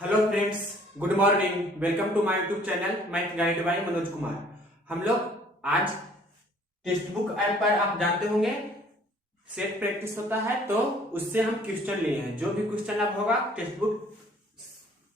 Hello friends, good morning. Welcome to my YouTube channel math guide by Manoj Kumar. हम लोग आज text book app पर आप जानते होंगे सेट प्रैक्टिस होता है, तो उससे हम क्वेश्चन लिए हैं। जो भी क्वेश्चन आप होगा टेक्स्ट बुक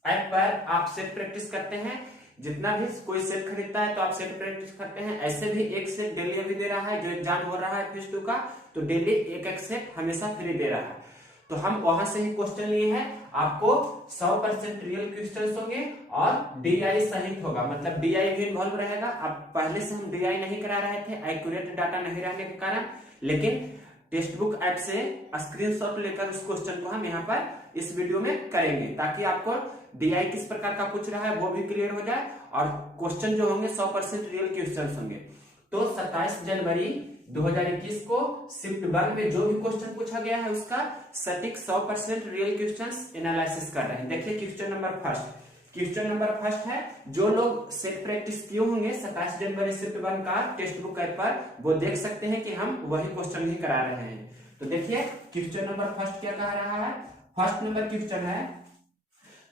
ऐप पर आप सेट प्रैक्टिस करते हैं। जितना भी कोई सेट खरीदता है तो आप सेट प्रैक्टिस करते हैं। ऐसे भी एक सेट डेली अभी दे रहा है, जो एग्जाम हो रहा है फेज 2 का, तो डेली एक एक सेट हमेशा फ्री दे रहा है। तो हम वहां से ही क्वेश्चन लिए हैं। आपको 100% रियल क्वेश्चन होंगे और डीआई सहित होगा, मतलब डीआई भी इन्वॉल्व रहेगा। अब पहले से हम डीआई नहीं करा रहे थे एक्यूरेट डाटा नहीं रहने के कारण, लेकिन टेक्स्ट बुक ऐप से स्क्रीनशॉट लेकर उस क्वेश्चन को हम यहाँ पर इस वीडियो में करेंगे, ताकि आपको डीआई किस प्रकार का पूछ रहा है वो भी क्लियर हो जाए और क्वेश्चन जो होंगे 100% रियल क्वेश्चन होंगे। तो 27 जनवरी 2021 को शिफ्ट 1 में जो भी क्वेश्चन पूछा गया है उसका सटीक 100% रियल क्वेश्चंस एनालिसिस कर रहे हैं। देखिए क्वेश्चन नंबर फर्स्ट है। जो लोग सेट प्रैक्टिस किए होंगे 27 जनवरी शिफ्ट 1 का टेक्स्ट बुक ऐप पर, वो देख सकते हैं कि हम वही क्वेश्चन ही करा रहे हैं। तो देखिए क्वेश्चन नंबर फर्स्ट क्या कह रहा है। फर्स्ट नंबर क्वेश्चन है,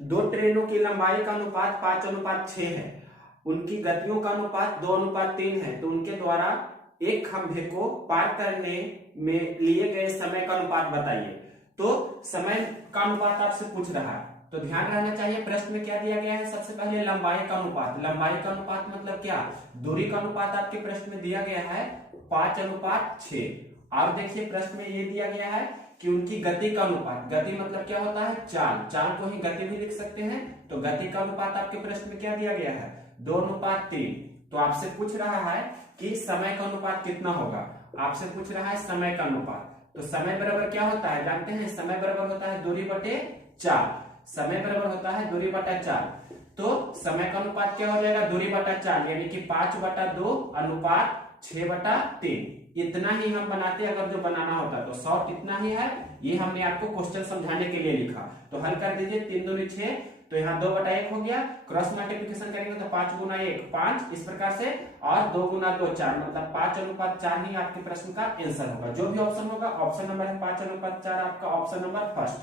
दो ट्रेनों की लंबाई का अनुपात 5:6 है, उनकी गतियों का अनुपात 2:3 है, तो उनके द्वारा एक खंभे को पार करने में लिए गए समय का अनुपात बताइए। तो समय का अनुपात आपसे पूछ रहा है, तो ध्यान रहना चाहिए प्रश्न में क्या दिया गया है। सबसे पहले लंबाई का अनुपात। लंबाई का अनुपात मतलब क्या, दूरी का अनुपात आपके प्रश्न में दिया गया है 5:6। और देखिए प्रश्न में ये दिया गया है कि उनकी गति का अनुपात। गति मतलब क्या होता है, चाल। चाल को ही गति भी लिख सकते हैं। तो गति का अनुपात आपके प्रश्न में क्या दिया गया है, 2:3। तो आपसे पूछ रहा है कि समय का अनुपात कितना होगा। आपसे पूछ रहा है समय का अनुपात। तो समय बराबर क्या होता है, जानते हैं, समय बराबर होता है दूरी बटे चाल। समय बराबर होता है दूरी बटा चाल। तो समय का अनुपात क्या हो जाएगा, दूरी बटा चाल, यानी कि 5/2 अनुपात 6/3। इतना ही हम बनाते अगर जो बनाना होता, तो शॉर्ट इतना ही है। ये हमने आपको क्वेश्चन समझाने के लिए लिखा। तो हल कर दीजिए, 3 दूनी 6, तो यहाँ 2/1 हो गया। क्रॉस मल्टीप्लिकेशन करेंगे तो 5 गुना 1 5, इस प्रकार से, और 2 गुना 2 4, मतलब 5:4 ही आपके प्रश्न का आंसर होगा। जो भी ऑप्शन होगा, ऑप्शन नंबर है 5:4 आपका option number first.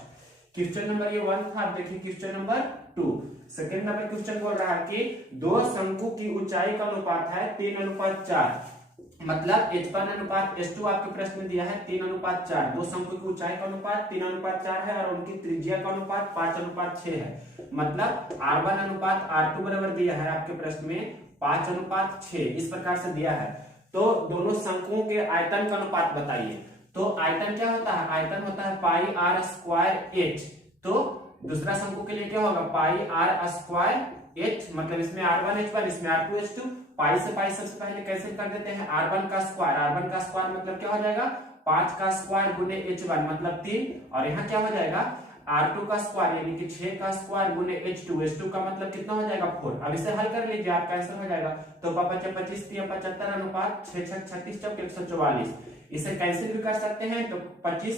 Question number ये 1 था। देखिए question number 2। Second number question बोल रहा है कि दो शंकु की ऊंचाई का अनुपात है 3:4, मतलब H1:H2 आपके प्रश्न में दिया है 3:4। दो शंकु की ऊंचाई का अनुपात 3:4 है और उनकी त्रिज्या का अनुपात 5:6 है, मतलब R1:R2 बराबर दिया है आपके प्रश्न में 5:6, इस प्रकार से दिया है। तो दोनों शंकुओं के आयतन का अनुपात बताइए। तो आयतन क्या होता है, आयतन होता है πr²h। तो दूसरा शंकु के लिए क्या होगा, πr²h, मतलब इसमें R1H1 इसमें R2H2। पाई से पाई सबसे पहले कैंसिल कर देते हैं। R1 का स्क्वायर मतलब क्या हो जाएगा, 5 का स्क्वायर गुने H1 मतलब 3, और यहाँ क्या हो जाएगा R2 का स्क्वायर यानी कि 6 का स्क्वायर गुने H2 का मतलब कितना हो जाएगा 4। अब इसे हल कर लीजिए, आपका आंसर हो जाएगा। तो 25 75 अनुपात 6 6 36 चौक 144। इसे कैंसिल भी कर सकते हैं, तो 25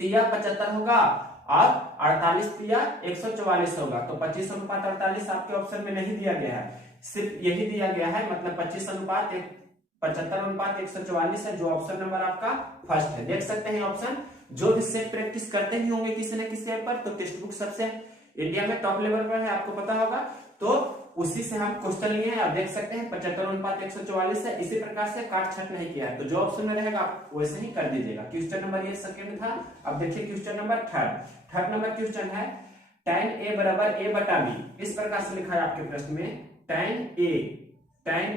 तिया 75 होगा और 48 तिया 144 होगा। तो 25:48 आपके ऑप्शन में नहीं दिया गया है, सिर्फ यही दिया गया है, मतलब 75:144 है, जो ऑप्शन नंबर आपका फर्स्ट है। देख सकते हैं ऑप्शन। जो भी सेट प्रैक्टिस करते ही होंगे किसी न किसी ऐप पर, तो टेक्स्ट बुक सबसे इंडिया में टॉप लेवल पर है, आपको पता होगा। तो उसी से हम क्वेश्चन लिए हैं। आप देख सकते हैं 75:144 है। इसी प्रकार से काट छट नहीं किया है, तो जो ऑप्शन में रहेगा आप वैसे ही कर दीजिएगा। क्वेश्चन नंबर ये सेकंड था। अब देखिए question number third number question है, tan a बराबर a/b। इस प्रकार से लिखा है आपके प्रश्न में, tan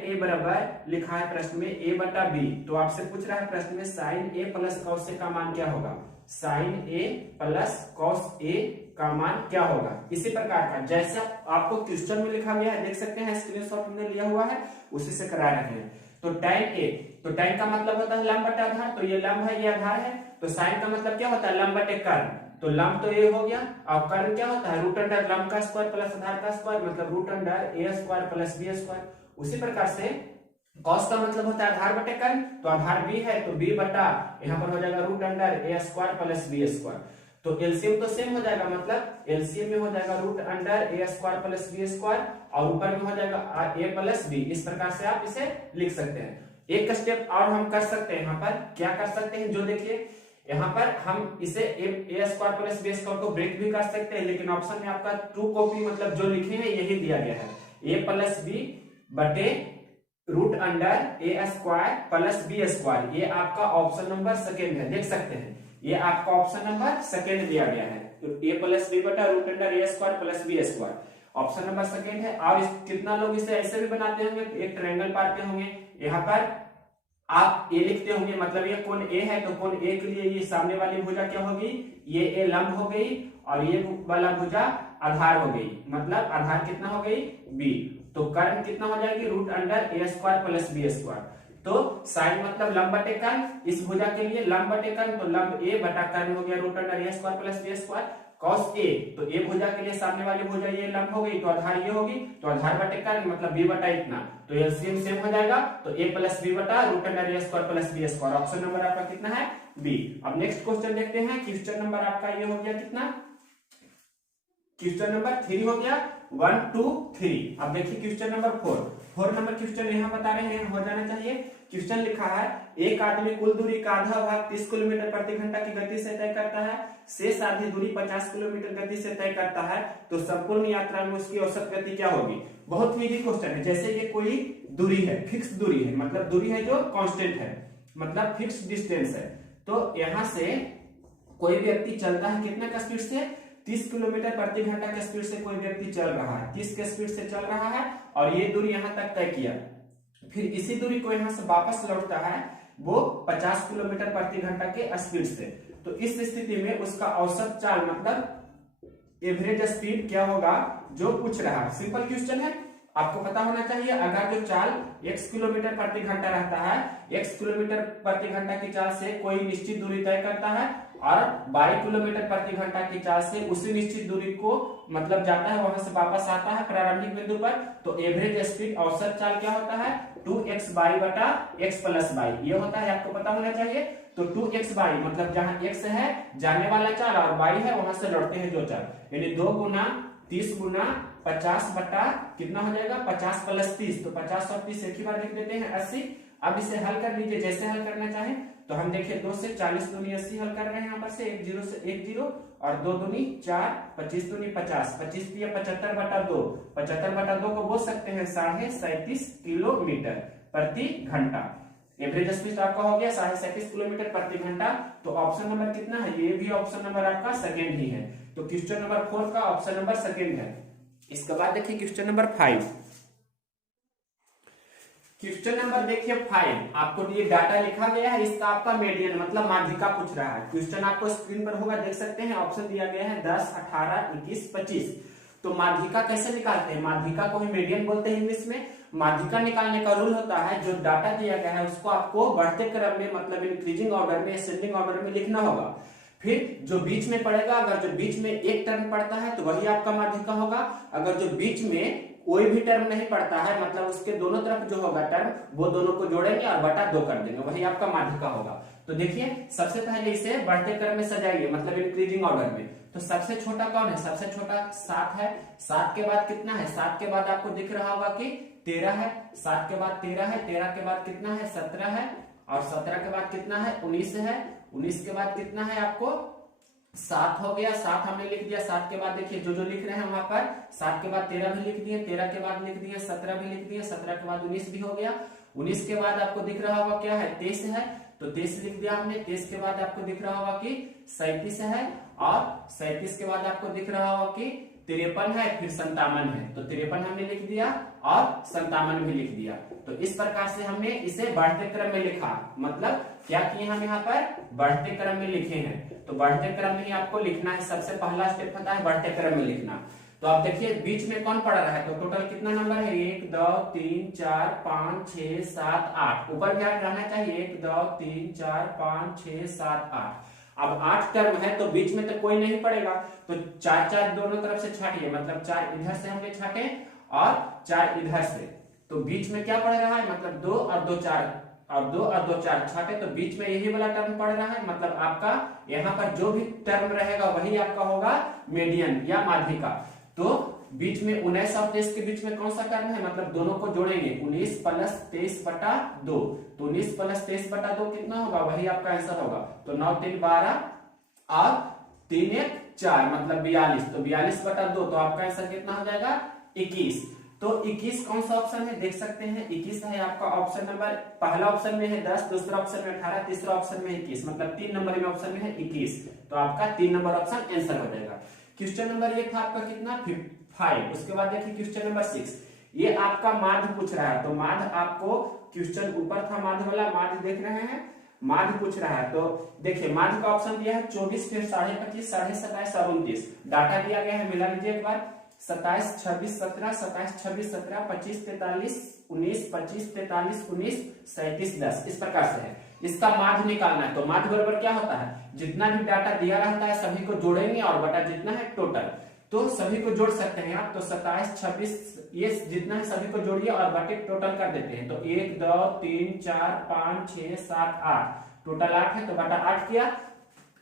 a बराबर लिखा है प्रश्न में a/b। तो आपसे पूछ रहा है प्रश्न में sin a plus cos a का मान क्या होगा। sin a plus cos a का मान क्या होगा। इसी प्रकार का जैसा आपको क्वेश्चन में लिखा गया है, देख सकते हैं, स्क्रीनशॉट हमने लिया हुआ है, उसी से करा रहे हैं। तो tan a, तो tan का मतलब होता है लंब बटा आधार, तो ये लंब है, ये आधार है। तो sin का मतलब क्या होता है, लंब बटे कर्ण। तो लंब तो ये हो गया, और कर्ण क्या होता है, √अंडर लंब का स्क्वायर प्लस आधार का स्क्वायर, मतलब √अंडर a² प्लस b²। उसी प्रकार से cos का मतलब होता है आधार बटे कर्ण, तो आधार b है तो b बटा, यहाँ पर हो जाएगा √अंडर a² प्लस b²। तो एलसीएम तो सेम हो जाएगा, मतलब एलसीएम में हो जाएगा √अंडर a² प्लस b², और ऊपर में हो जाएगा a प्लस b। इस प्रकार से आप इसे लिख सकते हैं। एक स्टेप और हम कर सकते हैं, यहाँ पर क्या कर सकते हैं, जो देखिए यहाँ पर हम इसे ए स्क्वायर प्लस बी स्क्वायर को ब्रेक भी कर सकते हैं, लेकिन ऑप्शन में आपका ट्रू कॉपी मतलब जो लिखे हैं यही दिया गया है, ए प्लस बी बटे root under a square plus b square. ये आपका ऑप्शन नंबर सेकेंड है, देख सकते हैं ये आपका ऑप्शन नंबर सेकेंड दिया गया है, ए प्लस बी बटा root under a square plus b square option number second है। और कितना लोग इसे ऐसे भी बनाते होंगे, एक ट्रायंगल पाते होंगे, यहाँ पर आप ए लिखते होंगे, मतलब ये कोण ए है तो कोण ए के लिए ये सामने वाली भुजा क्या होगी, ये ए लंब हो गई और ये वाला भुजा आधार हो गई, मतलब आधार कितना हो गई बी, तो कर्ण कितना हो जाएगी root under a square plus b square. तो साइन मतलब लंब बटे कर्ण, इस भुजा के लिए लंब बटे कर्ण, तो लंब ए बटा कर्ण हो गया root under a square plus b square. Cos a, तो ए भुजा के लिए सामने वाली भुजा ये लंब हो गई तो आधार ये होगी, तो आधार बटे कर्ण मतलब बी बटा इतना, तो एलसीएम सेम हो जाएगा, तो ए प्लस बी बटा root under a square plus b square. Option number आपका कितना है बी। अब नेक्स्ट क्वेश्चन देखते हैं, क्वेश्चन नंबर आपका ये हो गया कितना, क्वेश्चन नंबर 3 हो गया 1 2 3। अब देखिए क्वेश्चन नंबर 4 नंबर क्वेश्चन यहाँ बता रहे हैं, हो जाना चाहिए। क्वेश्चन लिखा है एक आदमी कुल दूरी का आधा भाग 30 किलोमीटर प्रति घंटा की गति से तय करता है, शेष आधी दूरी 50 किलोमीटर गति से तय करता है, तो संपूर्ण यात्रा में उसकी औसत गति क्या होगी। बहुत ही इजी क्वेश्चन है, जैसे ये कोई दूरी है, फिक्स दूरी है, मतलब दूरी है जो कांस्टेंट है, मतलब फिक्स डिस्टेंस है, तो यहाँ से कोई व्यक्ति चलता है कितना का स्पीड से, 30 किलोमीटर प्रति घंटा के स्पीड से कोई व्यक्ति चल रहा है, 30 के स्पीड से चल रहा है और ये दूरी यहाँ तक तय किया, फिर इसी दूरी को यहाँ से वापस लौटता है वो 50 किलोमीटर प्रति घंटा के स्पीड से। तो इस स्थिति में उसका औसत चाल मतलब एवरेज स्पीड क्या होगा जो पूछ रहा है। सिंपल क्वेश्चन है, आपको पता होना चाहिए अगर जो चाल x किलोमीटर प्रति घंटा रहता है, x किलोमीटर प्रति घंटा की चाल से कोई निश्चित दूरी तय करता है और 22 किलोमीटर प्रति घंटा की चाल से उसी निश्चित दूरी को मतलब जाता है, वहां से वापस आता है प्रारंभिक बिंदु पर, तो एवरेज स्पीड औसत चाल क्या होता है 2x बाई बटा x प्लस बाई, ये होता है, आपको पता होना चाहिए। तो 2x बाई मतलब जहां x है जाने वाला चाल और बाई है वहां से लौटते हैं जो चाल, यानी 2 गुना 30 गुना 50 बटा कितना हो जाएगा 50 प्लस 30, तो 50 और 30 एक ही बार लिख देते हैं 80। अब इसे हल कर लीजिए जैसे हल करना चाहें, तो हम देखिए 2 से 40 दूनी 80 हल कर रहे हैं, यहाँ पर से 1 0 से 1 0 और 2 दूनी 4, 25 दूनी 50, 25 दिया 75 बटा 2, 75 बटा 2 को बोल सकते हैं 37.5 किलोमीटर प्रति घंटा। एवरेज स्पीड आपका हो गया 37.5 किलोमीटर प्रति घंटा। तो ऑप्शन नंबर कितना है, ये भी ऑप्शन नंबर आपका सेकेंड ही है, तो क्वेश्चन नंबर 4 का ऑप्शन नंबर सेकेंड है। इसके बाद देखिए क्वेश्चन नंबर 5, क्वेश्चन नंबर देखिए 5, आपको ये डाटा लिखा गया है, इसका आपका मीडियन मतलब माध्यिका पूछ रहा है। क्वेश्चन आपको स्क्रीन पर होगा, देख सकते हैं, ऑप्शन दिया गया है 10 18 21 25। तो माध्यिका कैसे निकालते हैं, माध्यिका को ही मीडियन बोलते हैं इंग्लिश में। माध्यिका निकालने का रूल होता है जो डाटा दिया गया है उसको आपको बढ़ते क्रम में मतलब इंक्रीजिंग ऑर्डर में असेंडिंग ऑर्डर में लिखना होगा, फिर जो बीच में पड़ेगा, अगर जो बीच में एक टर्म पड़ता है तो वही आपका माध्यिका होगा, अगर जो बीच में कोई भी टर्म नहीं पड़ता है मतलब उसके दोनों तरफ जो होगा टर्म वो दोनों को जोड़ेंगे और बटा 2 कर देंगे, वही आपका माध्यिका होगा। तो देखिए सबसे पहले इसे बढ़ते क्रम में सजाइए मतलब इंक्रीजिंग ऑर्डर में। तो सबसे छोटा कौन है, सबसे छोटा 7 है, 7 के बाद कितना है, 7 के बाद आपको दिख रहा होगा कि 13 है, 7 के बाद 13 है, 13 के बाद कितना है 17 है, और 17 के बाद कितना है 19 है, 19 के बाद कितना है आपको 7 हो गया, 7 हमने लिख दिया। 7 के बाद देखिए जो लिख रहे हैं वहां पर 7 के बाद 13 भी लिख दिए, 13 के बाद लिख दिए 17 भी लिख दिए, 17 के बाद 19 भी हो गया। 19 के बाद आपको दिख रहा होगा क्या है 23 है, तो 23 लिख दिया हमने। 23 के बाद आपको दिख रहा होगा कि 37 है, और 37 के बाद आपको दिख रहा होगा कि 53 है, फिर 57 है, तो 53 हमने लिख दिया और 57 भी लिख दिया। तो इस प्रकार से हमने इसे बढ़ते क्रम में लिखा, मतलब क्या किए हम यहाँ पर बढ़ते क्रम में लिखे हैं। तो बढ़ते क्रम में ही आपको लिखना है, सबसे पहला स्टेप होता है बढ़ते क्रम में लिखना। तो आप देखिए बीच में कौन पड़ा रहा है, तो टोटल कितना नंबर है 1 2 3 4 5 6 7 8, ऊपर भी 8 रहना चाहिए 1 2 3 4 5 6 7 8। अब 8 टर्म है तो बीच में तो कोई नहीं पड़ेगा, तो 4 4 दोनों तरफ से छाटिए, मतलब 4 इधर से हमने छाटे और 4 इधर से, तो बीच में क्या पड़ रहा है मतलब 2 और 2 4 और 2 और 2 4 छाटे, तो बीच में यही वाला टर्म पड़ रहा है, मतलब आपका यहाँ पर जो भी टर्म रहेगा वही आपका होगा मीडियन या माध्यिका। तो बीच में 19 और 23 के बीच में कौन सा करना है, मतलब दोनों को जोड़ेंगे 19 प्लस 23 बटा 2, तो 19 प्लस 23 बटा 2 कितना होगा, वही आपका आंसर होगा। तो 9 3 12 और 3 1 4 मतलब 42, तो 42 बटा 2, तो आपका आंसर कितना हो जाएगा 21। तो 21 कौन सा ऑप्शन है, देख सकते हैं 21 है आपका ऑप्शन नंबर, पहला ऑप्शन में है 10, दूसरा ऑप्शन में 18, तीसरा ऑप्शन में 21, मतलब 3 नंबर में ऑप्शन में है 21, तो आपका 3 नंबर ऑप्शन आंसर हो जाएगा। क्वेश्चन नंबर ये था आपका कितना 5। उसके बाद देखिए क्वेश्चन नंबर 6, ये आपका माध्य पूछ रहा है। तो माध्य आपको क्वेश्चन ऊपर था माध्य वाला, माध्य देख रहे हैं, माध्य पूछ रहा है। तो देखिए माध्य का ऑप्शन दिया है 24, फिर 25.5, 27.5 और 29। डाटा दिया गया है, मिला लीजिए एक बार, 27 26 17, 27 26 17, 25 43 19, 25 43 19, 37 10, इस प्रकार से है। इसका माध्य निकालना है। तो माध्य बराबर क्या होता है, जितना भी डाटा दिया रहता है सभी को जोड़ेंगे और बटा जितना है टोटल, तो सभी को जोड़ सकते हैं आप। तो 27 26 ये जितना है सभी को जोड़िए और बटे टोटल कर देते हैं। तो 1 2 3 4 5 6 7 8, टोटल 8 है, तो बटा 8 किया।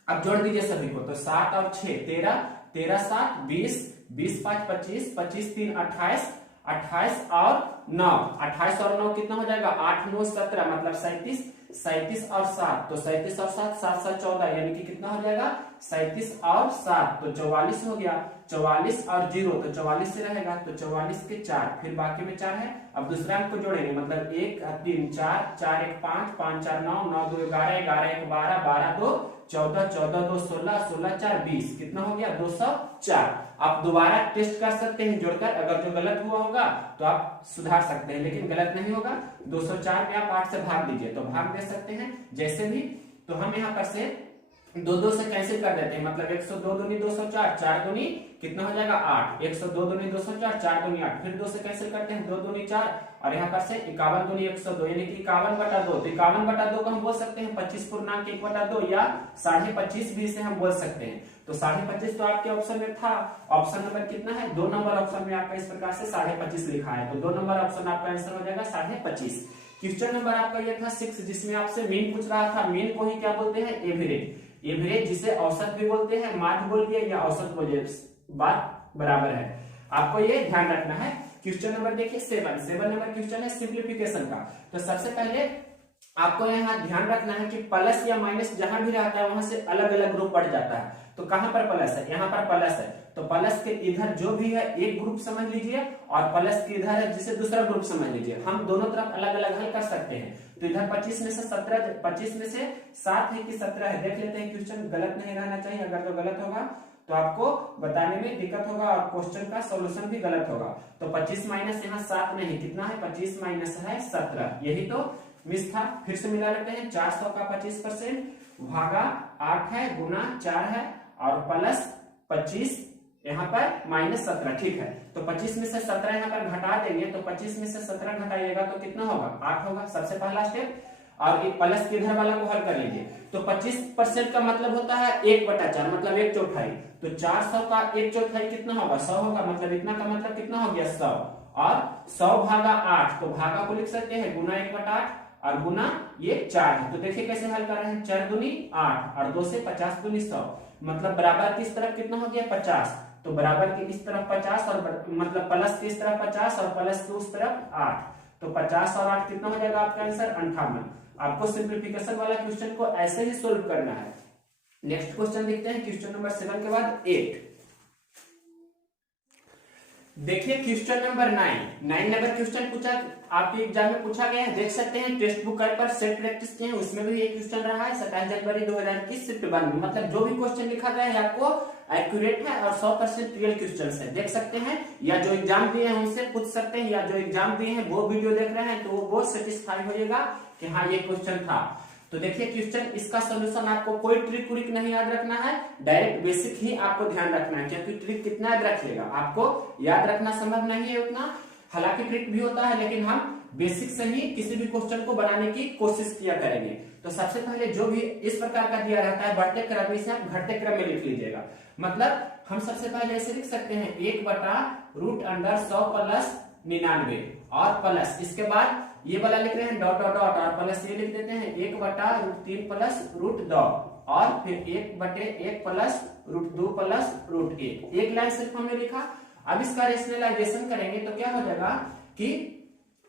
अब जोड़ दीजिए सभी को, तो 7 और 6 13, 13 7 20, 20 5 25, 25 3 28, 28 और 9, 28 और 9 कितना हो जाएगा 8 9 17, मतलब 37, 37 और 7, तो 37 और 7 7 7 14, यानी कि कितना हो जाएगा 37 और 7, तो 44 हो गया। 44 और 0, तो 44 से रहेगा, तो 44 के 4, फिर बाकी में 4 है। अब दूसरा अंक को जोड़ेंगे, मतलब 1 3 4, 4 1 5, 5 4 9, 9 2 11, 11 1 12, 12 2 14, 14 2 16, 16 4 20, कितना हो गया 204। आप दोबारा टेस्ट कर सकते हैं जोड़कर, अगर जो गलत हुआ होगा तो आप सुधार सकते हैं, लेकिन गलत नहीं होगा। 204 में आप 8 से भाग दीजिए, तो भाग दे सकते हैं जैसे भी। तो हम यहाँ पर से 2 2 से कैंसिल कर देते हैं, मतलब 102 दूनी 204, 4 दूनी कितना हो जाएगा 8, 102 दूनी 204, 4 दूनी 8, फिर 2 से कैंसिल करते हैं, 2 दूनी 4, और यहाँ पर से 51 दूनी 102, यानी कि 51 बटा 2। तो 51 बटा 2 को हम बोल सकते हैं 25 पूर्णांक 1 बटा 2, या 25.5 भी से हम बोल सकते हैं। तो 25.5 तो आपके ऑप्शन में था, ऑप्शन नंबर कितना है 2 नंबर ऑप्शन में आपका इस प्रकार से 25.5 लिखा है, तो 2 नंबर ऑप्शन आपका आंसर हो जाएगा 25.5। क्वेश्चन नंबर आपका ये था 6, जिसमें आपसे मीन पूछ रहा था। मीन को ही क्या बोलते हैं, एवरेज। एवरेज जिसे औसत भी बोलते हैं, माध्य बोलिए या औसत बोलिए, बात बराबर है, आपको ये ध्यान रखना है। क्वेश्चन नंबर देखिए 7 नंबर क्वेश्चन है सिंप्लीफिकेशन का। तो सबसे पहले आपको यहाँ ध्यान रखना है कि प्लस या माइनस जहां भी रहता है वहां से अलग अलग ग्रुप पड़ जाता है। तो कहां पर प्लस है, यहाँ पर प्लस है, तो प्लस के इधर जो भी है एक ग्रुप समझ लीजिए, और प्लस के इधर है जिसे दूसरा ग्रुप समझ लीजिए। हम दोनों तरफ अलग अलग हल कर सकते हैं। तो इधर 25 में से 17, 25 में से 7 है कि 17 है, देख लेते हैं। क्वेश्चन गलत नहीं रहना चाहिए, अगर तो गलत होगा तो आपको बताने में दिक्कत होगा और क्वेश्चन का सॉल्यूशन भी गलत होगा। तो 25 माइनस यहाँ 7 नहीं, कितना है 25 माइनस है 17, यही तो मिस था। फिर से मिला लेते हैं, 400 का 25% भागा 8 है, गुना 4 है, और प्लस 25 यहाँ पर माइनस 17, ठीक है। तो 25 में से 17 यहाँ पर घटा देंगे, तो 25 में से 17 घटाइएगा तो कितना होगा 8 होगा, सबसे पहला स्टेप। और एक प्लस के इधर वाला को हल कर लीजिए। तो 25% का मतलब होता है 1/4, मतलब 1/4। तो 400 का 1/4 कितना होगा 100 होगा, मतलब इतना का मतलब कितना हो गया 100, और 100 भागा 8, तो भागा को लिख सकते हैं गुना 1/8, और गुना ये 4 है। तो देखिए कैसे हल कर रहे हैं, 4 दूनी 8 और 2 से 50 दूनी 100, मतलब बराबर की इस तरफ कितना हो गया 50, तो बराबर की इस तरफ 50, और मतलब प्लस की इस तरफ 50 और प्लस की उस तरफ 8, तो 50 और 8 कितना हो जाएगा आपका आंसर 58। आपको सिंप्लीफिकेशन वाला क्वेश्चन को ऐसे ही सोल्व करना है। नेक्स्ट क्वेश्चन देखते हैं, क्वेश्चन नंबर 7 के बाद 8। देखिए क्वेश्चन नंबर 9 नंबर क्वेश्चन पूछा आपके एग्जाम में पूछा गया है, देख सकते हैं टेक्स्ट बुक पर सेट प्रैक्टिस किए हैं, उसमें भी ये क्वेश्चन रहा है 27 जनवरी 2021 शिफ्ट 1 में। मतलब जो भी क्वेश्चन लिखा गया है आपको एक्यूरेट है और 100% रियल क्वेश्चन है, देख सकते हैं, या जो एग्जाम दिए हैं उनसे पूछ सकते हैं, या जो एग्जाम दिए हैं वो वीडियो देख रहे हैं तो वो बहुत सेटिस्फाई होगा कि हाँ ये क्वेश्चन था। तो देखिए क्वेश्चन, इसका सोल्यूशन आपको कोई ट्रिक व्रिक नहीं याद रखना है, डायरेक्ट बेसिक ही आपको ध्यान रखना है, क्योंकि ट्रिक कितना याद रखिएगा आपको याद रखना संभव नहीं है उतना, हालांकि ट्रिक भी होता है, लेकिन हम बेसिक से ही किसी भी क्वेश्चन को बनाने की कोशिश किया करेंगे। तो सबसे पहले जो भी इस प्रकार का दिया रहता है बढ़ते क्रम में से आप घटते क्रम में लिख लीजिएगा। मतलब हम सबसे पहले ऐसे लिख सकते हैं 1/√100 प्लस 99, और प्लस इसके बाद ये वाला लिख रहे हैं डॉट डॉट डॉट, और प्लस ये लिख देते हैं 1/√3 प्लस √2, और फिर 1/1 प्लस √2 प्लस √1, एक लाइन सिर्फ हमने लिखा। अब इसका रेशनलाइजेशन करेंगे तो क्या हो जाएगा कि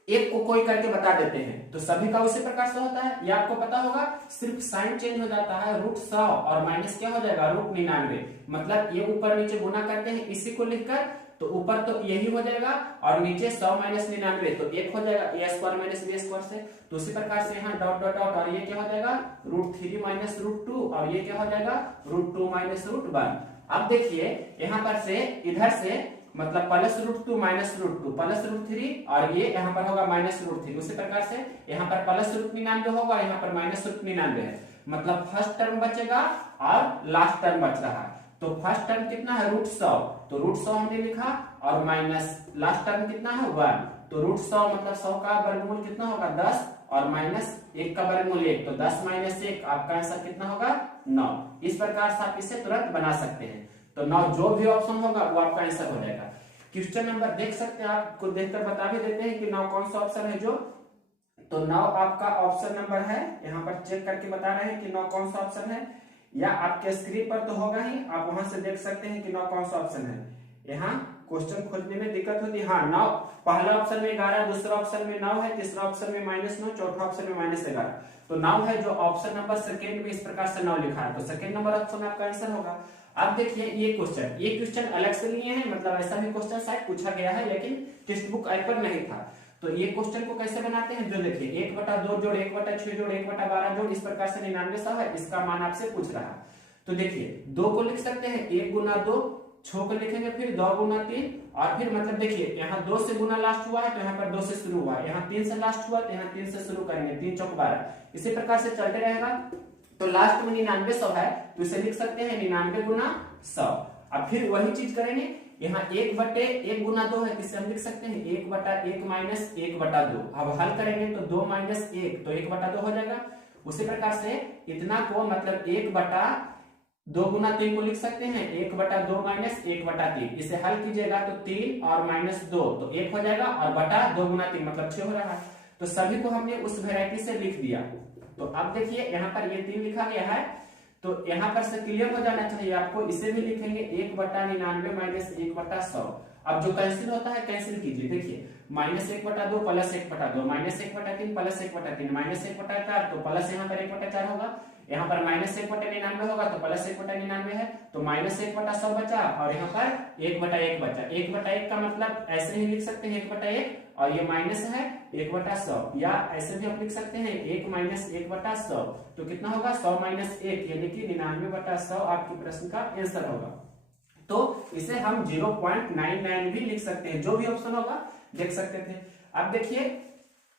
एक को कोई करके बता देते हैं तो सभी का उसी प्रकार से होता है, ये आपको पता होगा। सिर्फ साइन चेंज हो जाता है, √100 और माइनस क्या हो जाएगा √99, मतलब ये ऊपर नीचे गुना करते हैं इसी को लिखकर, तो ऊपर तो यही हो जाएगा और नीचे 100 माइनस 99 तो 1 हो जाएगा a² माइनस b² से। तो उसी प्रकार से यहाँ डॉट डॉट डॉट और ये क्या हो जाएगा √3 माइनस √2 और ये क्या हो जाएगा √2 माइनस √1। अब देखिए यहाँ पर से इधर से मतलब प्लस √2 माइनस √2 प्लस √3 और ये यहाँ पर होगा माइनस √3। उसी प्रकार से यहाँ पर प्लस √99 होगा, यहाँ पर माइनस √99 है, मतलब फर्स्ट टर्म बचेगा और लास्ट टर्म बच रहा है। तो फर्स्ट टर्म कितना है √100, तो √100 हमने लिखा और माइनस लास्ट टर्म कितना है 1, तो √100 मतलब 100 का वर्गमूल कितना होगा 10 और माइनस 1 का वर्गमूल 1, तो 10 माइनस 1 आपका आंसर कितना होगा 9। इस प्रकार से आप इसे तुरंत बना सकते हैं। तो 9 जो भी ऑप्शन होगा वो आपका आंसर हो जाएगा। क्वेश्चन नंबर देख सकते हैं, आपको देखकर बता भी देते हैं कि 9 कौन सा ऑप्शन है जो, तो 9 आपका ऑप्शन नंबर है, यहाँ पर चेक करके बता रहे हैं कि 9 कौन सा ऑप्शन है, या आपके स्क्रीन पर तो होगा ही, आप वहां से देख सकते हैं कि 9 कौन सा ऑप्शन है। यहाँ क्वेश्चन खोजने में दिक्कत होती है। हाँ 9 पहला ऑप्शन में 11, दूसरा ऑप्शन में 9 है, तीसरा ऑप्शन में -9, चौथा ऑप्शन में -11, तो 9 है जो ऑप्शन नंबर सेकंड में इस प्रकार से 9 लिखा है, तो सेकंड नंबर ऑप्शन आपका आंसर होगा। अब देखिए ये क्वेश्चन अलग से लिए हैं, मतलब ऐसा भी क्वेश्चन शायद पूछा गया है लेकिन टेक्स्ट बुक ऐप पर नहीं था। तो ये क्वेश्चन को कैसे बनाते हैं, जो देखिए 1/2 जोड़ 1/6 जोड़ 1/12 जोड़ इस प्रकार से 99 है, इसका मान आपसे पूछ रहा है। तो देखिए 2 को लिख सकते हैं 1 गुना 2, 6 को लिखेंगे फिर 2 गुना 3 और फिर मतलब देखिए यहाँ 2 से गुना लास्ट हुआ है तो यहाँ पर 2 से शुरू हुआ है, यहाँ 3 से लास्ट हुआ तो यहाँ 3 से शुरू करेंगे, 3 चौक 12, इसी प्रकार से चलते रहेगा। तो लास्ट में 99 है तो इसे लिख सकते हैं 99 गुना 100। अब फिर वही चीज करेंगे, यहाँ 1/1 गुना 2 है, किसे हम लिख सकते हैं 1/1 माइनस 1/2। अब हल करेंगे तो 2 माइनस 1 तो 1/2 हो जाएगा। उसी प्रकार से इतना को मतलब 1/2 गुना 3 को लिख सकते हैं 1/2 माइनस 1/3, इसे हल कीजिएगा तो 3 और -2 तो 1 हो जाएगा और बटा 2 गुना 3 मतलब 6 हो रहा है। तो सभी को हमने उस वेराइटी से लिख दिया। तो अब देखिए यहाँ पर ये 3 लिखा गया है, तो यहाँ पर से क्लियर हो जाना चाहिए आपको, इसे भी लिखेंगे 1/99 माइनस 1/100। अब जो कैंसिल होता है कैंसिल कीजिए, देखिए -1/2 प्लस 1/2 -1/3 प्लस 1/3 -1/4 तो प्लस यहाँ पर 1/4 होगा, यहाँ पर -1/99 होगा तो प्लस 1/99 है, तो -1/100 बचा और यहाँ पर 1/1 बचा। 1/1 का मतलब ऐसे ही लिख सकते हैं 1/1 और ये माइनस है 1/100, या ऐसे भी आप लिख सकते हैं 1 माइनस 1/100, तो कितना होगा 100 माइनस 1 यानी कि 99/100 आपके प्रश्न का आंसर होगा। तो इसे हम 0.99 भी लिख सकते हैं, जो भी ऑप्शन होगा देख सकते थे। अब देखिए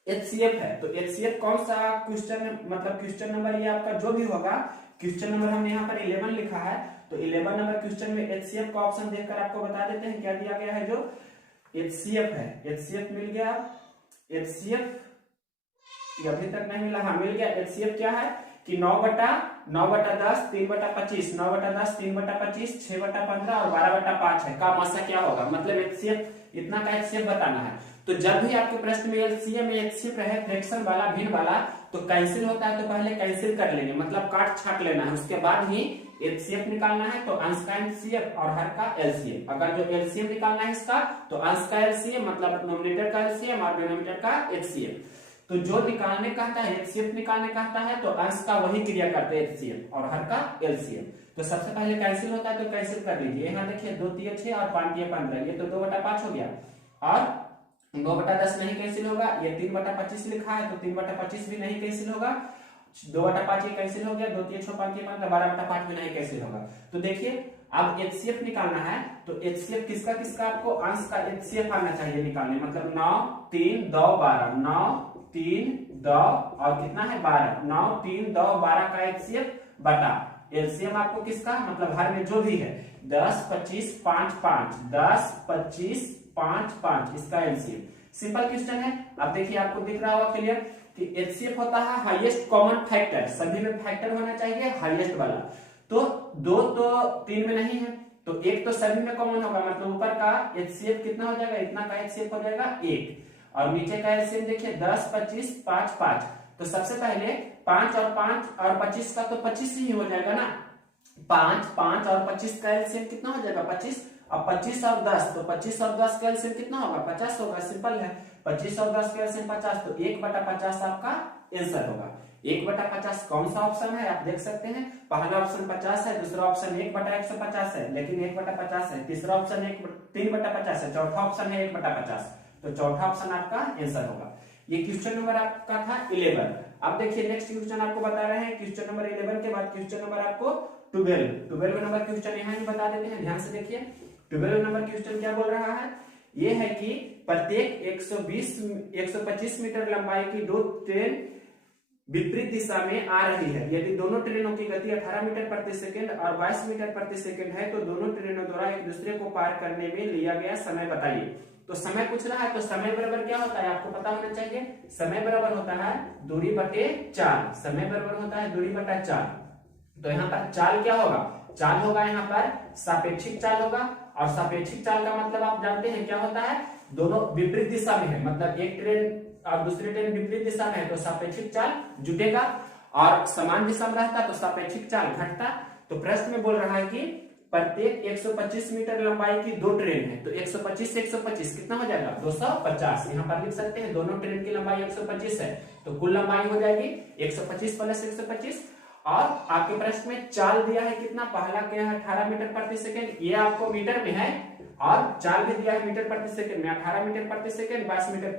HCF है, तो HCF कौन सा क्वेश्चन, मतलब क्वेश्चन नंबर ये आपका जो भी होगा, क्वेश्चन नंबर हमने यहाँ पर 11 लिखा है, तो 11 नंबर क्वेश्चन में HCF का ऑप्शन देखकर आपको बता देते हैं क्या दिया गया है। जो HCF है, HCF मिल गया, HCF अभी तक नहीं मिला, हाँ मिल गया। HCF क्या है कि 9/10 3/25, 9/10 3/25, 6/15 और 12/5 है का मासा क्या होगा, मतलब HCF इतना का HCF बताना है। तो जब भी आपके प्रश्न में LCM में HCF रहे फ्रैक्शन वाला भिन्न वाला तो कैंसिल होता है, तो पहले कैंसिल कर लेंगे, मतलब काट छाट लेना है, उसके बाद ही HCF निकालना है। तो अंश का HCF और हर का LCM, अगर जो LCM निकालना है इसका तो अंश का LCM मतलब नोमिनेटर का LCM और डिनोमिनेटर का HCF। तो जो निकालने कहता है HCF निकालने कहता है तो अंश का वही क्रिया करते हैं HCF और हर का LCM। तो सबसे पहले कैंसिल होता है तो कैंसिल कर लीजिए, यहाँ देखिए 2 3 6 और 5 3 15, ये तो 2/5 हो गया और 9/10 नहीं कैंसिल होगा, ये 3/25 लिखा है तो 3/25 भी नहीं कैंसिल होगा, 2/5 ये कैंसिल हो गया, 2 3 6 5 3 15 12/5 भी नहीं कैंसिल होगा। तो देखिए अब HCF निकालना है तो HCF किसका किसका, आपको अंश का HCF आना चाहिए निकालने, मतलब 9 3 2 12, 9 3 2 और कितना है 12, 9 3 2 12 का HCF बटा LCM आपको किसका, मतलब हर में जो भी है 10 25 5 5, 10 25 5 5 इसका LCM। सिंपल क्वेश्चन है। अब देखिए आपको दिख रहा होगा क्लियर कि HCF होता है हाईएस्ट कॉमन फैक्टर, सभी में फैक्टर होना चाहिए हाईएस्ट वाला। तो 2 तो 3 में नहीं है तो 1 तो सभी में कॉमन होगा, मतलब ऊपर का HCF कितना हो जाएगा, इतना का HCF हो जाएगा 1 और नीचे का LCM देखिए 10 25 5 5। तो सबसे पहले 5 और 5 और 25 का तो 25 ही हो जाएगा ना, 5 5 और 25 का एलसीएम कितना हो जाएगा 25। अब 25 और 10, तो 25 और 10 का एलसीएम कितना होगा 50 होगा, सिंपल है। 25 और 10 का एलसीएम 50, तो 1/50 आपका आंसर होगा। 1/50 कौन सा ऑप्शन है आप देख सकते हैं, पहला ऑप्शन 50 है, दूसरा ऑप्शन 1/150 है, लेकिन 1/50 है, तीसरा ऑप्शन 3/50 है, चौथा ऑप्शन है 1/50, तो चौथा ऑप्शन आपका आंसर होगा। ये क्वेश्चन नंबर आपका था 11। अब देखिए नेक्स्ट क्वेश्चन आपको बता रहे हैं, क्वेश्चन नंबर 11 के बाद क्वेश्चन नंबर आपको 12 नंबर क्वेश्चन यहाँ ही बता देते हैं, ध्यान से देखिए। 12 नंबर क्वेश्चन क्या बोल रहा है, ये है कि प्रत्येक 125 मीटर लंबाई की दो ट्रेन विपरीत दिशा में आ रही है। यदि दोनों ट्रेनों की गति 18 मीटर प्रति सेकंड और 22 मीटर प्रति सेकंड है, तो दोनों ट्रेनों द्वारा एक दूसरे को पार करने में लिया गया समय बताइए। तो समय पूछ रहा है, तो समय बराबर क्या होता है आपको पता होना चाहिए। समय बराबर होता है दूरी बटे चाल, समय बराबर होता है दूरी बटा चाल। तो यहाँ पर चाल क्या होगा, चाल होगा यहाँ पर सापेक्षिक चाल होगा, और सापेक्षिक चाल का मतलब आप जानते हैं क्या होता है, दोनों विपरीत दिशा में है, मतलब एक ट्रेन और दूसरी ट्रेन विपरीत दिशा में है तो सापेक्षिक चाल जुटेगा, और समान दिशा में रहता तो सापेक्षिक चाल घटता। तो प्रश्न में बोल रहा है कि प्रत्येक 125 मीटर लंबाई की दो ट्रेन है, तो 125 से 125 कितना हो जाएगा 250। यहाँ पर लिख सकते हैं दोनों ट्रेन की लंबाई 125 है, तो कुल लंबाई हो जाएगी 125 प्लस 125। और आपके प्रश्न में चाल दिया है कितना, पहला क्या है 18 मीटर प्रति सेकंड, ये आपको मीटर में है, और चाल भी दिया है मीटर प्रति सेकंड में, 18 मीटर प्रति सेकंड 22 मीटर,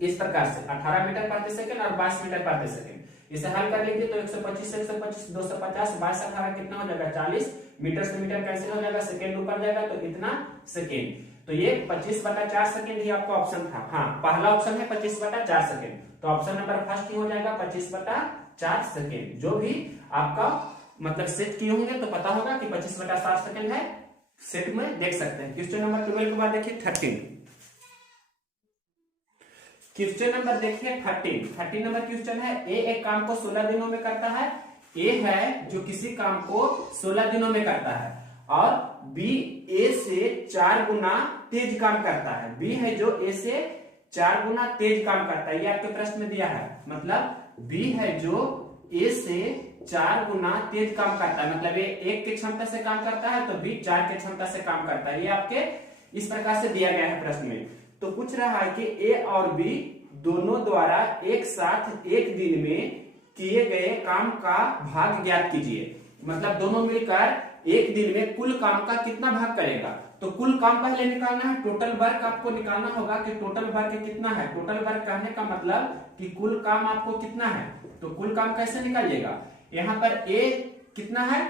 इस प्रकार से 18 मीटर प्रति सेकंड और 22 मीटर प्रति सेकंड। इसे हल कर लीजिए तो 125 से 125 250, 22 18 कितना हो जाएगा 40, मीटर से मीटर कैंसिल हो जाएगा, सेकंड ऊपर जाएगा तो इतना सेकंड। तो ये 25/4 सेकंड ही आपका ऑप्शन था। हाँ, पहला ऑप्शन है 25/4 सेकंड, तो ऑप्शन नंबर फर्स्ट ही हो जाएगा 25/4 सेकंड। जो भी आपका मतलब सेट किए होंगे तो पता होगा कि 25/4 सेकंड है, सेट में देख सकते हैं। क्वेश्चन नंबर 12 के बाद देखिए 13। क्वेश्चन नंबर देखिए 13 नंबर क्वेश्चन है, ए एक काम को 16 दिनों में करता है। ए है जो किसी काम को 16 दिनों में करता है, और बी ए से 4 गुना तेज काम करता है। बी है जो ए से 4 गुना तेज काम करता है, ये आपके प्रश्न में दिया है। मतलब बी है जो ए से 4 गुना तेज काम करता है, मतलब ए 1 की क्षमता से काम करता है तो बी 4 की क्षमता से काम करता है। ये आपके इस प्रकार से दिया गया है प्रश्न में। तो पूछ रहा है कि ए और बी दोनों द्वारा एक साथ एक दिन में किए गए काम का भाग ज्ञात कीजिए। मतलब दोनों मिलकर एक दिन में कुल काम का कितना भाग करेगा। तो कुल काम पहले निकालना है, टोटल वर्क आपको निकालना होगा कि टोटल वर्क कितना है। टोटल वर्क कहने का मतलब कि कुल काम आपको कितना है। तो कुल काम कैसे निकालिएगा, यहाँ पर ए कितना है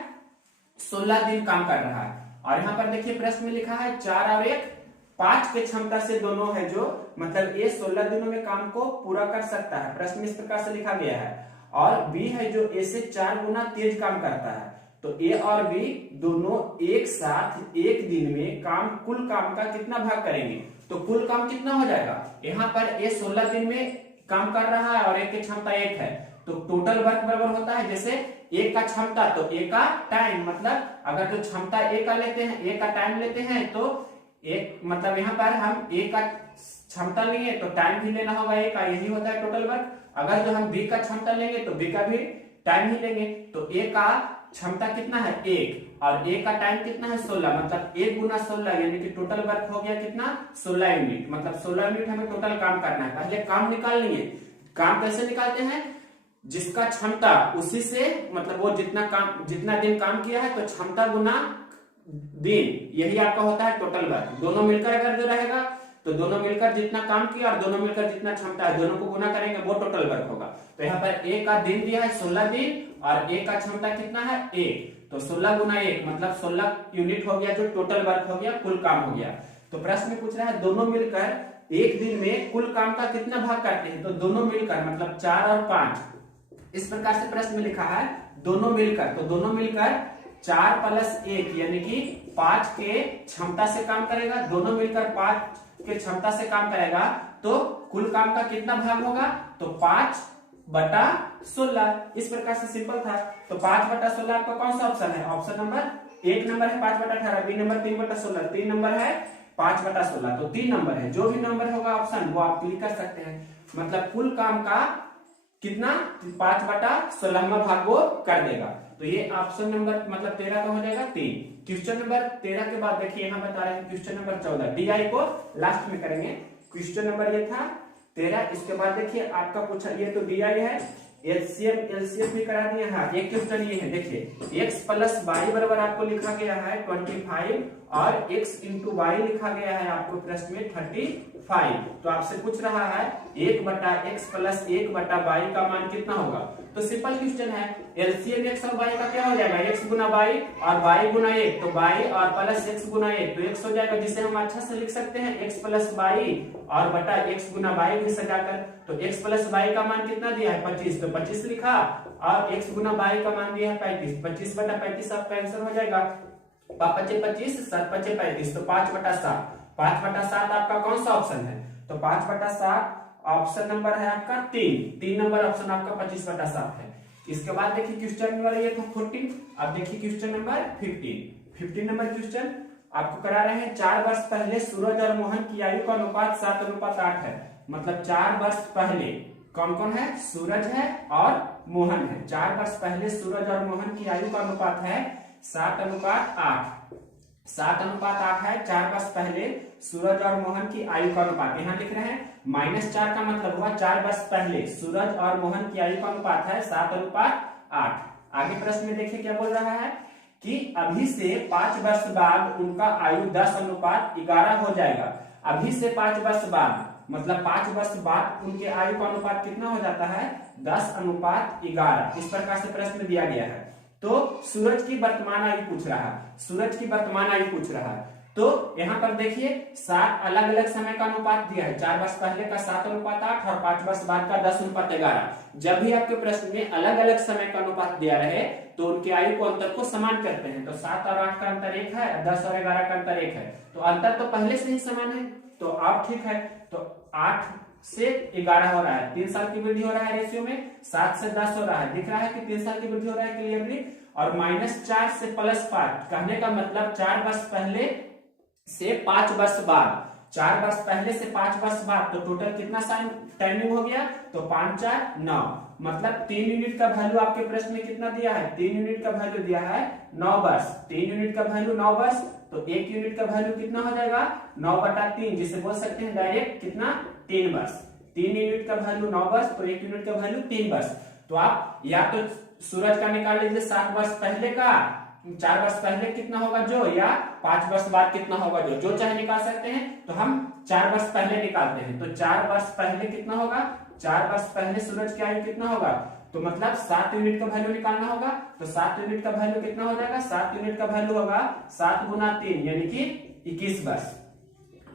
16 दिन काम कर रहा है, और यहाँ पर देखिए प्रश्न में लिखा है 4 और 1 5 के क्षमता से दोनों है, जो मतलब ए 16 दिनों में काम को पूरा कर सकता है। प्रश्न में इस प्रकार से लिखा गया है। और बी है जो ए से 4 गुना तेज काम करता है। तो ए और बी दोनों एक साथ एक दिन में कुल काम का कितना भाग करेंगे। तो कुल काम कितना हो जाएगा, यहाँ पर ए 16 दिन में काम कर रहा है और एक की क्षमता 1 है, तो टोटल वर्क बराबर होता है जैसे ए का क्षमता तो ए का टाइम, मतलब अगर जो क्षमता ए का लेते हैं, ए का टाइम लेते हैं, तो एक मतलब यहाँ पर हम ए का क्षमता लेंगे तो टाइम भी लेना होगा ए का, यही होता है टोटल वर्क। अगर जो हम बी का क्षमता लेंगे तो बी का भी टाइम ही लेंगे। तो ए का क्षमता कितना है 1 और ए का टाइम कितना है 16, मतलब 1 गुना 16 यानी कि टोटल वर्क हो गया कितना 16 यूनिट। मतलब 16 यूनिट हमें टोटल काम करना है। पहले काम निकाल लेंगे। काम कैसे निकालते हैं, जिसका क्षमता उसी से मतलब वो जितना दिन काम किया है तो क्षमता गुना दिन, यही आपका होता है टोटल वर्क। दोनों मिलकर अगर जो रहेगा तो दोनों मिलकर जितना काम किया और दोनों मिलकर जितना क्षमता है दोनों को गुना करेंगे वो टोटल वर्क होगा। तो यहाँ पर ए का दिन दिया है 16 दिन और ए का क्षमता कितना है 1, तो 16 गुना 1 मतलब 16 यूनिट हो गया, जो टोटल वर्क हो गया, कुल काम हो गया। तो प्रश्न में पूछ रहा है दोनों मिलकर एक दिन में कुल काम का कितना भाग करते हैं। तो दोनों मिलकर मतलब 4 और 5, इस प्रकार से प्रश्न में लिखा है दोनों मिलकर। तो दोनों मिलकर 4 प्लस 1 यानी कि 5 के क्षमता से काम करेगा। दोनों मिलकर 5 के क्षमता से काम करेगा तो कुल काम का कितना भाग होगा, तो 5/16। इस प्रकार से सिंपल था। तो 5/16 आपका कौन सा ऑप्शन है, ऑप्शन नंबर 1 नंबर है 5/18, बी नंबर 3/16, 3 नंबर है 5/16। तो 3 नंबर है, जो भी नंबर होगा ऑप्शन वो आप क्लिक कर सकते हैं। मतलब कुल काम का कितना 5/16 भाग वो कर देगा। तो ये ऑप्शन नंबर मतलब 13 का हो जाएगा 3। क्वेश्चन नंबर 13 के बाद देखिए यहाँ बता रहे हैं क्वेश्चन नंबर 14, DI को लास्ट में करेंगे। क्वेश्चन नंबर ये था 13। इसके बाद देखिए आपका पूछा, ये तो DI है, एलसीएम भी करा दिए। हाँ, एक क्वेश्चन ये है, देखिए x प्लस वाई बराबर आपको लिखा गया है 25 और x इंटू वाई लिखा गया है आपको प्रश्न में 35। तो आपसे पूछ रहा है 1/x प्लस 1/y का मान कितना होगा। तो सिंपल क्वेश्चन है, एलसीएम x और y का क्या हो जाएगा, x गुना y और y गुना 1, तो y और प्लस x गुना 1 तो x हो जाएगा, जिसे हम अच्छा से लिख सकते हैं x प्लस वाई और बटा x गुना y भी सजाकर। तो x प्लस y का मान कितना दिया है 25, तो 25 लिखा और x गुना y का मान दिया है 35। 25/35 आपका आंसर हो जाएगा। 5×5 = 25, 7×5 = 35, तो 5/7। 5/7 आपका कौन सा ऑप्शन है, तो 5/7 ऑप्शन नंबर है आपका 3 नंबर ऑप्शन आपका 25/7 है। इसके बाद देखिए क्वेश्चन नंबर ये था 14। अब देखिए क्वेश्चन नंबर 15 नंबर क्वेश्चन आपको करा रहे हैं 4 वर्ष पहले सूरज और मोहन की आयु का अनुपात 7:8 है। मतलब 4 वर्ष पहले कौन कौन है, सूरज है और मोहन है। 4 वर्ष पहले सूरज और मोहन की आयु का अनुपात है 7:8। 7:8 है 4 वर्ष पहले सूरज और मोहन की आयु का अनुपात। यहाँ लिख रहे हैं -4 का मतलब हुआ 4 वर्ष पहले सूरज और मोहन की आयु का अनुपात है 7:8। आगे प्रश्न में देखिए क्या बोल रहा है कि अभी से 5 वर्ष बाद उनका आयु 10:11 हो जाएगा। अभी से 5 वर्ष बाद मतलब 5 वर्ष बाद उनके आयु का अनुपात कितना हो जाता है 10:11। इस प्रकार से प्रश्न दिया गया है। तो सूरज की वर्तमान आयु पूछ रहा है, सूरज की वर्तमान आयु पूछ रहा है। तो यहाँ पर देखिए 7 अलग अलग समय का अनुपात दिया है। 4 वर्ष पहले का 7:8 और 5 वर्ष बाद का 10:11। जब भी आपके प्रश्न में अलग अलग समय का अनुपात दिया रहे तो उनके आयु को अंतर को समान करते हैं। तो 7 और 8 का अंतर 1 है, 10 और 11 का अंतर 1 है, तो अंतर तो पहले से ही समान है। तो आप ठीक है, तो 8 से 11 हो रहा है, 3 साल की वृद्धि हो रहा है रेशियो में। 7 से 10 हो रहा है, दिख रहा है कि 3 साल की वृद्धि हो रहा है क्लियरली। और -4 से +5 कहने का मतलब 4 वर्ष पहले से 5 वर्ष बाद, 4 वर्ष पहले से 5 वर्ष बाद, तो टोटल कितना टाइमिंग हो गया, तो 5 4 9। मतलब 3 यूनिट का वैल्यू आपके प्रश्न में कितना दिया है, 3 यूनिट का वैल्यू दिया है 9 वर्ष। 3 यूनिट का वैल्यू 9 वर्ष, तो 1 यूनिट का वैल्यू कितना हो जाएगा 9/3, जिसे बोल सकते हैं डायरेक्ट कितना 3 वर्ष। 3 यूनिट का वैल्यू 9 वर्ष, तो 1 यूनिट का वैल्यू 3 वर्ष। तो आप या तो सूरज का निकाल लीजिए 7 वर्ष पहले का, 4 वर्ष पहले कितना होगा जो, या 5 वर्ष बाद कितना होगा जो चाहे निकाल सकते हैं। तो हम 4 वर्ष पहले निकालते हैं। तो 4 वर्ष पहले कितना होगा, 4 वर्ष पहले सूरज की आयु कितना होगा, तो मतलब 7 यूनिट का वैल्यू निकालना होगा। तो 7 यूनिट का वैल्यू कितना हो जाएगा, 7 यूनिट का वैल्यू होगा 7 गुना 3 यानी कि 21 वर्ष।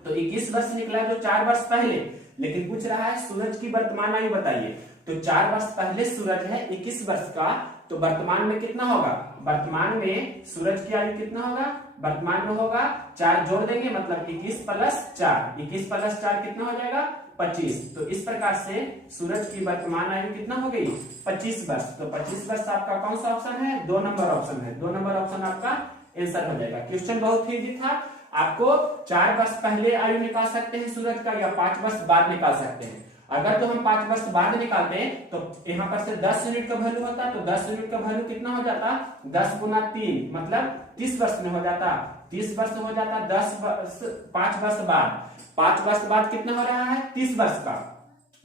तो 21 वर्ष निकला जो 4 वर्ष पहले। लेकिन पूछ रहा है सूरज की वर्तमान आयु बताइए। तो 4 वर्ष पहले सूरज है 21 वर्ष का, तो वर्तमान में कितना होगा, वर्तमान में सूरज की आयु कितना होगा, वर्तमान में होगा 4 जोड़ देंगे मतलब 21 + 4, 21 + 4 कितना हो जाएगा 25। तो इस प्रकार से सूरज की वर्तमान आयु कितना हो गई 25 वर्ष। तो 25 वर्ष आपका कौन सा ऑप्शन है, 2 नंबर ऑप्शन है। 2 नंबर ऑप्शन आपका आंसर हो जाएगा। क्वेश्चन बहुत ही इजी था। आपको 4 वर्ष पहले आयु निकाल सकते हैं सूरज का, या 5 वर्ष बाद निकाल सकते हैं। अगर तो हम 5 वर्ष बाद निकालते हैं तो यहाँ पर से 10 यूनिट का वैल्यू होता, तो 10 यूनिट का वैल्यू कितना हो जाता 10 गुना 3 मतलब 30 वर्ष में हो जाता। 30 वर्ष हो जाता 5 वर्ष बाद। 5 वर्ष बाद कितना हो रहा है 30 वर्ष का।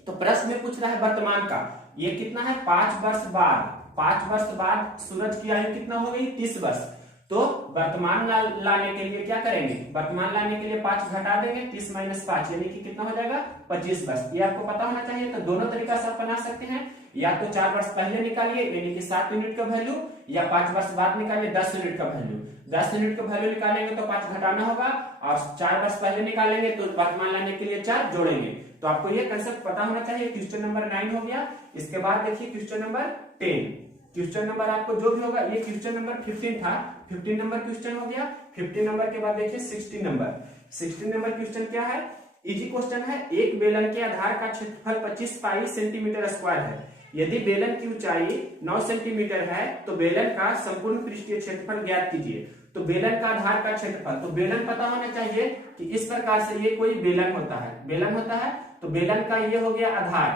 तो प्रश्न में पूछ रहा है वर्तमान का, ये कितना है 5 वर्ष बाद। 5 वर्ष बाद सूरज की आयु कितना हो गई 30 वर्ष। तो वर्तमान लाने के लिए क्या करेंगे, वर्तमान लाने के लिए 5 घटा देंगे, 30 - 5 यानी कि कितना हो जाएगा 25 वर्ष। ये आपको पता होना चाहिए। तो दोनों तरीका से आप बना सकते हैं, या तो 4 वर्ष पहले निकालिए यानी कि 7 यूनिट का वैल्यू, या 5 वर्ष बाद निकालिए 10 यूनिट का वैल्यू। 10 यूनिट का वैल्यू निकालेंगे तो 5 घटाना होगा, और 4 वर्ष पहले निकालेंगे तो वर्तमान लाने के लिए 4 जोड़ेंगे। तो आपको ये कंसेप्ट पता होना चाहिए। क्वेश्चन नंबर 9 हो गया। इसके बाद देखिए क्वेश्चन नंबर 10। क्वेश्चन नंबर आपको जो भी होगा, ये क्वेश्चन नंबर 15 था, 15 नंबर क्वेश्चन हो गया। 15 नंबर के बाद देखिए 16 नंबर। 16 नंबर क्वेश्चन क्या है, इजी क्वेश्चन है। एक बेलन के आधार का क्षेत्रफल 25 पाई सेंटीमीटर स्क्वायर है। यदि बेलन की ऊंचाई 9 सेंटीमीटर है तो बेलन का संपूर्ण पृष्ठीय क्षेत्रफल ज्ञात कीजिए। तो बेलन का आधार का क्षेत्रफल, तो बेलन पता होना चाहिए कि इस प्रकार से ये कोई बेलन होता है, बेलन होता है। तो बेलन का ये हो गया आधार,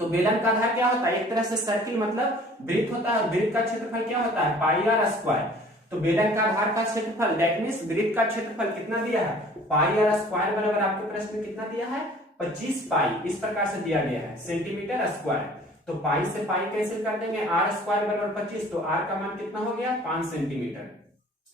तो बेलन का आधार क्या होता है, एक तरह से सर्किल मतलब वृत्त होता है, वृत्त का क्षेत्रफल क्या होता है पाई आर स्क्वायर। तो बेलन का आधार का क्षेत्रफल दैट मींस वृत्त का क्षेत्रफल कितना दिया है पाई आर स्क्वायर बराबर आपके प्रश्न में कितना दिया है 25 पाई, इस प्रकार से दिया गया है सेंटीमीटर स्क्वायर। तो पाई से पाई कैंसिल कर देंगे, आर स्क्वायर बराबर 25, तो आर का मान कितना हो गया 5 सेंटीमीटर।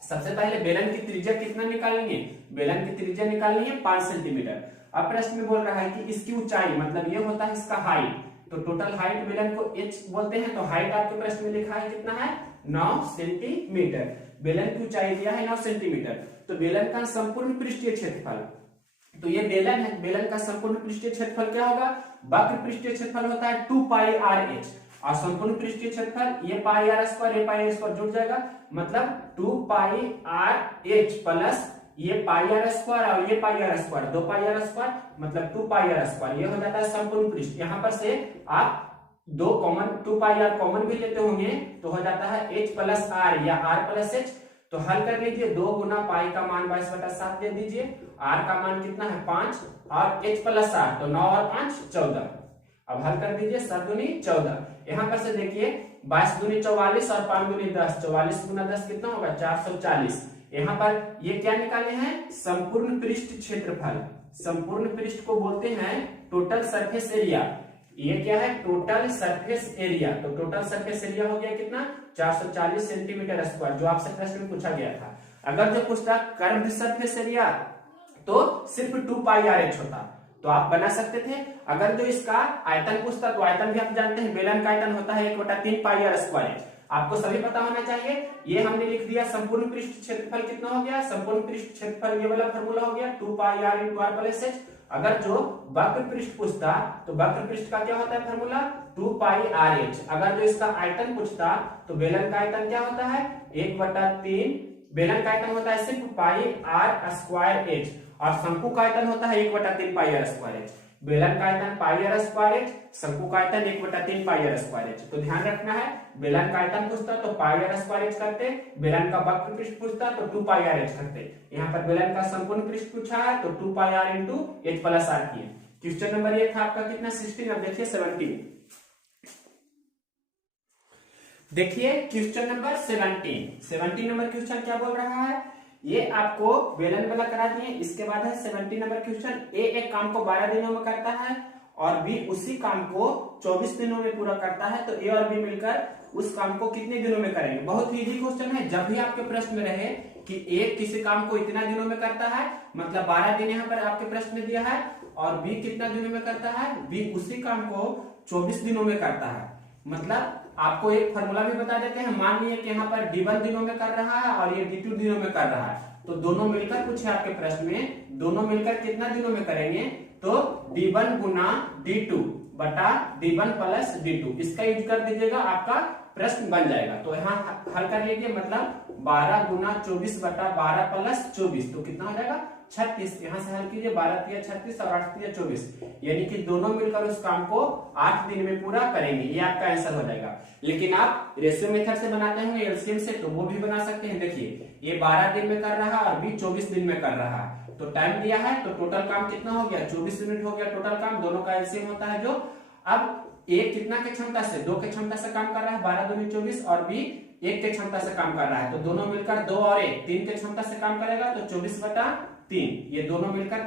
सबसे पहले बेलन की त्रिज्या कितना निकालेंगे, बेलन की त्रिज्या निकालनी है 5 सेंटीमीटर। अब प्रश्न में बोल रहा है कि इसकी ऊंचाई मतलब ये होता है इसका हाइट, तो टोटल हाइट बेलन को h बोलते हैं, तो हाइट आपके प्रश्न में लिखा है कितना है 9 सेंटीमीटर। बेलन की ऊंचाई दिया है 9 सेंटीमीटर। तो बेलन का संपूर्ण पृष्ठीय क्षेत्रफल, तो ये बेलन है, बेलन का संपूर्ण पृष्ठीय क्षेत्रफल क्या होगा, वक्र पृष्ठीय क्षेत्रफल होता है 2 पाई आर एच, और संपूर्ण पृष्ठीय क्षेत्रफल ये पाई आर स्क्वायर, ये पाई आर स्क्वायर जुड़ जाएगा, मतलब 2 पाई आर एच प्लस ये पाई आर स्क्वायर और ये pi r square, 2 pi r square मतलब 2 पाई आर स्क्वायर, ये हो जाता है संपूर्ण पृष्ठ। यहाँ पर से आप 2 पाई आर कॉमन भी लेते होंगे तो हो जाता है h प्लस आर या r प्लस h। तो हल कर लीजिए, 2 गुना पाई का मान 22/7 दे दीजिए, r का मान कितना है 5 और h प्लस r, तो 9 और 5 14। अब हल कर दीजिए 7 दूनी 14। यहाँ पर से देखिए 22 दूनी 44 और 5 दूनी 10, 44 गुना 10 कितना होगा 440। यहाँ पर ये क्या निकाले हैं संपूर्ण पृष्ठ क्षेत्रफल, संपूर्ण पृष्ठ को बोलते हैं टोटल सरफेस एरिया। ये क्या है टोटल सरफेस एरिया, तो टोटल सरफेस एरिया हो गया कितना 440 सेंटीमीटर स्क्वायर, जो आपसे प्रश्न में पूछा गया था। अगर जो पूछता कर्व्ड सरफेस एरिया तो सिर्फ 2 पाई आर एच होता, तो आप बना सकते थे। अगर जो इसका आयतन पूछता तो आयतन भी आप जानते हैं बेलन का आयतन होता है 1/3 पाई आर स्क्वायर, आपको सभी पता होना चाहिए। ये हमने लिख दिया संपूर्ण पृष्ठ क्षेत्रफल कितना हो गया, संपूर्ण पृष्ठ क्षेत्रफल ये वाला फॉर्मूला हो गया 2 pi r into r plus h. अगर जो वक्र पृष्ठ पूछता तो वक्र पृष्ठ का क्या होता है फॉर्मूला 2 पाई आर एच। अगर जो इसका आयतन पूछता तो बेलन का आयतन क्या होता है 1/3, बेलन का आयतन होता है सिर्फ पाई आर स्क्वायर एच, और शंकु का आयतन होता है 1/3 पाई आर स्क्वायर एच। बेलन का आयतन पाई आर स्क्वायर एच, शंकु का आयतन 1/3 पाई आर स्क्वायर एच। तो ध्यान रखना है बेलन का आयतन पूछता तो पाई आर स्क्वायर एच करते, बेलन का वक्र पृष्ठ पूछता तो 2 पाई आर एच करते। यहाँ पर बेलन का संपूर्ण पृष्ठ पूछा है तो 2 pi r into h plus r किए। क्वेश्चन नंबर ये था आपका कितना 16। अब देखिए 17, देखिए क्वेश्चन नंबर 17 नंबर क्वेश्चन क्या बोल रहा है, ये आपको बेलन वाला करा दिए। इसके बाद है 17 नंबर क्वेश्चन, ए एक काम को 12 दिनों में करता है और बी उसी काम को 24 दिनों में पूरा करता है, तो ए और बी मिलकर उस काम को कितने दिनों में करेंगे। बहुत ही इजी क्वेश्चन है। जब भी आपके प्रश्न में रहे कि ए किसी काम को इतना दिनों में करता है, मतलब 12 दिन यहाँ पर आपके प्रश्न में दिया है, और बी कितना दिनों में करता है, बी उसी काम को 24 दिनों में करता है। मतलब आपको एक फॉर्मूला भी बता देते हैं। मान लीजिए कि यहाँ पर D1 दिनों में कर रहा है और ये D2 दिनों में कर रहा है, तो दोनों मिलकर कुछ है आपके प्रश्न में, दोनों मिलकर कितना दिनों में करेंगे, तो D1 गुना D2 बटा D1 प्लस D2, इसका यूज कर दीजिएगा, आपका प्रश्न बन जाएगा। तो यहाँ हल कर लीजिए, मतलब 12 गुना 24 बटा 12 प्लस 24, तो कितना हो जाएगा 36। यहाँ से हल कीजिए, 12 तिया 36 और 8 तिया 24, यानी कि दोनों मिलकर उस काम को 8 दिन में पूरा करेंगे। ये आपका आंसर हो जाएगा। लेकिन आप रेशियो मेथड से बनाते होंगे एलसीएम से, तो वो भी बना सकते हैं। देखिए ये 12 दिन में कर रहा है और बी 24 दिन में कर रहा है, तो टाइम दिया है तो टोटल काम कितना हो गया 24 मिनट हो गया टोटल काम। दोनों का एलसीएम होता है जो, अब एक कितना के क्षमता से 2 के क्षमता से काम कर रहा है, 12 दूनी 24, और बी 1 के क्षमता से काम कर रहा है, तो दोनों मिलकर 2 और 1 3 के क्षमता से काम करेगा, तो 24/3 ये दोनों मिलकर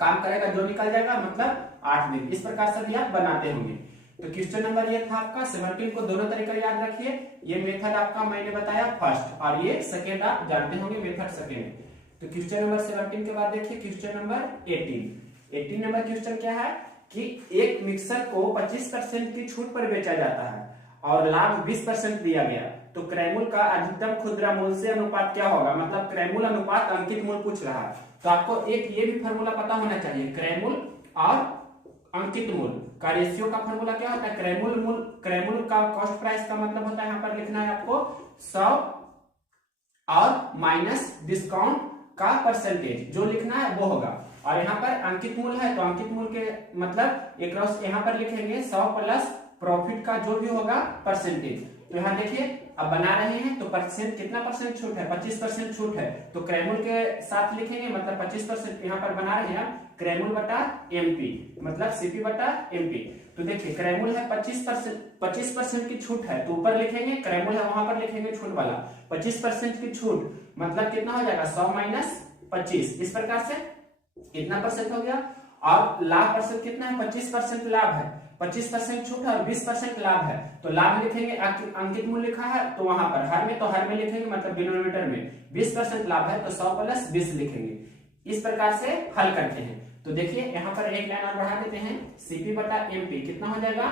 काम करेगा, जो निकल जाएगा, मतलब 8 दिन। इस प्रकार से भी आप बनाते होंगे। तो क्वेश्चन नंबर ये था आपका 17 को दोनों तरीका याद रखिए। ये मेथड आपका मैंने बताया फर्स्ट, और ये सेकेंड आप जानते होंगे मेथड सेकेंड। तो क्वेश्चन नंबर 17 के बाद देखिए क्वेश्चन नंबर 18 नंबर क्वेश्चन क्या है कि एक मिक्सर को 25% की छूट पर बेचा जाता है और लाभ 20% दिया गया, तो क्रय का अधिकतम खुदरा मूल्य से अनुपात क्या होगा। मतलब क्रय मूल्य अनुपात अंकित मूल्य पूछ रहा है, तो आपको एक ये भी फॉर्मूला पता होना चाहिए, क्रय मूल्य और अंकित मूल्य का रेशियो का फॉर्मूला क्या होता है। क्रय मूल्य का कॉस्ट प्राइस का मतलब होता है, यहाँ पर लिखना है आपको 100 और माइनस डिस्काउंट का परसेंटेज, जो लिखना है वो होगा। और यहाँ पर अंकित मूल्य है, तो अंकित मूल्य के मतलब एक यहाँ पर लिखेंगे 100 प्लस प्रॉफिट का जो भी होगा परसेंटेज। तो यहाँ देखिए अब बना रहे हैं, तो परसेंट कितना परसेंट छूट है 25% छूट है, तो क्रय मूल्य के साथ लिखेंगे, मतलब 25% यहाँ पर बना रहे हैं क्रय मूल्य बटा एमपी, मतलब सीपी बटा एमपी। तो देखिए क्रैमूल है 25% की छूट है, तो ऊपर लिखेंगे क्रैमूल है, वहां पर लिखेंगे छूट वाला 25% की छूट, मतलब कितना हो जाएगा 100 माइनस 25, इस प्रकार से कितना परसेंट हो गया। और लाभ परसेंट कितना है 25% लाभ है, 25% छूट है और 20% लाभ है, तो लाभ लिखेंगे अंकित मूल्य लिखा है तो वहां पर हर में, तो हर में लिखेंगे मतलब डिनोमिनेटर में 20% लाभ है तो 100 प्लस 20 लिखेंगे। इस प्रकार से हल करते हैं। तो देखिए यहाँ पर एक लाइन और बढ़ा देते हैं, सीपी बटा एमपी कितना हो जाएगा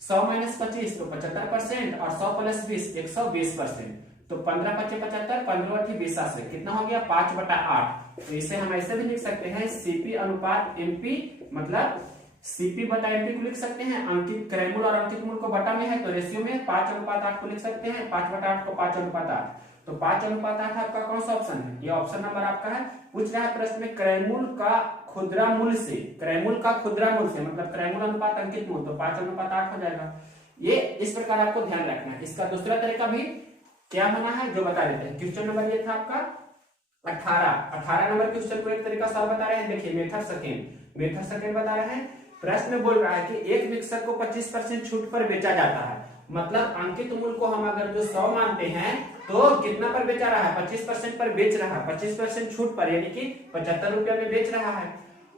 100 माइनस 25 तो 75% और 100 प्लस 20 120%, तो 15 25 75 15 8 20 से कितना हो गया 5/8। तो इसे हम ऐसे भी लिख सकते हैं सीपी अनुपात एमपी, मतलब सीपी बटा एमपी को लिख सकते हैं, अंकित क्रैमूल और अंकित मूल को बटा में है तो रेशियो में 5/8 को लिख सकते हैं, 5/8 को 5/8, तो 5/8 आपका कौन सा ऑप्शन है, ये ऑप्शन नंबर आपका है। पूछ रहा है प्रश्न में क्रैमूल का खुदरा मूल्य से, क्रैमूल का खुदरा मूल्य से मतलब क्रैमूल अनुपात अंकित मूल, तो 5/8 हो जाएगा। ये इस प्रकार आपको ध्यान रखना है। इसका दूसरा तरीका भी क्या होना है जो बता देते हैं। क्वेश्चन नंबर ये था आपका 18 नंबर क्वेश्चन को एक तरीका सॉल्व बता रहे हैं। देखिए मेथड सेकंड बता रहे हैं। प्रश्न में बोल रहा है कि एक मिक्सर को 25% छूट पर बेचा जाता है, मतलब अंकित मूल्य को हम अगर जो 100 मानते हैं तो कितना पर बेचा रहा है 25% पर बेच रहा है, 25% छूट पर यानी कि 75 रुपया में बेच रहा है।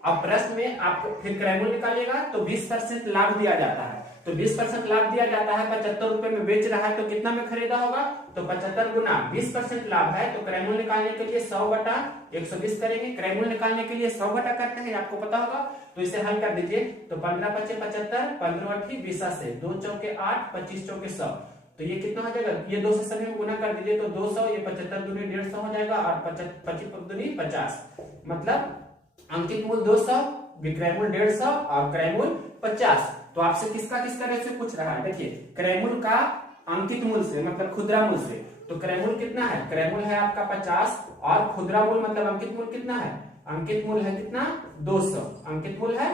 अब प्रश्न में आपको फिर क्रैमूल निकालिएगा तो 20% लाभ दिया जाता है, तो 20% लाभ दिया जाता है 75 रुपए में बेच रहा है तो कितना में खरीदा होगा, तो 75 गुना 20% लाभ है तो क्रैमूल निकालने के लिए 100 बटा 120 करेंगे। क्रैमूल निकालने के लिए 100 बटा करते हैं, आपको पता होगा, तो इसे हल कर दीजिए। तो 15 25 75 15 8 20 से 2 चौके 8 25 चौके 100, तो ये कितना हो जाएगा, ये 2 से सभी में गुना कर दीजिए तो 200, ये 75 दूनी 150 हो जाएगा और 25 दूनी 50, मतलब अंकित मूल 200, विक्रयमूल 150 और क्रयमूल 50। तो आपसे किसका रेशियो पूछ रहा है, देखिए क्रयमूल का अंकित मूल से मतलब खुदरा मूल से, तो क्रयमूल कितना है, क्रयमूल है आपका 50 और खुदरा मूल मतलब अंकित मूल कितना है, अंकित मूल है कितना 200, अंकित मूल है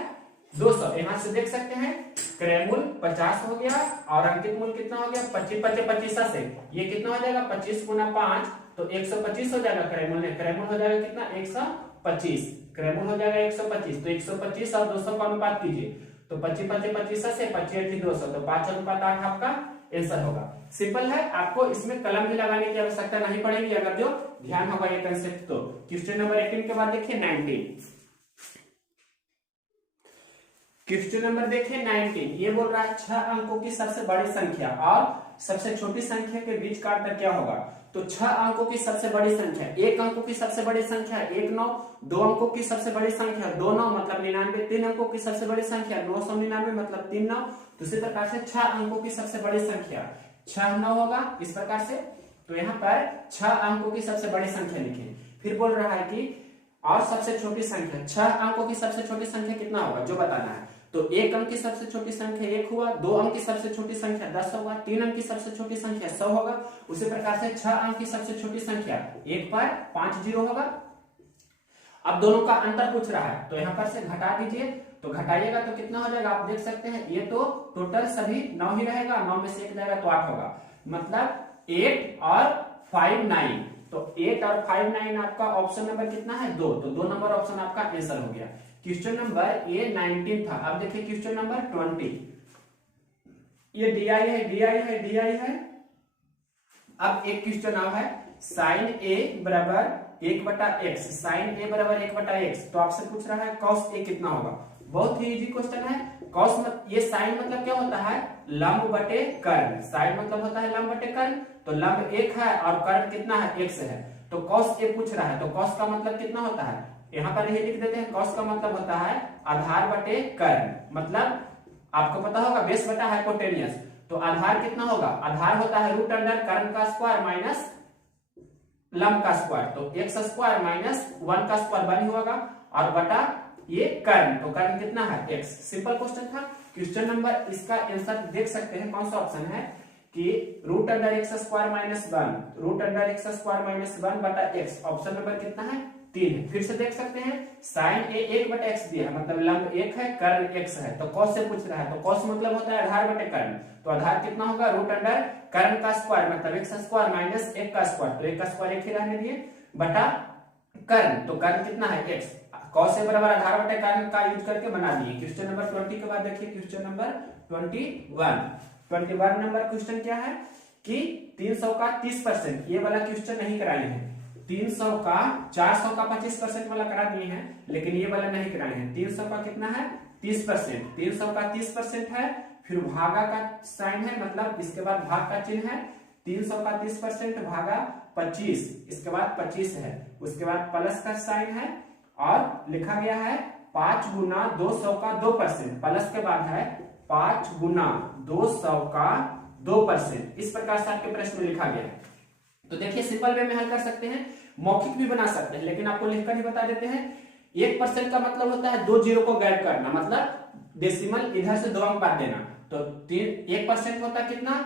200। यहां से देख सकते हैं क्रयमूल 50 हो गया और अंकित मूल कितना हो गया 25 से ये कितना हो जाएगा 25 गुना 5 तो 125 हो जाएगा। क्रयमूल हो जाएगा कितना 125, क्रयमूल हो जाएगा 125, तो 125 और 200 का अनुपात कीजिए तो 25 25 से 25 200, तो 5/8 आपका आंसर होगा। सिंपल है, आपको इसमें कलम भी लगाने की आवश्यकता नहीं पड़ेगी अगर जो ध्यान होगा ये कंसेप्ट। तो क्वेश्चन नंबर 18 के बाद देखिए 19, क्वेश्चन नंबर देखिए 19, ये बोल रहा है 6 अंकों की सबसे बड़ी संख्या और सबसे छोटी संख्या के बीच का अंतर क्या होगा। तो 6 अंकों की सबसे बड़ी संख्या, 1 अंकों की सबसे बड़ी संख्या 1 9, 2 अंकों की सबसे बड़ी संख्या 2 9 मतलब 99, 3 अंकों की सबसे बड़ी संख्या 999 मतलब 3 9। दूसरी प्रकार से 6 अंकों की सबसे बड़ी संख्या 6 9 होगा इस प्रकार से। तो यहाँ पर 6 अंकों की सबसे बड़ी संख्या लिखें। फिर बोल रहा है कि और सबसे छोटी संख्या, 6 अंकों की सबसे छोटी संख्या कितना होगा जो बताना है। तो 1 अंक की सबसे छोटी संख्या 1 हुआ, 2 अंक की सबसे छोटी संख्या 10 होगा, 3 अंक की सबसे छोटी संख्या 100 होगा। उसी प्रकार से 6 अंक की सबसे छोटी संख्या 1 पर 5 0 होगा। अब दोनों का अंतर पूछ रहा है तो यहाँ पर से घटा दीजिए, तो घटाइएगा तो कितना हो जाएगा आप देख सकते हैं, ये तो टोटल सभी 9 ही रहेगा, 9 में से 1 जाएगा तो 8 होगा, मतलब 8 और 5 9, तो 8 और 5 9 आपका ऑप्शन नंबर कितना है 2, तो 2 नंबर ऑप्शन आपका आंसर हो गया। क्वेश्चन नंबर ये 19 था। अब देखिए क्वेश्चन नंबर 20, ये डी आई है। अब एक क्वेश्चन अब है साइन ए बराबर 1/x, साइन ए बराबर 1/x, तो आपसे पूछ रहा है कॉस ए कितना होगा। बहुत ही इजी क्वेश्चन है। कॉस ये साइन मतलब क्या होता है लंब बटे कर्ण, साइन मतलब होता है लंब बटे कर्ण, तो लंब 1 है और कर्ण कितना है x है, तो कॉस ए पूछ रहा है, तो कॉस का मतलब कितना होता है, यहाँ पर ये लिख देते हैं कॉस का मतलब होता है आधार बटे कर्ण, मतलब आपको पता होगा बेस बटा हाइपोटेनियस, तो आधार कितना होगा, आधार होता है रूट अंडर कर्ण का स्क्वायर माइनस लंब का स्क्वायर, तो एक्स स्क्वायर माइनस 1 का स्क्वायर 1 होगा और बटा ये कर्ण, तो कर्ण कितना है x। सिंपल क्वेश्चन था। क्वेश्चन नंबर इसका आंसर देख सकते हैं कौन सा ऑप्शन है कि root under x square minus 1, root under x square minus 1 बटा x, ऑप्शन नंबर कितना है 3 है। फिर से देख सकते हैं साइन ए 1/x दिया है, मतलब लंब 1 है कर्ण x है, तो कॉस से पूछ रहा है, तो कॉस मतलब होता है आधार बटे कर्ण, तो आधार कितना होगा रूट अंडर कर्ण का स्क्वायर मतलब x स्क्वायर माइनस 1 का स्क्वायर, तो 1 का स्क्वायर 1 ही रहने दिए बटा कर्ण, तो कर्ण कितना है x, cos a बराबर आधार बटे कारण का यूज करके बना दिए। क्वेश्चन नंबर 20 के बाद देखिए क्वेश्चन नंबर 21 नंबर क्वेश्चन क्या है कि 300 का 30%, ये वाला क्वेश्चन नहीं कराए हैं। 300 का 400 का 25% वाला करा दिए हैं, लेकिन ये वाला नहीं कराए हैं। 300 का कितना है 30%, 300 का 30% है, फिर भागा का साइन है, मतलब इसके बाद भाग का चिन्ह है। 300 का 30% भागा 25, इसके बाद 25 है, उसके बाद प्लस का साइन है और लिखा गया है 5 गुना 200 का 2%, प्लस के बाद है 5 गुना 200 का 2%। इस प्रकार से आपके प्रश्न में लिखा गया है। तो देखिए सिंपल वे में हल कर सकते हैं, मौखिक भी बना सकते हैं, लेकिन आपको लिखकर ही बता देते हैं। 1% का मतलब होता है 2 जीरो को गायब करना, मतलब डेसिमल इधर से 2 अंक बांट देना। तो 1% होता है कितना,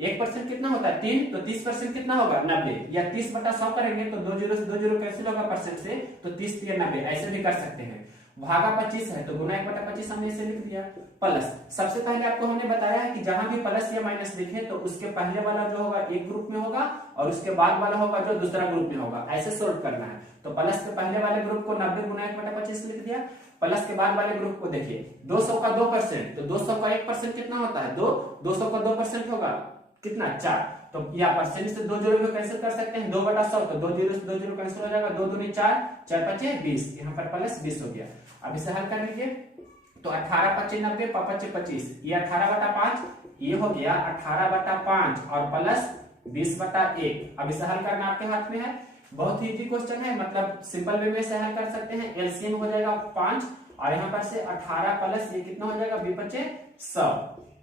1% कितना होता है 3, तो 30% कितना होगा 90, या 30 बटा 100 करेंगे तो 2 जीरो से 2 जीरो कैंसिल होगा परसेंट से, तो 30 या 90 ऐसे भी कर सकते हैं। भागा 25 है तो गुना 1/25 हमने इसे लिख दिया। प्लस सबसे पहले आपको हमने बताया है कि जहां भी प्लस या माइनस दिखे तो उसके पहले वाला जो होगा एक ग्रुप में होगा और उसके बाद वाला होगा जो दूसरा ग्रुप में होगा, ऐसे सोल्व करना है। तो प्लस के पहले वाले ग्रुप को 90 गुना 1/25 लिख दिया। प्लस के बाद वाले ग्रुप को देखिए 200 का 2%, तो 200 का 1% कितना होता है 2, 200 का 2% होगा कितना 4, तो या परसेंट से 2 जीरो को कैंसिल कर सकते हैं 2/100, तो 2 जीरो से 2 जीरो कैंसिल हो जाएगा, 2 दूनी 4, 4 पचे 20, यहाँ पर प्लस 20 हो गया। अब इसे हल कर लीजिए तो 18 पचे 90, 5 25, ये 18/5 ये हो गया 18/5 और प्लस 20/1। अब इसे हल करना आपके हाथ में है, बहुत ही इजी क्वेश्चन है, मतलब सिंपल वे में से हल कर सकते हैं। एलसीएम हो जाएगा 5 और यहाँ पर से 18 प्लस ये कितना हो जाएगा 20 पचे 100,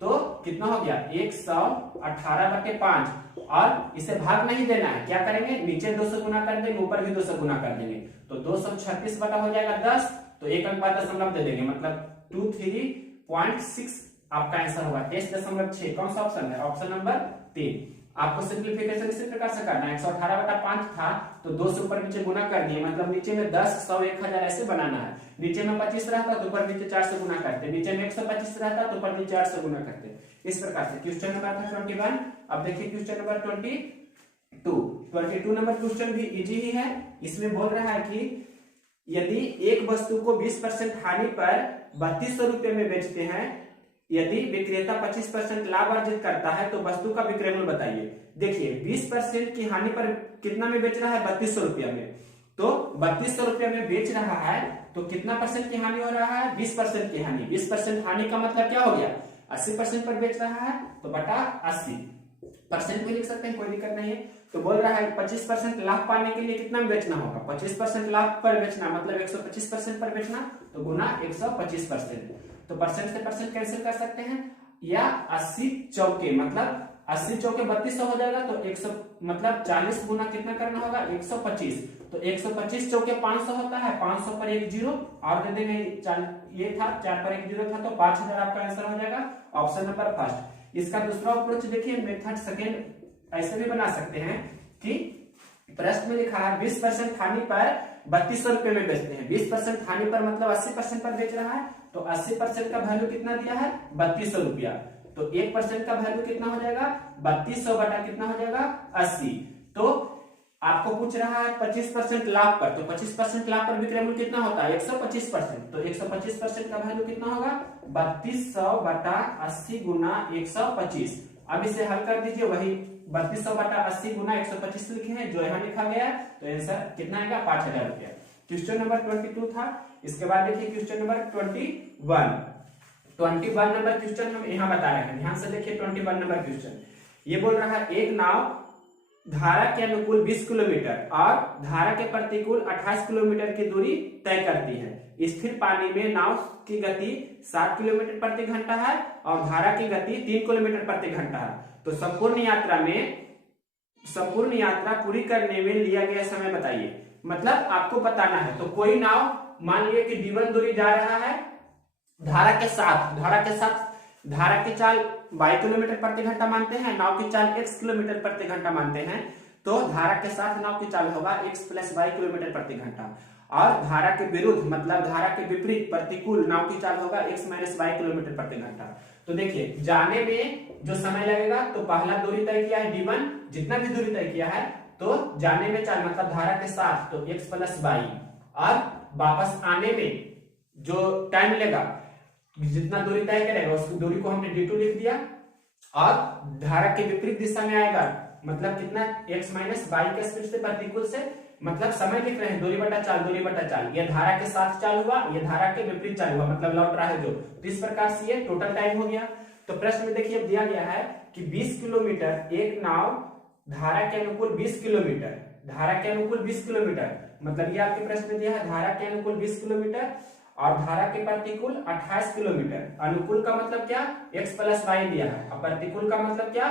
तो कितना हो गया 118/5 और इसे भाग नहीं देना है, क्या करेंगे नीचे 200 गुना कर देंगे, ऊपर भी 200 गुना कर देंगे, तो 236 बटा हो जाएगा 10, तो एक अंक बाद दशमलव दे देंगे, मतलब 23.6 आपका आंसर होगा। टेस्ट 6 कौन सा ऑप्शन है, ऑप्शन नंबर 3। आपको सिंप्लीफिकेशन इसी प्रकार से करना है। 118/5 था तो 2 से ऊपर नीचे गुना कर दिए, मतलब नीचे में 10, 100, 1000 ऐसे बनाना है। नीचे में 25 रहता तो ऊपर नीचे 4 से गुना करते, नीचे में 125 रहता तो ऊपर नीचे 8 से गुना करते, इस प्रकार से। क्वेश्चन नंबर था 21। अब देखिए क्वेश्चन नंबर 22 नंबर क्वेश्चन भी इजी ही है। इसमें बोल रहा है कि यदि एक वस्तु को 20% हानि पर 3200 रुपए में बेचते हैं, यदि विक्रेता 25% लाभ अर्जित करता है तो वस्तु का विक्रय मूल्य बताइए। देखिए 20% की हानि पर कितना में बेच रहा है 3200 रुपया में, तो 3200 रुपया में बेच रहा है तो कितना परसेंट की हानि हो रहा है 20% की हानि। 20% हानि का मतलब क्या हो गया 80% पर बेच रहा है तो बटा 80% में लिख सकते हैं, कोई दिक्कत नहीं है। तो बोल रहा है 25% लाभ पाने के लिए कितना में बेचना होगा, 25% लाभ पर बेचना मतलब 125% पर बेचना, तो गुना 125%, तो परसेंट से परसेंट कैंसिल कर सकते हैं, या 80 चौके मतलब 80 चौके 3200 हो जाएगा, तो 100 मतलब 40 गुना कितना करना होगा 125, तो 125 चौके 500 होता है, 500 पर एक जीरो और दे देंगे, ये था 4 पर एक जीरो था तो 5000 आपका आंसर हो जाएगा, ऑप्शन नंबर फर्स्ट। इसका दूसरा अप्रोच देखिए मेथड सेकेंड ऐसे भी बना सकते हैं कि प्रश्न में लिखा है 20% हानि पर 3200 रुपए में बेचते हैं, 20% हानि पर मतलब 80% पर बेच रहा है, तो 80% का वैल्यू कितना दिया है 3200 रुपया, तो 1% का वैल्यू कितना हो जाएगा 3200 बटा कितना हो जाएगा 80। तो आपको पूछ रहा है 25% लाभ पर, तो 25% लाभ पर विक्रय मूल्य कितना होता है 125%, तो 125% का वैल्यू कितना होगा 3200 बटा 80 गुना 125। अब इसे हल कर दीजिए, वही 3200 बटा 80 गुना 125 लिखे हैं जो यहाँ लिखा गया है, तो आंसर कितना आएगा 5000 रुपया। क्वेश्चन नंबर 22 था। इसके बाद देखिए क्वेश्चन नंबर 21 नंबर क्वेश्चन हम यहाँ बता रहे हैं, ध्यान से देखिए 21 नंबर क्वेश्चन। ये बोल रहा है एक नाव धारा के अनुकूल 20 किलोमीटर और धारा के प्रतिकूल 28 किलोमीटर की दूरी तय करती है। स्थिर पानी में नाव की गति 7 किलोमीटर प्रति घंटा है और धारा की गति 3 किलोमीटर प्रति घंटा है। तो संपूर्ण यात्रा पूरी करने में लिया गया समय बताइए। मतलब आपको बताना है, तो कोई नाव मान लिया कि d1 दूरी जा रहा है धारा के साथ धारा की चाल y किलोमीटर प्रति घंटा मानते हैं, नाव की चाल x किलोमीटर प्रति घंटा मानते हैं, तो धारा के साथ नाव की चाल होगा x प्लस y किलोमीटर प्रति घंटा, और धारा के विरुद्ध मतलब धारा के विपरीत प्रतिकूल नाव की चाल होगा x माइनस y किलोमीटर प्रति घंटा। तो देखिए जाने में जो समय लगेगा, तो पहला दूरी तय किया है d1, जितना भी दूरी तय किया है, तो जाने में चाल मतलब धारा के साथ तो x प्लस y, और वापस आने में जो टाइम लेगा, जितना दूरी तय करेगा उस दूरी को हमने d2 लिख दिया, और धारा के विपरीत दिशा में आएगा, मतलब कितना x माइनस वाई के स्पीड से प्रतिकूल से, मतलब समय लिख रहे हैं, दूरी बटा चाल। ये धारा के साथ चाल हुआ, ये धारा के विपरीत चाल हुआ, मतलब लौट रहा है जो। तो इस प्रकार से ये टोटल टाइम हो गया। तो प्रश्न में देखिए दिया गया है कि 20 किलोमीटर एक नाव धारा के अनुकूल 20 किलोमीटर, धारा के अनुकूल 20 किलोमीटर, मतलब ये आपके प्रश्न में दिया है धारा के अनुकूल 20 किलोमीटर और धारा के प्रतिकूल 28 किलोमीटर। अनुकूल का मतलब क्या, x प्लस वाई दिया है, और प्रतिकूल का मतलब क्या,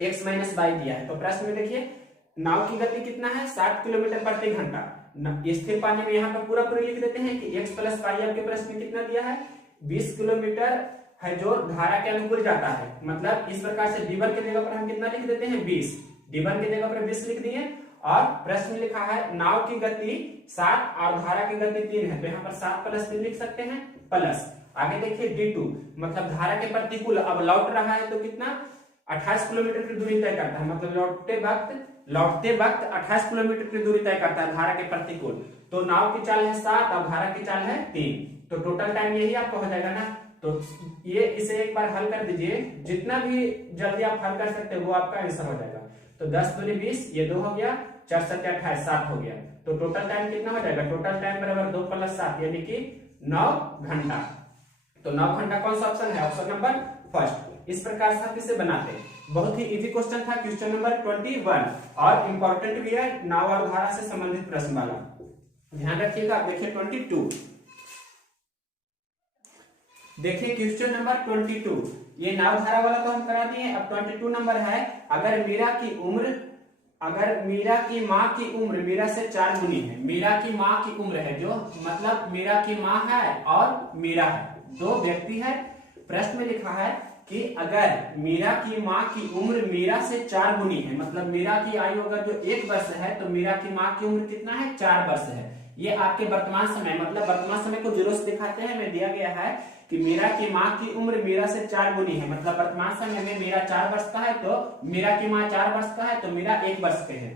x माइनस वाई दिया है। तो प्रश्न में देखिए नाव की गति कितना है, 60 किलोमीटर प्रति घंटा। स्थिर पानी में यहाँ पर पूरा लिख देते हैं कि x प्लस वाई आपके प्रश्न में कितना दिया है, 20 किलोमीटर है जो धारा के अनुकूल जाता है। मतलब इस प्रकार से d1 की जगह पर हम कितना लिख देते हैं, 20, d1 की जगह पर 20 लिख दिए। और प्रश्न लिखा है नाव की गति 7 और धारा की गति 3 है, तो यहाँ पर 7 प्लस 3 लिख सकते हैं, प्लस आगे देखिए d2, मतलब धारा के प्रतिकूल अब लौट रहा है तो कितना 28 किलोमीटर की दूरी तय करता है, मतलब लौटते वक्त 28 किलोमीटर की दूरी तय करता है धारा के प्रतिकूल। तो नाव की चाल है 7 और धारा की चाल है 3, तो टोटल टाइम यही आपको हो जाएगा ना। तो ये इसे एक बार हल कर दीजिए, जितना भी जल्दी आप हल कर सकते हो वो आपका आंसर हो जाएगा। तो 10 दूनी 20, ये 2 हो गया, 4 7 28, 7 हो गया। तो टोटल टाइम कितना हो जाएगा, टोटल टाइम बराबर 2 प्लस 7 यानी कि 9 घंटा। तो 9 घंटा कौन सा ऑप्शन है, ऑप्शन नंबर फर्स्ट। इस प्रकार से आप इसे बनाते हैं। बहुत ही इजी क्वेश्चन था, क्वेश्चन नंबर 21, और इंपॉर्टेंट भी है, नाव और धारा से संबंधित प्रश्न वाला। ध्यान रखिएगा। देखिए 22, देखिए क्वेश्चन नंबर 22, ये नाव धारा वाला तो हम करा दिए। अब 22 नंबर है, अगर मीरा की माँ की उम्र मीरा से 4 गुनी है, मीरा की माँ की उम्र है जो, मतलब मीरा की माँ है और मीरा है, 2 व्यक्ति है। प्रश्न में लिखा है कि अगर मीरा की माँ की उम्र मीरा से 4 गुनी है, मतलब मीरा की आयु अगर जो 1 वर्ष है तो मीरा की माँ की उम्र कितना है, 4 वर्ष है। ये आपके वर्तमान समय, मतलब वर्तमान समय को 0 से दिखाते हैं। में दिया गया है कि मीरा की माँ की उम्र मीरा से 4 गुनी है, मतलब वर्तमान समय में मीरा 4 वर्ष का है तो मीरा की माँ 4 वर्ष का है तो मीरा 1 वर्ष के है।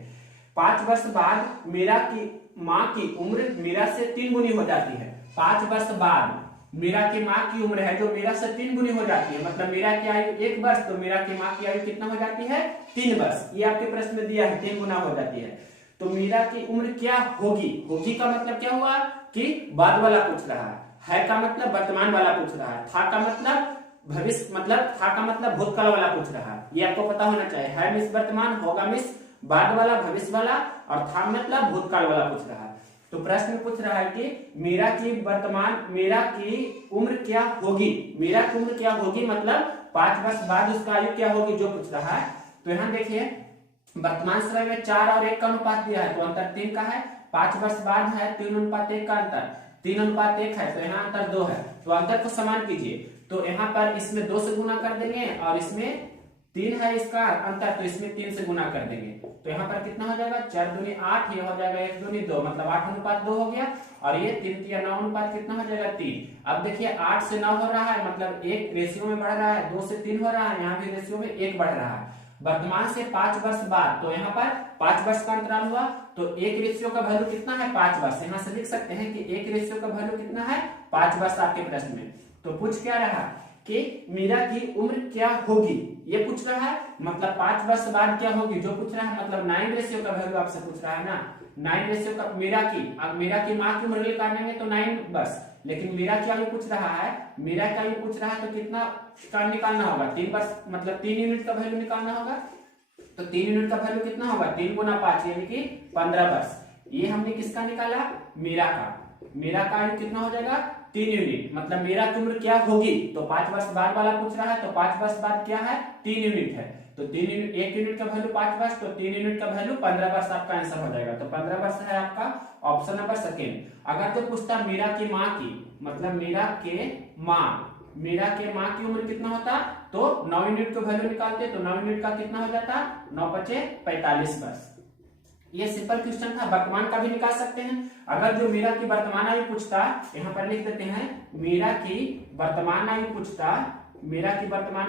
5 वर्ष बाद मीरा की माँ की उम्र मीरा से 3 गुनी हो जाती है। 5 वर्ष बाद मीरा की माँ की उम्र है जो मीरा से 3 गुनी हो जाती है, मतलब मीरा की आयु 1 वर्ष तो मीरा की माँ की आयु कितना हो जाती है, 3 वर्ष। ये आपके प्रश्न में दिया है, 3 गुना हो जाती है। तो मीरा की उम्र क्या होगी, होगी का मतलब क्या हुआ कि बाद वाला पूछ रहा है का मतलब वर्तमान वाला पूछ रहा है, था का मतलब भविष्य, मतलब था का मतलब भूतकाल वाला पूछ रहा है। ये आपको पता होना चाहिए। है मिस वर्तमान, होगा मिस बाद वाला, भविष्य वाला, और था मतलब भूतकाल वाला पूछ रहा है। तो प्रश्न पूछ रहा है कि मीरा की उम्र क्या होगी, मीरा की उम्र क्या होगी, मतलब 5 वर्ष बाद उसका आयु क्या होगी, जो पूछ रहा है। तो यहाँ देखिए वर्तमान समय में 4 और 1 का अनुपात दिया है तो अंतर 3 का है। 5 वर्ष बाद है 3:1 का अंतर, 3:1 है तो यहाँ अंतर 2 है। तो अंतर को समान कीजिए, तो यहाँ पर इसमें 2 से गुना कर देंगे और इसमें 3 है इसका अंतर, तो इसमें 3 से गुना कर देंगे। तो यहाँ पर कितना हो जाएगा, 4 दूनी 8, ये हो जाएगा 1 दूनी 2, मतलब 8:2 हो गया। और ये 3 या 9 अनुपात कितना हो जाएगा, 3। अब देखिए 8 से 9 हो रहा है, मतलब 1 रेशियो में बढ़ रहा है, 2 से 3 हो रहा है, यहाँ भी रेशियो में 1 बढ़ रहा है। वर्तमान से 5 वर्ष बाद, तो यहाँ पर 5 वर्ष का अंतराल हुआ तो 1 रेशियो का वैल्यू कितना है, 5 वर्ष। यहाँ से लिख सकते हैं कि 1 रेशियो का वैल्यू कितना है, 5 वर्ष आपके प्रश्न में। तो पूछ क्या रहा कि मीरा की उम्र क्या होगी, ये पूछ रहा है, मतलब 5 वर्ष बाद क्या होगी, जो पूछ रहा है, मतलब 9 रेशियो का वैल्यू आपसे पूछ रहा है ना। 9 रेशियो का मीरा की माँ की उम्र निकालेंगे तो 9 वर्ष, लेकिन मीरा की आयु पूछ रहा है, मीरा की आयु पूछ रहा है तो कितना का निकालना होगा, 3 वर्ष, मतलब 3 यूनिट का वैल्यू निकालना होगा। तो 3 यूनिट का वैल्यू कितना होगा, 3 गुना 5 यानी कि 15 वर्ष। ये हमने किसका निकाला, मीरा का। मीरा का आयु कितना हो जाएगा, 3 यूनिट, मतलब मीरा की उम्र क्या होगी, तो 5 वर्ष बाद वाला पूछ रहा है तो 5 वर्ष बाद क्या है, 3 यूनिट है। तो 3 यूनिट, 1 यूनिट का वैल्यू 5 वर्ष, तो 3 यूनिट का वैल्यू 15 वर्ष आपका आंसर हो जाएगा। तो 15 वर्ष है आपका ऑप्शन नंबर सेकेंड। अगर तो पूछता मीरा की माँ की, मतलब मीरा के माँ की उम्र कितना होता, तो 9 यूनिट का वैल्यू निकालते तो 9 यूनिट का कितना हो जाता, 9 × 5 = 45 वर्ष। ये सिंपल क्वेश्चन था, वर्तमान का भी निकाल सकते हैं। अगर जो मीरा की वर्तमान आयु पूछता, यहाँ पर लिख देते हैं मीरा की वर्तमान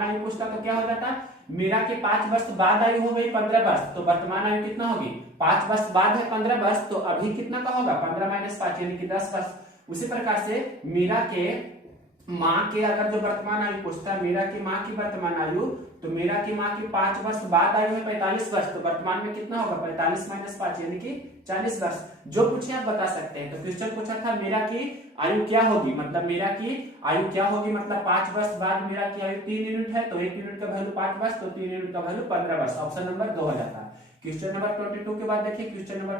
आयु पूछता तो क्या हो जाता, मीरा के 5 वर्ष बाद आयु हो गई 15 वर्ष, तो वर्तमान आयु कितना होगी? 5 वर्ष बाद है 15 वर्ष, तो अभी कितना का होगा? 15 - 5 यानी कि 10 वर्ष। उसी प्रकार से मीरा के माँ के अगर जो वर्तमान आयु पूछता है, मीरा की माँ की वर्तमान आयु, तो मीरा की माँ की 5 वर्ष बाद आयु है 45 वर्ष, तो वर्तमान में कितना होगा? 45 - 5 यानी कि 40 वर्ष। जो पूछे आप बता सकते हैं। तो क्वेश्चन पूछा था मीरा की आयु क्या होगी, मतलब मीरा की आयु क्या होगी, मतलब 5 वर्ष बाद मीरा की आयु 3 यूनिट है, तो 1 यूनिट का वैल्यू 5 वर्ष, तो 3 यूनिट का वैल्यू 15 वर्ष। ऑप्शन नंबर 2 हो जाता है। क्वेश्चन नंबर 22 के बाद देखिए क्वेश्चन नंबर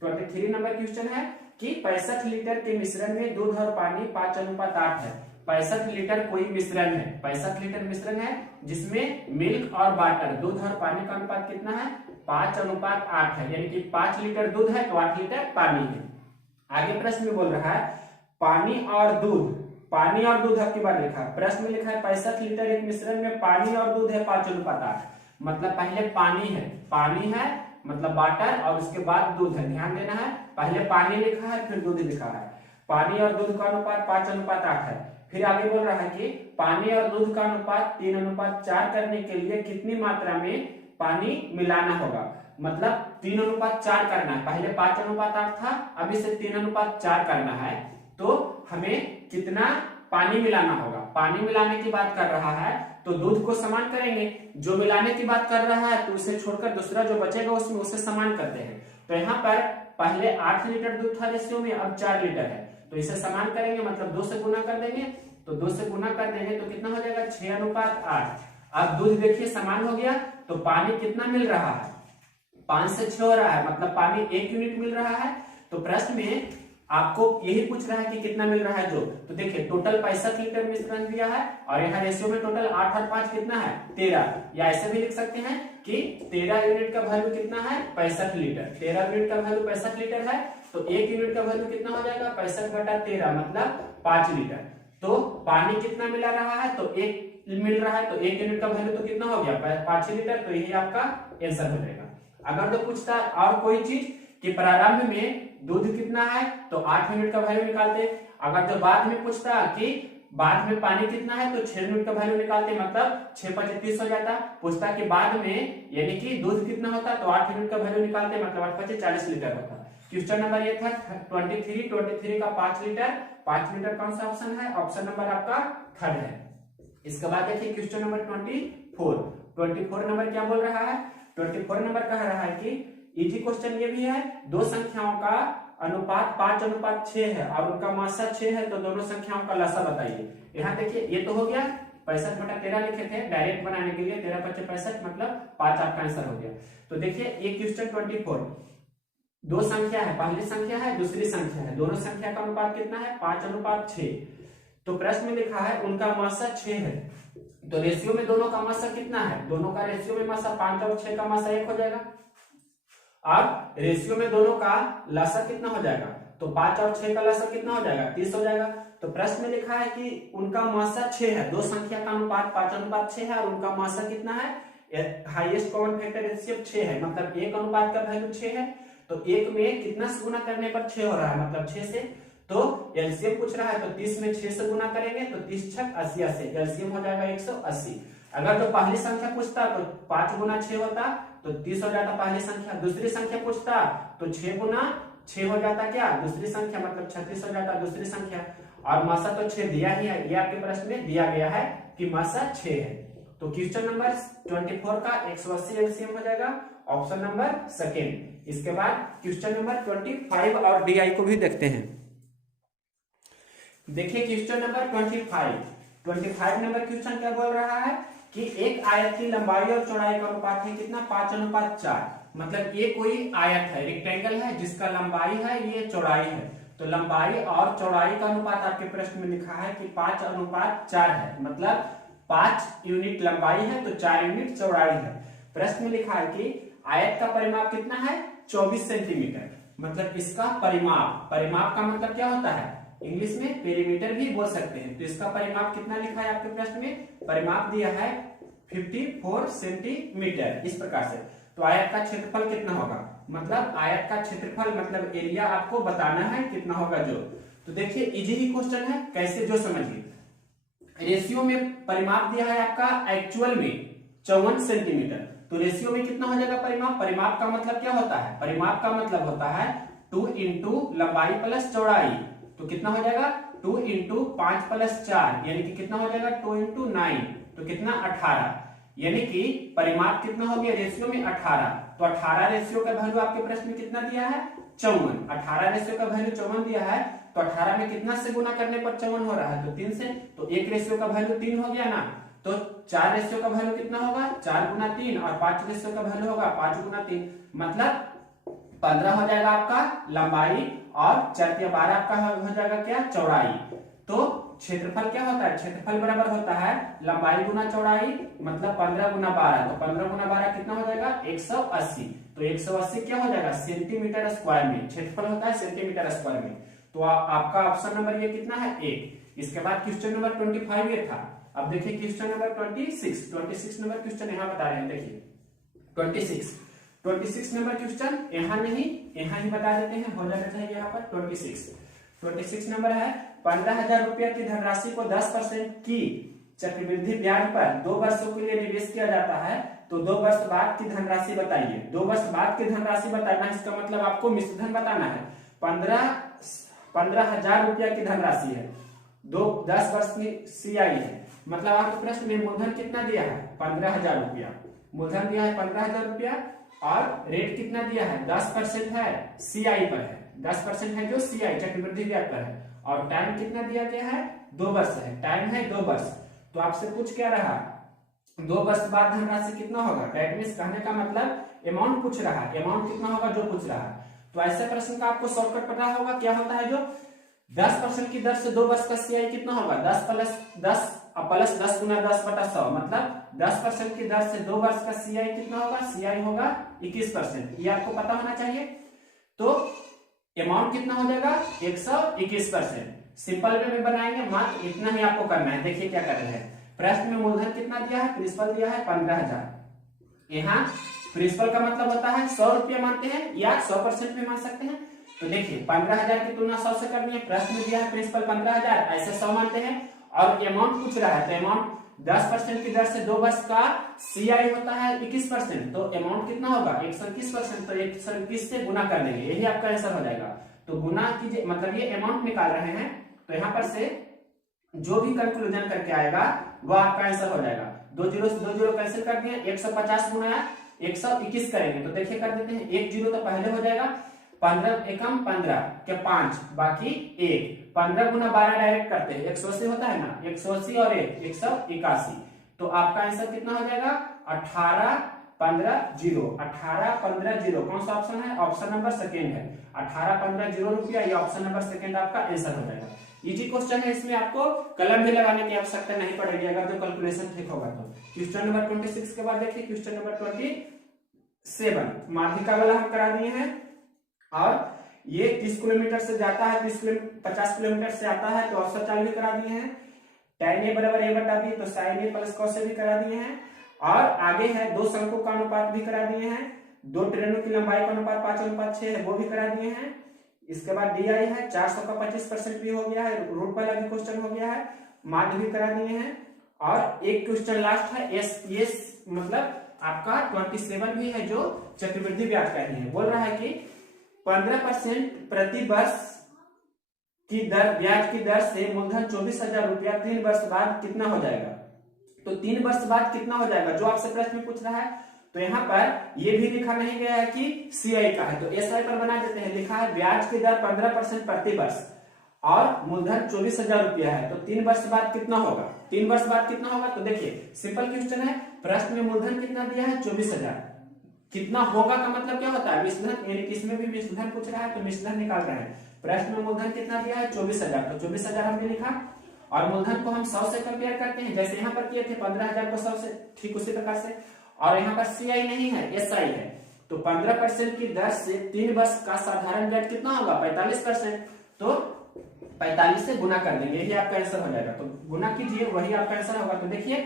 23 नंबर क्वेश्चन है कि 65 लीटर के मिश्रण में दूध और पानी 5:8 है। 65 लीटर कोई मिश्रण है, 65 लीटर मिश्रण है जिसमें मिल्क और वाटर, दूध और पानी का अनुपात कितना है? 5:8 है, यानी कि 5 लीटर दूध है तो 8 लीटर पानी है। आगे प्रश्न में बोल रहा है पानी और दूध आपकी बार लिखा है। प्रश्न में लिखा है 65 लीटर एक मिश्रण में पानी और दूध है 5:8, मतलब पहले पानी है मतलब वाटर, और उसके बाद दूध है। ध्यान देना है, पहले पानी लिखा है फिर दूध लिखा है। पानी और दूध का अनुपात 5:8 है। फिर आगे बोल रहा है कि पानी और दूध का अनुपात 3:4 करने के लिए कितनी मात्रा में पानी मिलाना होगा, मतलब 3:4 करना है। पहले 5:8 था, अभी से 3:4 करना है, तो हमें कितना पानी मिलाना होगा। पानी मिलाने की बात कर रहा है तो दूध को समान करेंगे, जो मिलाने की बात कर रहा है तो उसे छोड़कर दूसरा जो बचेगा उसमें उसे समान करते हैं। तो यहाँ पर पहले 8 लीटर दूध था रेशियो में, अब 4 लीटर है, तो इसे समान करेंगे, मतलब 2 से गुना कर देंगे, तो 2 से गुना कर देंगे तो कितना हो जाएगा? 6:8। अब दूध देखिए समान हो गया, तो पानी कितना मिल रहा है? 5 से 6 हो रहा है, मतलब पानी 1 यूनिट मिल रहा है। तो प्रश्न में आपको यही पूछ रहा है कि कितना मिल रहा है जो, तो देखिए टोटल 65 लीटर मिश्रण दिया है और यहाँ रेशियो में टोटल 8 और 5 कितना है? 13, या ऐसे भी लिख सकते हैं कि 13 यूनिट का वैल्यू कितना है? 65 लीटर। 13 यूनिट का वैल्यू 65 लीटर है, तो 1 यूनिट का वैल्यू कितना हो जाएगा? 65/13 मतलब 5 लीटर। तो पानी कितना मिला रहा है? तो 1 मिल रहा है, तो 1 यूनिट का वैल्यू तो कितना हो गया? 5 लीटर। तो यही आपका आंसर हो जाएगा। अगर तो पूछता है और कोई चीज कि प्रारंभ में दूध कितना है, तो 8 यूनिट का वैल्यू निकालते। अगर जो बाद में पूछता कि बाद में पानी कितना है, तो 6 यूनिट का वैल्यू निकालते, मतलब 6×5 30 हो जाता। पूछता कि बाद में यानी कि दूध कितना होता, तो 8 यूनिट का वैल्यू निकालते, मतलब 8×5 40 लीटर होता। क्वेश्चन नंबर ये था 23 का 5 लीटर कौन सा ऑप्शन है? ऑप्शन नंबर आपका 3rd है। इसके बाद देखिए क्वेश्चन नंबर 24 नंबर क्या बोल रहा है? 24 नंबर कह रहा है कि इजी क्वेश्चन ये भी है, दो संख्याओं का अनुपात 5:6 है और उनका मात्रा 6 है, तो दोनों संख्याओं का लसा बताइए। यहाँ देखिए ये तो हो गया, 65/13 लिखे थे डायरेक्ट बनाने के लिए, 13×5 65 मतलब 5 आपका आंसर हो गया। तो देखिए ये क्वेश्चन 24, दो संख्या है, पहली संख्या है दूसरी संख्या है, दोनों संख्या का अनुपात कितना है? 5:6। तो प्रश्न में लिखा है उनका मात्रा 6 है, तो रेशियो में दोनों का मात्रा कितना है? दोनों का रेशियो में मात्रा 5 और 6 का मात्रा 1 हो जाएगा, और रेशियो में दोनों का लसा कितना हो जाएगा? तो 5 और 6 का लसा कितना हो जाएगा? 30 हो जाएगा। तो प्रश्न में लिखा है कि उनका मात्रा 6 है, दो संख्या का अनुपात 5:6 है और उनका मात्रा कितना है? हाईएस्ट कॉमन फैक्टर रेशियो 6 है, मतलब एक अनुपात का वैल्यू 6 है, तो एक में कितना से गुना करने पर 6 हो रहा है, मतलब 6 से। तो एलसीएम पूछ रहा है, तो 30 में 6 से गुना करेंगे तो 30 × 6 80 एलसीएम हो जाएगा 180। अगर तो पहली संख्या पूछता तो 5 × 6 होता तो 30 हो जाता पहली संख्या। दूसरी संख्या पूछता तो 6 × 6 हो जाता क्या? दूसरी संख्या, मतलब 36 हो जाता दूसरी संख्या। और मात्रा तो 6 दिया ही है, ये आपके प्रश्न में दिया गया है कि मात्रा 6 है। तो क्वेश्चन नंबर 24 का 180 एलसीएम हो जाएगा, ऑप्शन नंबर 2। इसके बाद क्वेश्चन नंबर 25 और डीआई को भी देखते हैं। देखिए क्वेश्चन नंबर 25 नंबर क्वेश्चन क्या बोल रहा है कि एक आयत की लंबाई और चौड़ाई का अनुपात है कितना? 5:4। मतलब ये कोई आयत है, रेक्टेंगल है, जिसका लंबाई है ये चौड़ाई है, तो लंबाई और चौड़ाई का अनुपात आपके प्रश्न में लिखा है कि 5:4 है, मतलब 5 यूनिट लंबाई है तो 4 यूनिट चौड़ाई है। प्रश्न में लिखा है कि आयत का परिमाप कितना है? 24 सेंटीमीटर, मतलब इसका परिमाप का मतलब क्या होता है? इंग्लिश में पेरीमीटर भी बोल सकते हैं। तो इसका परिमाप कितना लिखा है आपके प्रश्न में? परिमाप दिया है 54 सेंटीमीटर, इस प्रकार से। तो आयत का क्षेत्रफल कितना होगा? मतलब आयत का क्षेत्रफल मतलब एरिया आपको बताना है कितना होगा जो। तो देखिए इजी ही क्वेश्चन है, कैसे जो समझिए। रेशियो में परिमाप दिया है आपका एक्चुअल में 54 सेंटीमीटर, तो रेशियो में कितना हो जाएगा परिमाप? परिमाप का मतलब क्या होता है? परिमाप का मतलब होता है 2 इंटू लंबाई प्लस चौड़ाई, तो कितना हो जाएगा 2 इंटू 5 प्लस 4 यानी कि कितना हो जाएगा 2 इंटू 9, तो कितना 18, यानी कि परिमाप कितना हो गया रेशियो में 18। तो 18 रेशियो का वैल्यू आपके प्रश्न में कितना दिया है 54, 18 रेशियो का वैल्यू 54 दिया है, तो 18 में कितना से गुना करने पर 54 हो रहा है? तो 3 से, तो एक रेशियो का वैल्यू 3 हो गया ना, तो 4 रेशियो का वैल्यू कितना होगा 4 गुना 3, और 5 रेशियो का वैल्यू होगा 5 गुना 3, मतलब 15 हो जाएगा आपका लंबाई, और 4 या 12 आपका हो जाएगा क्या चौड़ाई। तो क्षेत्रफल क्या होता है? क्षेत्रफल बराबर होता है लंबाई गुना चौड़ाई, मतलब 15 गुना 12, तो 15 गुना 12 कितना हो जाएगा 180, तो 180 क्या हो जाएगा सेंटीमीटर स्क्वायर में, क्षेत्रफल होता है सेंटीमीटर स्क्वायर में। तो आपका ऑप्शन नंबर ये कितना है 1। इसके बाद क्वेश्चन नंबर 25 ये था। अब देखिए क्वेश्चन नंबर 26 नंबर क्वेश्चन यहाँ बता रहे हैं, देखिए 26 नंबर क्वेश्चन यहाँ नहीं, यहाँ ही बता देते हैं, हो जाना चाहिए यहाँ पर 26 नंबर है। 15,000 रुपया की धनराशि को 10% की चक्रवृद्धि ब्याज पर 2 वर्षों के लिए निवेश किया जाता है, तो 2 वर्ष बाद की धनराशि बताइए। 2 वर्ष बाद की धनराशि बताना, इसका मतलब आपको मिश्र धन बताना है। 15,000 रुपया की धनराशि है, 10 वर्ष की सीआई है, मतलब आपके प्रश्न में मूलधन कितना दिया है 15,000 रुपया, मूलधन दिया है 15,000 रुपया, और रेट कितना दिया है 10% है, सीआई पर है, 10% है जो सीआई चक्रवृद्धि ब्याज पर है, और टाइम कितना दिया गया है 2 वर्ष है, टाइम है 2 वर्ष। तो आपसे पूछ क्या रहा 2 वर्ष बाद धनराशि कितना होगा, दैट मींस कहने का मतलब अमाउंट पूछ रहा है, अमाउंट कितना होगा जो पूछ रहा है। तो ऐसे प्रश्न का आपको शॉर्टकट पता होगा, क्या होता है जो 10% की दर से 2 वर्ष का सीआई कितना होगा 10 प्लस 10 गुना 10/100, मतलब 10% की दर से 2 वर्ष का सीआई कितना होगा, सीआई होगा 21%, ये आपको पता होना चाहिए। तो अमाउंट कितना हो जाएगा 121%। सिंपल वे में बनाएंगे, मात्र इतना ही आपको करना है। देखिए क्या कर रहे हैं, प्रश्न में मूलधन कितना दिया है, प्रिंसिपल दिया है 15,000, यहाँ प्रिंसिपल का मतलब होता है 100 रुपया मानते हैं या 100% में मान सकते हैं। तो देखिए 15,000 की तुलना 100 से करनी है, प्रश्न में दिया है प्रिंसिपल 15,000, ऐसे 100 मानते हैं, और अमाउंट पूछ रहा है, तो अमाउंट 10% की दर से 2 वर्ष का सीआई होता है 21%, तो अमाउंट कितना होगा 121%, तो 121 से गुना कर देंगे, यही आपका आंसर हो जाएगा। तो गुना कीजिए, मतलब ये अमाउंट निकाल रहे हैं, तो यहाँ पर से जो भी कंक्लूजन करके आएगा वो आपका आंसर हो जाएगा। 2 जीरो से 2 जीरो कैंसिल कर दिए, 150 गुना 121 करेंगे, तो देखिए कर देते हैं, 1 जीरो तो पहले हो जाएगा, 15 एकम 15 के 5 बाकी 1, 15 गुना 12 डायरेक्ट करते हैं, 180 होता है ना, 180 और 1 181, तो आपका आंसर कितना हो जाएगा 18,15,0, कौन सा ऑप्शन है, ऑप्शन नंबर सेकेंड है, 18,15,0 रुपया, ये ऑप्शन नंबर सेकेंड आपका आंसर हो जाएगा। इजी क्वेश्चन है, इसमें आपको कलम भी लगाने की आवश्यकता नहीं पड़ेगी अगर जो कैलकुलेशन ठीक होगा तो। क्वेश्चन नंबर 26 के बाद देखिए क्वेश्चन नंबर 27, माध्यिका वाला हम करा दिए हैं, और ये 30 किलोमीटर से जाता है, 50 किलोमीटर से आता है, तो औसत चाल भी करा दिए हैं, tan a बराबर a बटा b, तो sin a plus cos a भी करा दिए हैं, और आगे है 2 शंकु का अनुपात भी करा दिए हैं, 2 ट्रेनों की लंबाई का अनुपात 5:6 है वो भी करा दिए हैं। इसके बाद डी आई है 400 का 25% भी हो गया है, रूट वाला भी क्वेश्चन हो गया है, माध्य भी करा दिए हैं, और एक क्वेश्चन लास्ट है एस मतलब आपका 27 भी है जो चक्रवृद्धि ब्याज का ही है। बोल रहा है कि 15% प्रति वर्ष की दर, ब्याज की दर से मूलधन 24,000 रुपया 3 वर्ष बाद कितना हो जाएगा। तो 3 वर्ष बाद कितना हो जाएगा जो आपसे प्रश्न में पूछ रहा है। तो यहाँ पर ये भी लिखा नहीं गया है कि सीआई का है, तो एसआई पर बना देते हैं, लिखा है ब्याज की दर 15% प्रति वर्ष और मूलधन 24,000 रुपया है, तो 3 वर्ष बाद कितना होगा, 3 वर्ष बाद कितना होगा। तो देखिए सिंपल क्वेश्चन है, प्रश्न में मूलधन कितना दिया है 24,000, कितना होगा का मतलब क्या होता है मिश्रधन, यानी कि इसमें भी मिश्रधन पूछ रहा है तो मिश्रधन निकाल रहे हैं। प्रश्न में मूलधन कितना दिया है 24,000, तो 24,000 हमने लिखा, और मूलधन को हम 100 से कंपेयर करते हैं, जैसे यहाँ पर किए थे 15,000 को 100 से, ठीक उसी प्रकार से, और यहाँ पर सीआई नहीं है एसआई है, तो 15% की दर से 3 वर्ष का साधारण ब्याज कितना होगा 45%, तो 45 से गुना कर देंगे, यही आपका आंसर हो जाएगा। तो गुना कीजिए, वही आपका आंसर होगा। तो देखिए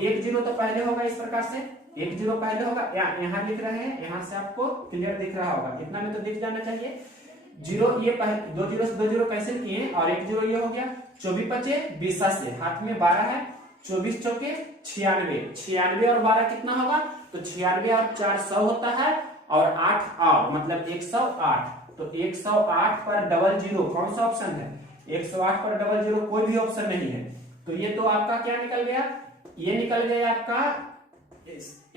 1 जीरो तो पहले होगा, इस प्रकार से 1 जीरो पहले होगा, यहाँ लिख रहे हैं, यहाँ से आपको क्लियर दिख रहा होगा, इतना में तो दिख जाना चाहिए। जीरो, ये पहले 2 जीरो से 2 जीरो कैंसिल किए और 1 जीरो ये हो गया। 24 बचे 20 से, हाथ में 12 है, 24 चौके 96, 96 और 12 कितना होगा, तो 96 और 4 100 होता है, और 8 और मतलब 108। तो 108 पर डबल जीरो कौन सा ऑप्शन है, 108 पर डबल जीरो कोई भी ऑप्शन नहीं है। तो ये तो आपका क्या निकल गया, ये निकल गया आपका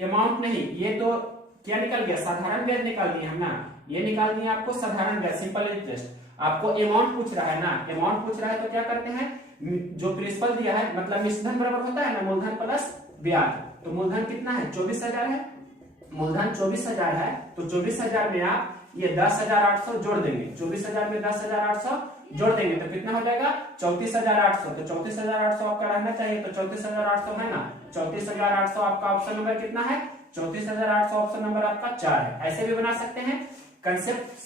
अमाउंट नहीं, ये तो क्या निकल गया, साधारण ब्याज निकाल दिए हम ना, ये निकाल दिए आपको साधारण ब्याज, सिंपल इंटरेस्ट। आपको अमाउंट पूछ रहा है ना, अमाउंट पूछ रहा है तो क्या करते हैं, जो प्रिंसिपल दिया है मतलब मिश्रधन बराबर होता है ना मूलधन प्लस ब्याज। तो मूलधन कितना है, 24,000 है, मूलधन 24,000 है, तो 24,000 में आप ये 10,800 जोड़ देंगे, 24,000 में 10,800 जोड़ देंगे तो कितना हो जाएगा 34,800। तो 34,800 आपका रहना चाहिए, तो 34,800 है ना, 34,800 आपका ऑप्शन नंबर कितना है, 34,800 ऑप्शन नंबर आपका 4 है। ऐसे भी बना सकते हैं, कंसेप्ट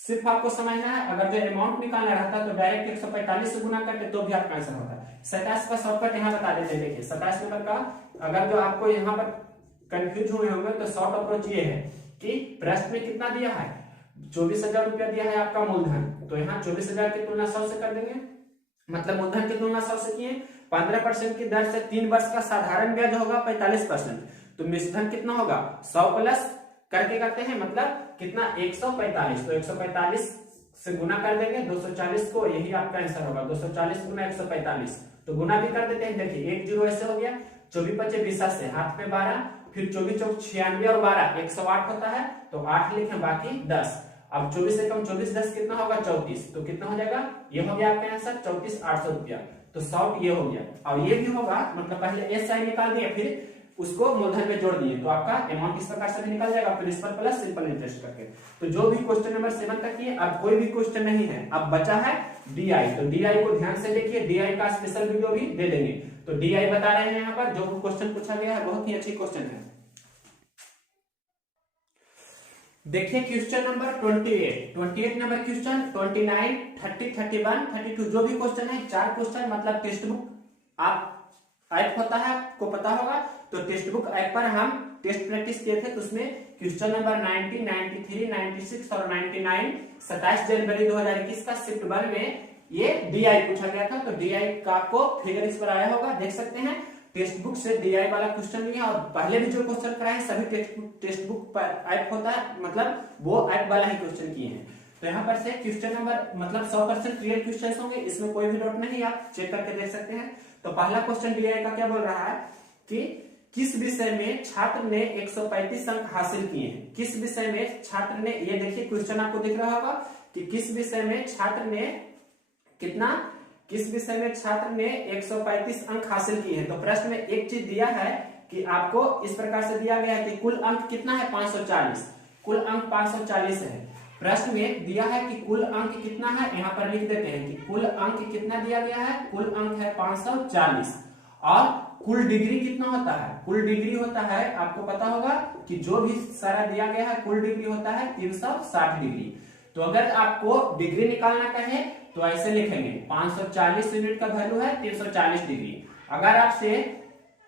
सिर्फ आपको समझना है। अगर जो अमाउंट निकालना रहता तो डायरेक्ट 145 से गुना करके तो भी आपका आंसर होता है। 27 का शॉर्टकट यहाँ बता देते हैं, देखिए 27 नंबर का अगर जो आपको यहाँ पर कंफ्यूज हुए होंगे तो शॉर्ट अप्रोच ये है कि प्रश्न में कितना दिया है, 24,000 रुपया दिया है आपका मूलधन, तो यहाँ 24,000 की तुलना 100 से कर देंगे, मतलब मूलधन की तुलना 100 से किए, 15% की दर से 3 वर्ष का साधारण ब्याज होगा 45%, तो मिश्रधन कितना होगा 100 प्लस करके करते हैं मतलब कितना 145, तो 145 से गुना कर देंगे 240 को, यही आपका आंसर होगा 240 गुना 145। तो गुना भी कर देते हैं, देखिए 1 जीरो ऐसे हो गया, 24 बचे 20 से, हाथ में 12, फिर 24 चौक 96 और 12 108 होता है, तो 8 लिखे बाकी 10। अब 24 से कम 24 10 कितना होगा 34, तो कितना हो जाएगा, ये हो गया आपका आंसर 34,800 रुपया। तो शॉर्ट ये हो गया, और ये भी होगा मतलब पहले एस आई निकाल दिए फिर उसको मूलधन में जोड़ दिए, तो आपका अमाउंट इस प्रकार से भी निकल जाएगा, प्रिंसिपल प्लस सिंपल इंटरेस्ट करके। तो जो भी क्वेश्चन नंबर 7 तक है, अब कोई भी क्वेश्चन नहीं है, अब बचा है डीआई। तो डीआई को ध्यान से देखिए, डीआई का स्पेशल वीडियो भी दे देंगे। तो डीआई बता रहे हैं यहाँ पर, जो क्वेश्चन पूछा गया है बहुत ही अच्छी क्वेश्चन है। देखिए क्वेश्चन नंबर 28 नंबर क्वेश्चन, 29, 30, 31, 32 जो भी क्वेश्चन है, 4 क्वेश्चन मतलब टेक्स्ट बुक आप ऐप होता है आपको पता होगा, तो टेक्स्ट बुक ऐप पर हम टेस्ट प्रैक्टिस किए थे, तो उसमें क्वेश्चन नंबर 90, 93, 96 और 99 27 जनवरी 2021 का शिफ्ट 1 में ये डीआई पूछा गया था। तो डीआई का आपको फिगर इस पर आया होगा, देख सकते हैं टेक्स्ट बुक से डीआई वाला क्वेश्चन लिया, और पहले भी जो क्वेश्चन कराए हैं सभी टेक्स्ट बुक पर ऐप होता है, मतलब वो ऐप वाला ही क्वेश्चन किए हैं। तो यहाँ पर से क्वेश्चन नंबर मतलब 100% रियल क्वेश्चन होंगे, इसमें कोई भी डाउट नहीं, आप चेक करके देख सकते हैं। तो पहला क्वेश्चन डीआई का क्या बोल रहा है कि किस विषय में छात्र ने 135 अंक हासिल किए हैं, किस विषय में छात्र ने, ये देखिए क्वेश्चन आपको दिख रहा होगा कि किस विषय में छात्र ने कितना, किस विषय में छात्र ने 135 अंक हासिल किए हैं। तो प्रश्न में एक चीज दिया है कि आपको इस प्रकार से दिया गया है कि कुल अंक कितना है 540, कुल अंक 540 है। प्रश्न में दिया है कि कुल अंक कितना है, यहाँ पर लिख देते हैं कि कुल अंक कितना दिया गया है, कुल अंक है 540, और कुल डिग्री कितना होता है, कुल डिग्री होता है आपको पता होगा कि जो भी सारा दिया गया है कुल डिग्री होता है 360 डिग्री। तो अगर आपको डिग्री निकालना कहे तो ऐसे लिखेंगे 540 यूनिट का वैल्यू है 340 डिग्री। अगर आपसे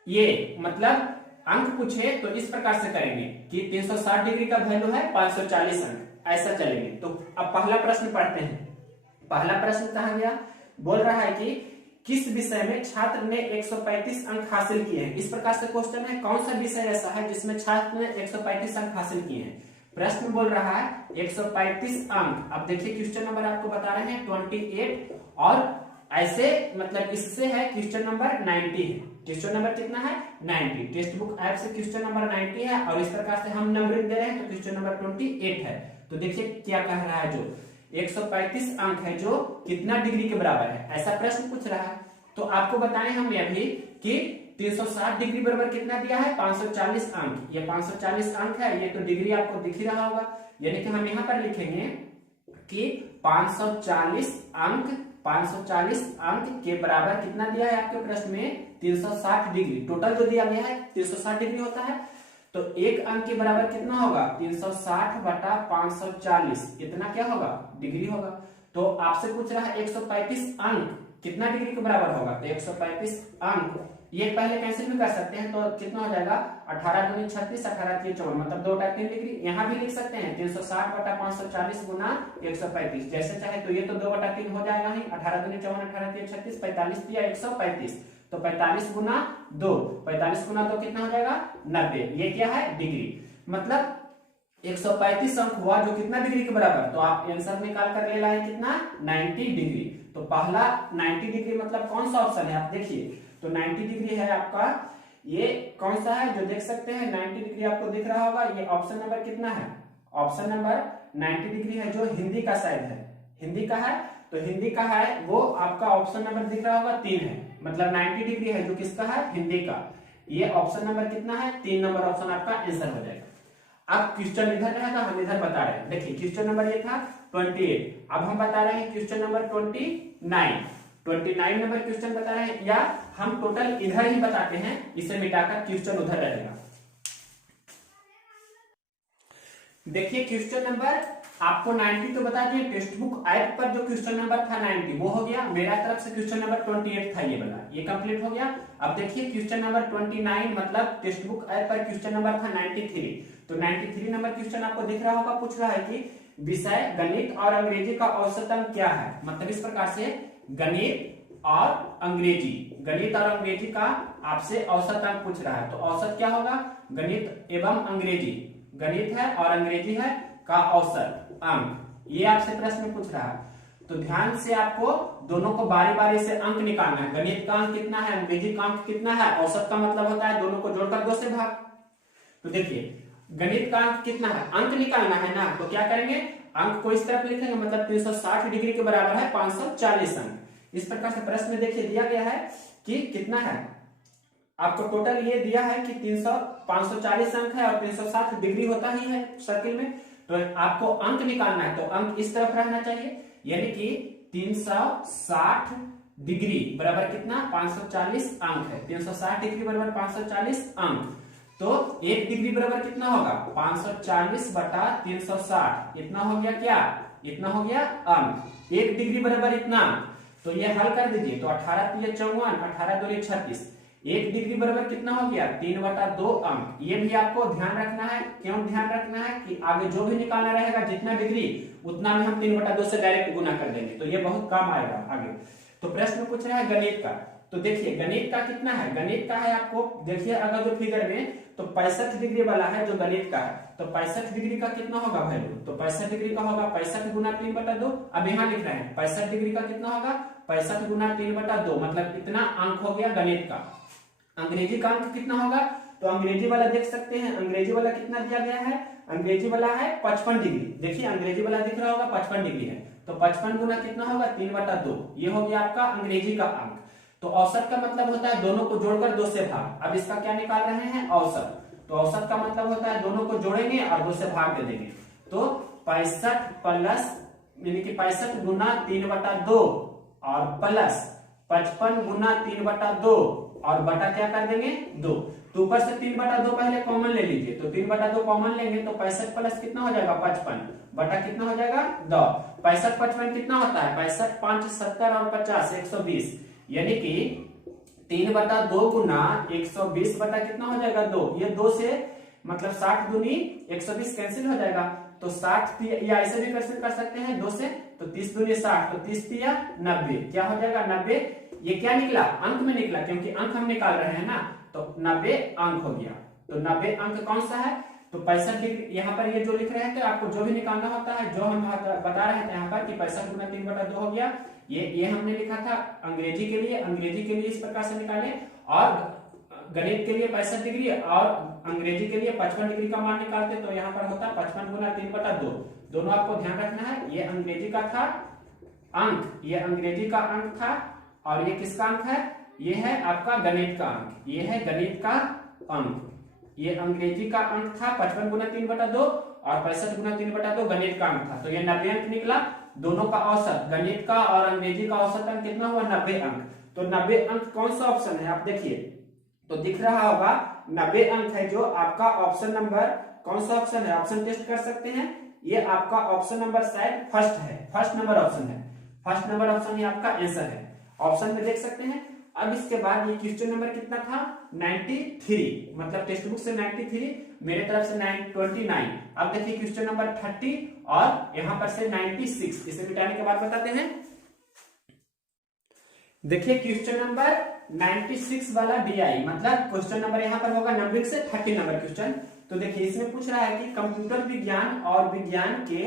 ये मतलब अंक पूछे तो इस प्रकार से करेंगे कि 360 डिग्री का वैल्यू है 540 अंक, ऐसा चलेंगे। तो अब पहला प्रश्न पढ़ते हैं। पहला प्रश्न कहा गया, बोल रहा है कि किस विषय में छात्र ने 135 अंक हासिल किए हैं। इस प्रकार से क्वेश्चन है, कौन सा विषय ऐसा है जिसमें छात्र ने 135 अंक हासिल किए हैं। प्रश्न बोल रहा है 135 अंक। अब देखिए क्वेश्चन नंबर आपको बता रहे हैं 28, और ऐसे मतलब इससे है क्वेश्चन नंबर 90 है। क्वेश्चन नंबर कितना है 90, टेक्स्ट बुक ऐप से क्वेश्चन नंबर 90 है, और इस प्रकार से हम नंबरिंग दे रहे हैं तो क्वेश्चन नंबर 28 है। तो देखिए क्या कह रहा है, जो 135 अंक है जो कितना डिग्री के बराबर है, ऐसा प्रश्न पूछ रहा है। तो आपको बताएं हम ये भी कि 360 डिग्री बराबर कितना दिया है 540 अंक, ये 540 अंक है, ये तो डिग्री आपको दिख ही रहा होगा, यानी कि हम यहाँ पर लिखेंगे कि 540 अंक के बराबर कितना दिया है आपके प्रश्न में 360 डिग्री। टोटल जो दिया गया है 360 डिग्री होता है, तो एक अंक के बराबर कितना होगा 360 बटा 540, इतना क्या होगा डिग्री होगा। तो आपसे पूछ रहा है 135 अंक कितना डिग्री के बराबर होगा, तो 135 अंक ये पहले कैंसिल भी कर सकते हैं, तो कितना हो जाएगा 18 दूनी 36, 18 3 54, मतलब 2/3 डिग्री। यहाँ भी लिख सकते हैं 360/540 गुना 135, जैसे चाहे। तो ये तो 2/3 हो जाएगा ही, 18 दूनी 54, 18 3 36, 45 दिया 135, तो 45 गुना 2, 45 गुना 2 कितना हो जाएगा 90। ये क्या है डिग्री, मतलब 135 अंक हुआ, जो कितना डिग्री के बराबर। तो आप आंसर निकाल कर ले लाए कितना 90 डिग्री। तो पहला 90 डिग्री मतलब कौन सा ऑप्शन है, आप देखिए। तो 90 डिग्री है आपका, ये कौन सा है जो देख सकते हैं 90 डिग्री आपको दिख रहा होगा। ये ऑप्शन नंबर कितना है, ऑप्शन नंबर 90 डिग्री है, जो हिंदी का शायद है, हिंदी का है। तो हिंदी का है वो आपका ऑप्शन नंबर दिख रहा होगा 3 है, मतलब 90 डिग्री है जो किसका है, हिंदी का। ये ऑप्शन नंबर कितना है 3 नंबर ऑप्शन आपका आंसर हो जाएगा। अब क्वेश्चन इधर रहेगा, हम इधर बता रहे हैं। देखिए क्वेश्चन नंबर ये था 28, अब हम बता रहे हैं क्वेश्चन नंबर 29 नंबर क्वेश्चन बता रहे हैं, या हम टोटल इधर ही बताते हैं, इसे मिटाकर क्वेश्चन उधर रहेगा। देखिए क्वेश्चन नंबर आपको 90 तो बता दिए, टेक्स्ट बुक ऐप पर जो क्वेश्चन नंबर था 90 वो हो गया। मेरा तरफ से क्वेश्चन नंबर 28 था, ये वाला, ये कंप्लीट हो गया। अब देखिए क्वेश्चन नंबर 29, मतलब टेक्स्ट बुक ऐप पर क्वेश्चन नंबर था 93। तो 93 नंबर क्वेश्चन आपको दिख रहा होगा, पूछ रहा है कि विषय गणित और अंग्रेजी का औसत अंक क्या है। मतलब इस प्रकार से गणित और अंग्रेजी का आपसे औसत अंक पूछ रहा है। तो औसत क्या होगा, गणित एवं अंग्रेजी, गणित है और अंग्रेजी है का औसत अंक, ये आपसे प्रश्न पूछ रहा है। तो ध्यान से आपको दोनों को बारी बारी से अंक निकालना है। गणित का अंक कितना है, अंग्रेजी का अंक कितना है, औसत का मतलब होता है दोनों को जोड़कर 2 से भाग। तो देखिए गणित का अंक कितना है, अंक निकालना है ना, तो क्या करेंगे, अंक को इस तरफ लिखेंगे, मतलब 360 डिग्री के बराबर है 540 अंक। इस प्रकार से प्रश्न में देखिए दिया गया है कि कितना है, आपको टोटल ये दिया है कि 540 अंक है और 360 डिग्री होता ही है सर्किल में। तो आपको अंक निकालना है, तो अंक इस तरफ रहना चाहिए, यानी कि 360 डिग्री बराबर कितना 540 अंक है। 360 डिग्री बराबर 540 अंक, तो 1 डिग्री बराबर कितना होगा 540/360, इतना हो गया क्या, इतना हो गया अंक। 1 डिग्री बराबर इतना, तो ये हल कर दीजिए। तो 18 3 54, 18 2 36, 1 डिग्री बराबर कितना हो गया 3/2 अंक। ये भी आपको ध्यान रखना है। क्यों ध्यान रखना है कि आगे जो भी निकालना रहेगा जितना डिग्री, उतना में हम 3/2 से डायरेक्ट गुना कर देंगे, तो ये बहुत काम आएगा आगे। तो प्रश्न पूछ रहा है गणित का, तो देखिए गणित का कितना है, गणित का है आपको देखिए अगर जो फिगर में, तो 65 डिग्री वाला है जो गणित का है। तो 65 डिग्री का कितना होगा वैल्यू, तो 65 डिग्री का होगा 65 गुना 3/2। अब यहाँ लिख रहे हैं 65 डिग्री का कितना होगा 65 गुना 3/2, मतलब इतना अंक हो गया गणित का। अंग्रेजी का अंक कितना होगा, तो अंग्रेजी वाला देख सकते हैं, अंग्रेजी वाला कितना दिया गया है, अंग्रेजी वाला है 55 डिग्री। देखिए अंग्रेजी वाला दिख रहा होगा 55 डिग्री है, तो 55 गुना कितना होगा 3/2, ये हो गया आपका अंग्रेजी का अंक। तो औसत का मतलब होता है दोनों को जोड़कर 2 से भाग। अब इसका क्या निकाल रहे हैं औसत, तो औसत का मतलब होता है दोनों को जोड़ेंगे और 2 से भाग दे देंगे। तो 65 प्लस यानी कि 65 गुना 3/2 और प्लस 55 गुना 3/2 और बटा क्या कर देंगे 2। तो ऊपर से 3/2 पहले कॉमन ले लीजिए, तो 3/2 कॉमन लेंगे तो 65 प्लस कितना हो जाएगा 55 बटा कितना हो जाएगा 2। 65 55 कितना होता है 65 5 70 और 50 120, यानी कि 3/2 गुना 120 बटा कितना हो जाएगा 2। ये 2 से मतलब 60 दूनी 120 कैंसिल हो जाएगा, तो 60 या ऐसे भी कैंसिल कर सकते हैं 2 से, तो 30 दूनी 60, तो 30 या 90, क्या हो जाएगा 90। ये क्या निकला अंक में निकला, क्योंकि अंक हम निकाल रहे हैं ना, तो 90 अंक हो गया। तो 90 अंक कौन सा है, तो 65 डिग्री। यहाँ पर ये जो लिख रहे थे आपको जो भी निकालना होता है, जो हम बता रहे थे यहाँ पर कि 65 गुना 3/2 हो गया, ये हमने लिखा था अंग्रेजी के लिए। अंग्रेजी के लिए इस प्रकार से निकाले, और गणित के लिए 65 डिग्री और अंग्रेजी के लिए 55 डिग्री का मान निकालते, तो यहाँ पर होता 55 गुना 3/2। दोनों आपको ध्यान रखना है, ये अंग्रेजी का था अंक, ये अंग्रेजी का अंक था, और ये किसका अंक है, ये है आपका गणित का अंक, ये है गणित का अंक। ये अंग्रेजी का अंक था 55 गुना 3/2 और 65 गुना 3/2 गणित का अंक था, तो ये 90 अंक निकला। दोनों का औसत, गणित का और अंग्रेजी का औसत अंक कितना हुआ 90 अंक। तो 90 अंक कौन सा ऑप्शन है आप देखिए, तो दिख रहा होगा 90 अंक है जो आपका ऑप्शन नंबर कौन सा ऑप्शन है, ऑप्शन टेस्ट कर सकते हैं। ये आपका ऑप्शन नंबर शायद फर्स्ट है, फर्स्ट नंबर ऑप्शन है, फर्स्ट नंबर ऑप्शन ही आपका आंसर है। ऑप्शन में देख सकते हैं अब इसके बाद ये क्वेश्चन नंबर कितना था 93, मतलब टेक्स्ट बुक से 93, मेरे तरफ से 29। अब देखिए क्वेश्चन नंबर 30 और यहाँ पर से 96, इसे मिटाने के बाद बताते हैं। देखिए क्वेश्चन नंबर 96 वाला DI, मतलब क्वेश्चन नंबर यहाँ पर होगा नंबरिंग से 30 नंबर क्वेश्चन। तो देखिए इसमें पूछ रहा है कि कंप्यूटर विज्ञान और विज्ञान के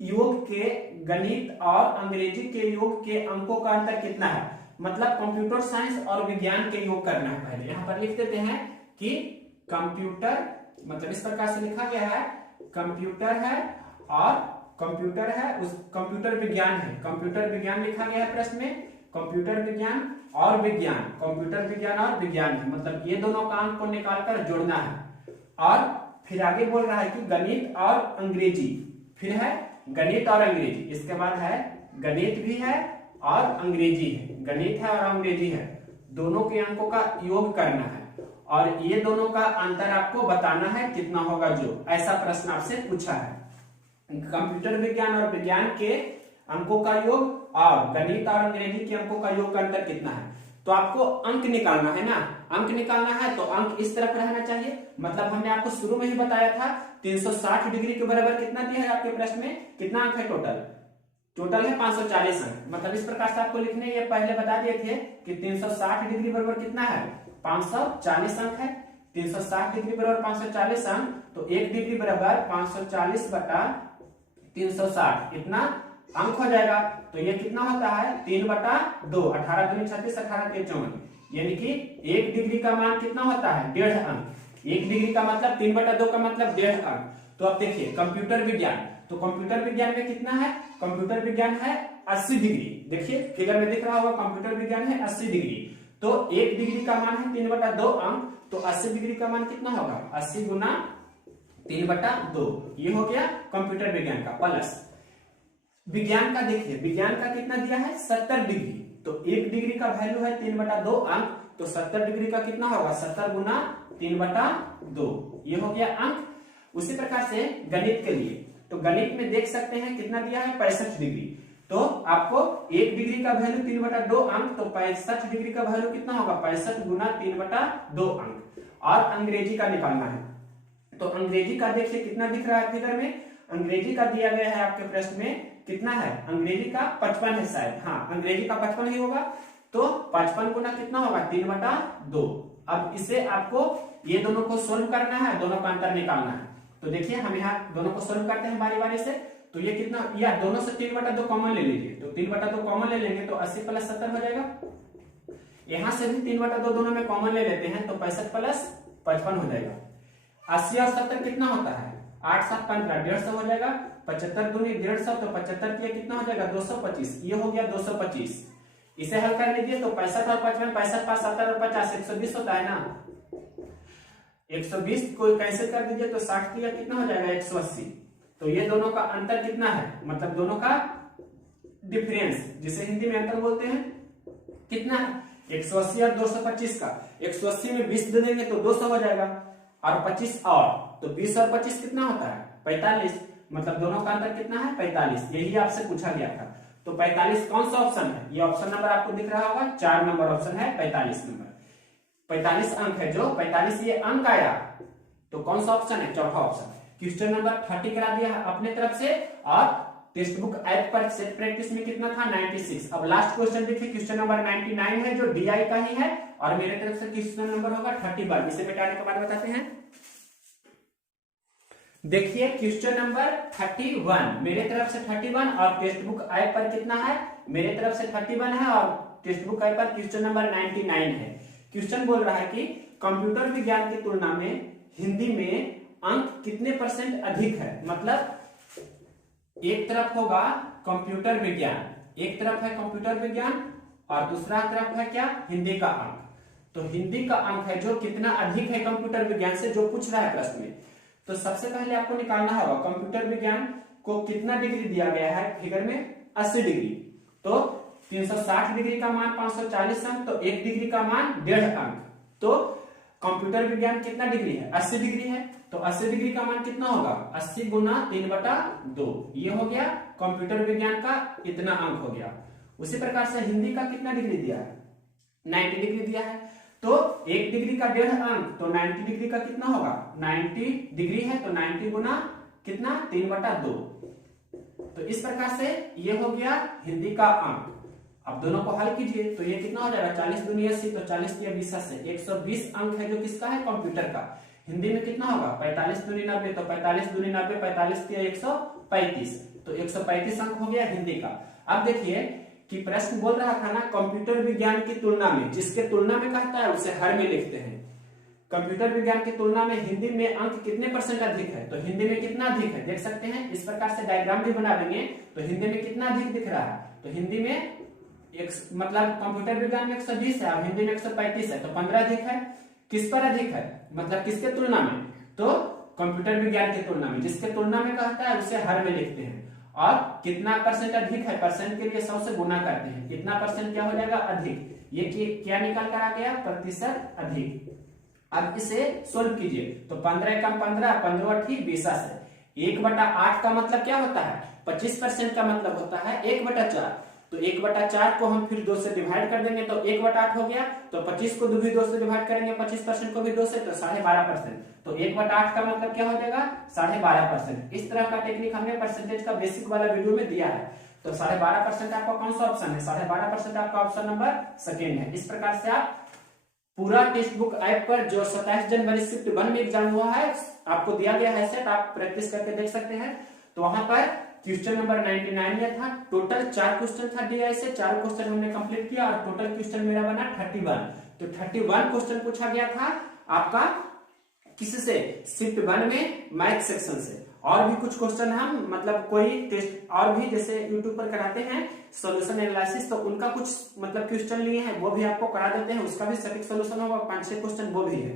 योग के गणित और अंग्रेजी के योग के अंकों का अंतर कितना है, मतलब कंप्यूटर साइंस और विज्ञान के योग करना है। पहले यहाँ पर लिख देते हैं कि कंप्यूटर, मतलब इस प्रकार से लिखा गया है, कंप्यूटर है और कंप्यूटर है, उस कंप्यूटर विज्ञान है, कंप्यूटर विज्ञान लिखा गया है प्रश्न में, कंप्यूटर विज्ञान और विज्ञान, कंप्यूटर विज्ञान और विज्ञान है, मतलब ये दोनों का अंक को निकालकर जोड़ना है। और फिर आगे बोल रहा है कि गणित और अंग्रेजी, फिर है गणित और अंग्रेजी, इसके बाद है गणित भी है और अंग्रेजी है, गणित है और अंग्रेजी है, दोनों के अंकों का योग करना है और ये दोनों का अंतर आपको बताना है कितना होगा, जो ऐसा प्रश्न आपसे पूछा है। कंप्यूटर विज्ञान और विज्ञान के अंकों का योग और गणित और अंग्रेजी के अंकों का योग का अंतर कितना है, तो आपको अंक निकालना है ना, अंक निकालना है तो अंक इस तरफ रहना चाहिए। मतलब हमने आपको शुरू में ही बताया था 360 डिग्री के बराबर कितना दिया है आपके प्रश्न में, कितना अंक है टोटल है 540 अंक। मतलब इस प्रकार से आपको लिखने, ये पहले बता दिए थे कि 360 डिग्री बराबर कितना है 540 अंक है। 360 डिग्री बराबर 540 अंक, तो 1 डिग्री बराबर 540 बटा 360, इतना अंक हो जाएगा। तो ये कितना होता है 3/2, 18 दूनी 36, 18 3 54, यानी कि 1 डिग्री का मान कितना होता है 1.5 अंक। 1 डिग्री का मतलब 3/2 का मतलब 1.5 अंक। तो अब देखिए कंप्यूटर विज्ञान, तो कंप्यूटर विज्ञान में कितना है, कंप्यूटर विज्ञान है 80 डिग्री, देखिए फिगर में दिख रहा होगा, कंप्यूटर विज्ञान है 80 डिग्री, तो 1 डिग्री का मान है 3/2 अंक, तो 80 डिग्री का मान कितना होगा 80 गुना 3/2, ये हो गया कंप्यूटर विज्ञान का। प्लस विज्ञान का, देखिए विज्ञान का कितना दिया है 70 डिग्री, तो 1 डिग्री का वैल्यू है 3/2 अंक, तो 70 डिग्री का कितना होगा 70 गुना 3/2, ये हो गया अंक। उसी प्रकार से गणित के लिए, तो गणित में देख सकते हैं कितना दिया है 65 डिग्री, तो आपको 1 डिग्री का वैल्यू 3/2 अंक, तो 65 डिग्री का वैल्यू कितना होगा 65 गुना 3/2 अंक। और अंग्रेजी का निकालना है, तो अंग्रेजी का देखिए कितना दिख रहा है फिगर में, अंग्रेजी का दिया गया है आपके प्रश्न में कितना है, अंग्रेजी का 55 है शायद, हाँ अंग्रेजी का 55 ही होगा, तो 55 गुना कितना होगा 3/2। अब इसे आपको ये दोनों को सोल्व करना है, दोनों का अंतर निकालना है। तो देखिए हम यहाँ दोनों को सोल्व करते हैं बारी बारी से, तो ये कितना, या दोनों से 3/2 कॉमन ले लीजिए, तो 3/2 कॉमन ले लेंगे तो 80 + 70 हो जाएगा। यहां से भी 3/2 दोनों में कॉमन ले लेते हैं, तो 65 + 55 हो जाएगा। 80 और 70 कितना होता है 8 7 15, 150 हो जाएगा। 75 दूनी 150, तो 75 किया कितना हो जाएगा 225, ये हो गया 225। इसे हल कर लीजिए तो 65 और 55, 65 5 70 और 50 120 होता है ना, 120 को कैंसिल कर दीजिए तो 60 किया कितना हो जाएगा 180। तो ये दोनों का अंतर कितना है, मतलब दोनों का डिफरेंस, जिसे हिंदी में अंतर बोलते हैं, कितना है 180 और 225 का। 180 में 20 दे देंगे तो 200 हो जाएगा, और 25 और, तो 20 और 25 कितना होता है 45, मतलब दोनों का अंतर कितना है 45। यही आपसे पूछा गया था। तो 45 कौन सा ऑप्शन है, ये ऑप्शन नंबर आपको दिख रहा होगा 4 नंबर ऑप्शन है 45 नंबर। 45 अंक है, जो 45 ये अंक आया, तो कौन सा ऑप्शन है चौथा ऑप्शन। क्वेश्चन नंबर 30 करा दिया है अपने तरफ से, और टेक्स्ट बुक ऐप पर सेट प्रैक्टिस में कितना था 96। अब लास्ट क्वेश्चन देखिए, क्वेश्चन नंबर 99 है जो DI का ही है, और मेरे तरफ से क्वेश्चन नंबर होगा 31। इसे मिटाने के बाद बताते हैं। देखिए क्वेश्चन नंबर 31 मेरे तरफ से 31, और टेक्स्ट बुक ऐप पर कितना है मेरे तरफ से 31 है, और टेक्स्ट बुक ऐप पर क्वेश्चन नंबर 99 है। क्वेश्चन बोल रहा है कि कंप्यूटर विज्ञान की तुलना में हिंदी में अंक कितने % अधिक है, मतलब एक तरफ होगा कंप्यूटर विज्ञान, एक तरफ है कंप्यूटर विज्ञान और दूसरा तरफ है क्या हिंदी का अंक। तो हिंदी का अंक है जो कितना अधिक है कंप्यूटर विज्ञान से, जो पूछ रहा है प्रश्न में। तो सबसे पहले आपको निकालना होगा कंप्यूटर विज्ञान को कितना डिग्री दिया गया है फिगर में 80 डिग्री, तो 360 डिग्री का मान 540 अंक, तो 1 डिग्री का मान 1.5 अंक। तो कंप्यूटर विज्ञान कितना डिग्री है 80 डिग्री है, तो 80 डिग्री का मान कितना होगा 80 गुना 3/2, ये हो गया कंप्यूटर विज्ञान का इतना अंक हो गया। उसी प्रकार से हिंदी का कितना डिग्री दिया है 90 डिग्री दिया है, तो 1 डिग्री का 1.5 अंक, तो 90 डिग्री का कितना होगा, 90 डिग्री है तो 90 गुना कितना, 3/2। तो इस प्रकार से ये हो गया हिंदी का अंक। अब दोनों को हल कीजिए तो ये कितना हो जाएगा, 40 दूनी 80, तो 40 दिया 20 से 120 अंक है जो किसका है, कंप्यूटर का। हिंदी में कितना होगा, 45 दूनी 90, तो 45 दूनी 90, 45 दिया 135, तो 135 अंक हो गया हिंदी का। अब देखिए कि प्रश्न बोल रहा था ना, कंप्यूटर विज्ञान की तुलना में, जिसके तुलना में कहता है उसे हर में लिखते हैं। कंप्यूटर विज्ञान की तुलना में हिंदी में अंक कितने % अधिक है, तो हिंदी में कितना अधिक है देख सकते हैं, इस प्रकार से डायग्राम भी बना देंगे तो हिंदी में कितना अधिक दिख रहा है, तो हिंदी में मतलब कंप्यूटर विज्ञान में 120 है और हिंदी में 135 है, तो 15 अधिक है। किस पर अधिक है, मतलब किसके तुलना में, तो कंप्यूटर विज्ञान की तुलना में, जिसके तुलना में कहता है उसे हर में लिखते हैं। और कितना % अधिक है, परसेंट के लिए 100 से गुना करते हैं, कितना % क्या हो जाएगा, अधिक। ये क्या निकल कर आ गया, प्रतिशत अधिक। अब इसे सोल्व कीजिए तो 15 कम 15, 15 ठीक 20 से 1/8 का मतलब क्या होता है, 25% का मतलब होता है 1/4। तो 1/4 को हम फिर 2 से डिवाइड कर देंगे तो 1/8 हो गया, तो 25 को भी 2 से डिवाइड करेंगे, 25% को भी 2 से, तो 12.5%। तो 1/8 का मतलब क्या हो जाएगा, 12.5%। इस तरह का टेक्निक हमने परसेंटेज का बेसिक वाला वीडियो में दिया है। तो 12.5% आपका कौन सा ऑप्शन है, 12.5% आपका ऑप्शन नंबर सेकेंड है। इस प्रकार से आप पूरा टेक्स्ट बुक ऐप पर जो 27 जनवरी शिफ्ट 1 में एग्जाम हुआ है आपको दिया गया है सेट, आप प्रैक्टिस करके देख सकते हैं। तो वहां पर क्वेश्चन नंबर 99 में था, टोटल 4 क्वेश्चन था डीआई से, 4 क्वेश्चन हमने कंप्लीट किया और टोटल क्वेश्चन मेरा बना 31। तो 31 क्वेश्चन पूछा गया था आपका किससे, शिफ्ट 1 में मैथ सेक्शन से। और भी कुछ क्वेश्चन हम मतलब कोई टेस्ट और भी जैसे यूट्यूब पर कराते हैं सॉल्यूशन एनालिसिस, तो उनका कुछ मतलब क्वेश्चन लिए हैं वो भी आपको करा देते हैं, उसका भी सटीक सॉल्यूशन होगा, 5-6 क्वेश्चन वो भी है।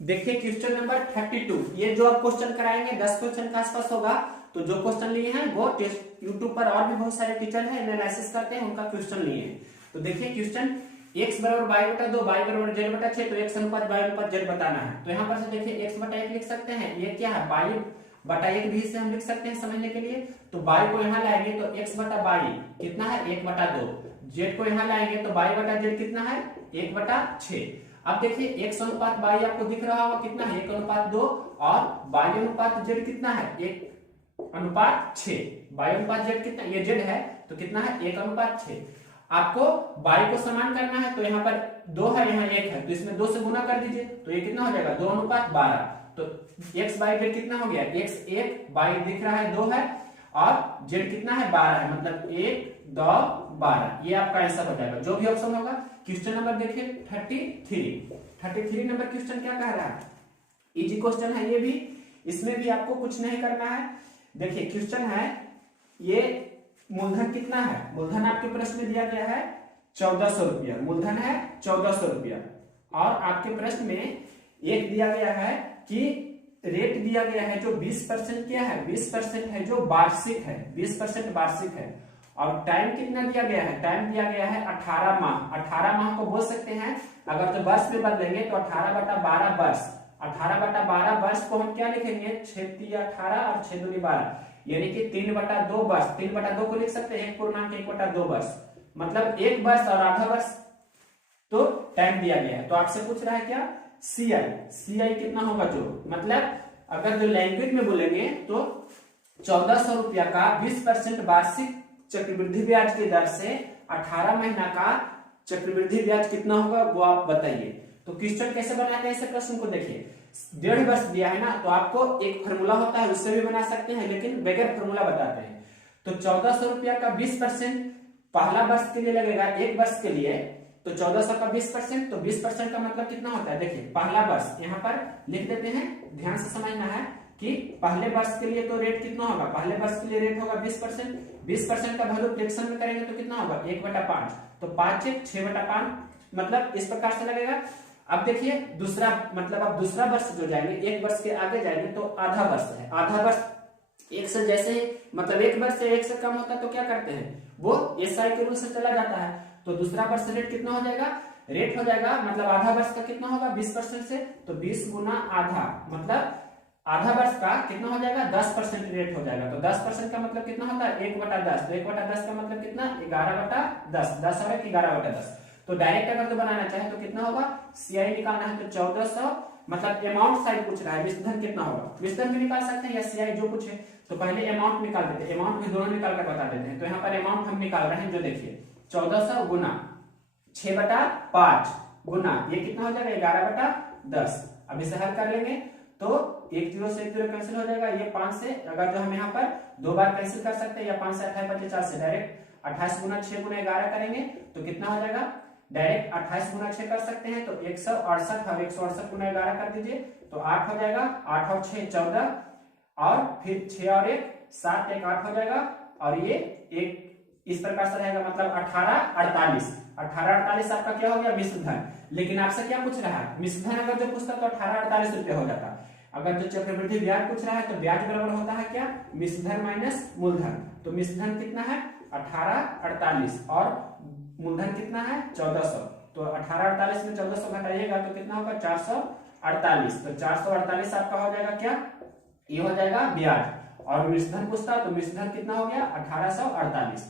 देखिए क्वेश्चन नंबर 32, ये जो आप क्वेश्चन कराएंगे 10 क्वेश्चन के आसपास होगा। तो जो क्वेश्चन लिए हैं वो टेस्ट यूट्यूब पर और भी बहुत सारे टीचर हैं एनालिसिस करते हैं, उनका क्वेश्चन लिए हैं। तो देखिए क्वेश्चन x बराबर y/2, y बराबर z/6, तो x अनुपात y अनुपात z बताना है। तो यहाँ पर से देखिए x/1 लिख सकते हैं, ये क्या है y/1 भी से हम लिख सकते हैं समझने के लिए। तो y को यहाँ लाएंगे तो x/y कितना है 1/2, z को यहाँ लाएंगे तो y/z कितना है 1/6। अब देखिए x अनुपात y आपको दिख रहा होगा कितना है 1:2 और y अनुपात z कितना है 1:6। y अनुपात z कितना, ये z है तो कितना है 1:6। आपको y को समान करना है तो यहाँ पर 2 है यहाँ 1 है, तो इसमें 2 से गुना कर दीजिए तो ये कितना हो जाएगा 2:12। तो x/z कितना हो गया, x 1, y दिख रहा है 2 है और z कितना है 12 है, मतलब 1, 2, 12। ये आपका आंसर हो जाएगा जो भी ऑप्शन होगा। क्वेश्चन नंबर देखिए 33 नंबर क्वेश्चन क्या कह रहा है, इजी क्वेश्चन है ये भी, इसमें भी आपको कुछ नहीं करना है। देखिए क्वेश्चन है ये मूलधन कितना है, मूलधन आपके प्रश्न में दिया गया है 1400 रुपया, मूलधन है 1400 रुपया। और आपके प्रश्न में एक दिया गया है कि रेट दिया गया है जो 20% क्या है, 20% है जो वार्षिक है, 20% वार्षिक है। और टाइम कितना दिया गया है, टाइम दिया गया है 18 माह। 18 माह को बोल सकते हैं अगर तो वर्ष में बदलेंगे तो 18/12 वर्ष। 18/12 वर्ष को हम क्या लिखेंगे 6×18 और 6×12 यानी कि 3/2 वर्ष। 3/2 को लिख सकते हैं 1/2 वर्ष, मतलब 1 वर्ष और आधा वर्ष। तो टाइम दिया गया है तो आपसे पूछ रहा है क्या CI कितना होगा, जो मतलब अगर जो लैंग्वेज में बोलेंगे तो 1400 रुपया का 20% वार्षिक चक्रवृद्धि ब्याज की दर से 18 महीना का चक्रवृद्धि ब्याज कितना होगा वो आप बताइए। तो क्वेश्चन कैसे बनाते हैं इसे प्रश्न को देखिए, 1.5 वर्ष दिया है ना, तो आपको एक फॉर्मूला होता है उससे भी बना सकते हैं, लेकिन बगैर फॉर्मूला बताते हैं। तो 1400 रुपया का 20% पहला वर्ष के लिए लगेगा, 1 वर्ष के लिए तो 1400 का 20%, तो 20% का मतलब कितना होता है, देखिए पहला वर्ष यहाँ पर लिख देते हैं, ध्यान से समझना है कि पहले वर्ष के लिए तो रेट कितना होगा, पहले वर्ष के लिए रेट होगा 20%, 20% का वैल्यू फ्रैक्शन में करेंगे तो कितना होगा 1/5, तो 5 6/5 मतलब इस प्रकार से लगेगा। अब देखिए दूसरा मतलब अब दूसरा वर्ष जो जाएंगे, 1 वर्ष के आगे जाएंगे तो आधा वर्ष है, आधा वर्ष 1 से जैसे ही मतलब 1 वर्ष से 1 से कम होता है तो क्या करते हैं वो SI के रूल से चला जाता है। तो दूसरा वर्ष रेट कितना हो जाएगा, रेट हो जाएगा मतलब आधा वर्ष का कितना होगा 20% से, तो 20 गुना आधा मतलब आधा वर्ष का कितना हो जाएगा 10% रेट हो जाएगा। तो 10% का मतलब कितना होता है 1/10। तो 1/10 का मतलब कितना 11/10, 10 और 11/10। तो डायरेक्ट अगर तो बनाना चाहे तो कितना होगा, सीआई निकालना है तो 1400, मतलब अमाउंट साइड पूछ रहा है, विस्तृत कितना होगा, विस्तृत भी निकाल सकते हैं या सीआई जो कुछ है। तो पहले अमाउंट निकाल देते हैं, अमाउंट भी दोनों निकाल कर बता देते हैं। तो यहाँ पर अमाउंट हम निकाल रहे हैं, जो देखिए 1400 गुना 6/5 गुना ये कितना हो जाएगा 11/10। अब इसे हल कर लेंगे तो 1 0 से 1 0 कैंसिल हो जाएगा, ये 5 से अगर जो हम यहाँ पर 2 बार कैंसिल कर सकते हैं, या 5 से 28 बचे 4 से डायरेक्ट 28 गुना 6 गुना 11 करेंगे तो कितना हो जाएगा, डायरेक्ट 28 गुना 6 कर सकते हैं तो 168, और 168 गुना 11 कर दीजिए तो 8 हो जाएगा, 8 और 6 14, और फिर 6 और 1 7, 1 8 हो जाएगा, और ये एक इस प्रकार से रहेगा, मतलब 18/48। 18/48 आपका क्या हो गया मिश्र धन। लेकिन आपसे क्या पूछ रहा है, मिश्र धन अगर जो पूछता तो 18/48 रुपये हो जाता। अगर जो चक्रवृद्धि ब्याज पूछ रहा है तो ब्याज बराबर होता है क्या, मिश्र धन माइनस मूलधन। तो मिश्र धन कितना है 18/48 और मूलधन कितना है 1400। तो 18/48 में 1400 घटाइएगा तो कितना होगा 448। तो 448 आपका हो जाएगा क्या, ये हो जाएगा ब्याज। और मिश्र धन पूछता तो मिश्र धन कितना हो गया 1848।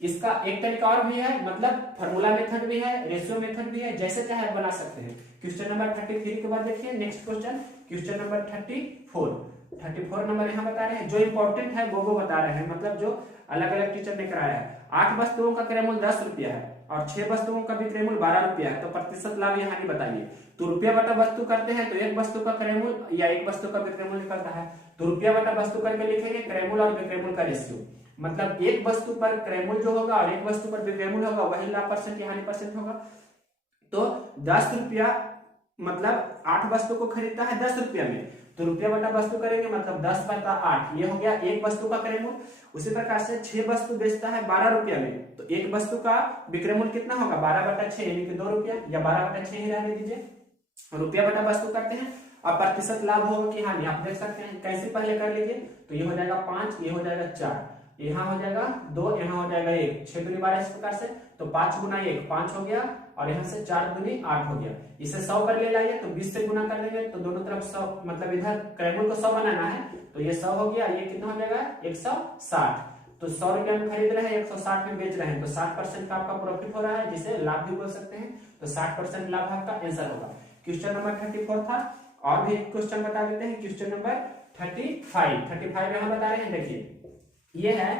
इसका एक तरीका और भी है, मतलब फार्मूला मेथड भी है, रेशियो मेथड भी है, जैसे चाहे आप बना सकते हैं। क्वेश्चन नंबर 33 के बाद देखिए next question, question number 34 number यहाँ बता रहे हैं, जो इंपॉर्टेंट है वो बता रहे हैं, मतलब जो अलग अलग टीचर ने कराया है। 8 वस्तुओं का क्रय मूल्य 10 रुपया है और 6 वस्तुओं का भी क्रय मूल्य 12 रुपया है, तो प्रतिशत लाभ यहाँ नहीं बताइए। तो रुपया बटा वस्तु करते हैं तो एक वस्तु का क्रय मूल्य या एक वस्तु का विक्रय मूल्य निकलता है, तो रुपया बटा वस्तु करके लिखेंगे क्रय मूल्य और विक्रय मूल्य का रेशियो। मतलब एक वस्तु पर क्रय मूल्य जो होगा और एक वस्तु पर विक्रय मूल्य होगा वही लाभ परसेंट यहाँ परसेंट होगा। तो 10 रुपया मतलब 8 वस्तु को खरीदता है 10 रुपया में, तो रुपया बटा वस्तु करेंगे मतलब 10/8, ये हो गया एक वस्तु का क्रय मूल्य। उसी प्रकार से 6 वस्तु बेचता है 12 रुपया में, तो एक वस्तु का विक्रय मूल्य कितना होगा 12/6 यानी कि 2 रुपया, या 12/6 ही रहने दीजिए। रुपया बटा वस्तु करते हैं, अब प्रतिशत लाभ होगा कि हानि आप देख सकते हैं, कैसे पहले कर लीजिए। तो ये हो जाएगा 5, ये हो जाएगा 4, यहाँ हो जाएगा 2, यहाँ हो जाएगा 1, 6 दूनी 12 इस प्रकार से, तो 5 गुना 1 5 हो गया, और यहाँ से 4 दूनी 8 हो गया। इसे 100 पर ले लाइए तो 20 से गुना कर देंगे, तो दोनों तरफ 100, मतलब इधर क्रय मूल्य को 100 बनाना है, तो ये 100 हो गया, ये कितना हो जाएगा 160। तो 100 रुपया में खरीद रहे हैं 160 में बेच रहे हैं, तो 60% का आपका प्रॉफिट हो रहा है, जिसे लाभ भी बोल सकते हैं। तो 60% लाभ आपका आंसर होगा। क्वेश्चन नंबर 34 था, और भी एक क्वेश्चन बता देते हैं, क्वेश्चन नंबर 35 यहाँ बता रहे हैं, देखिए ये है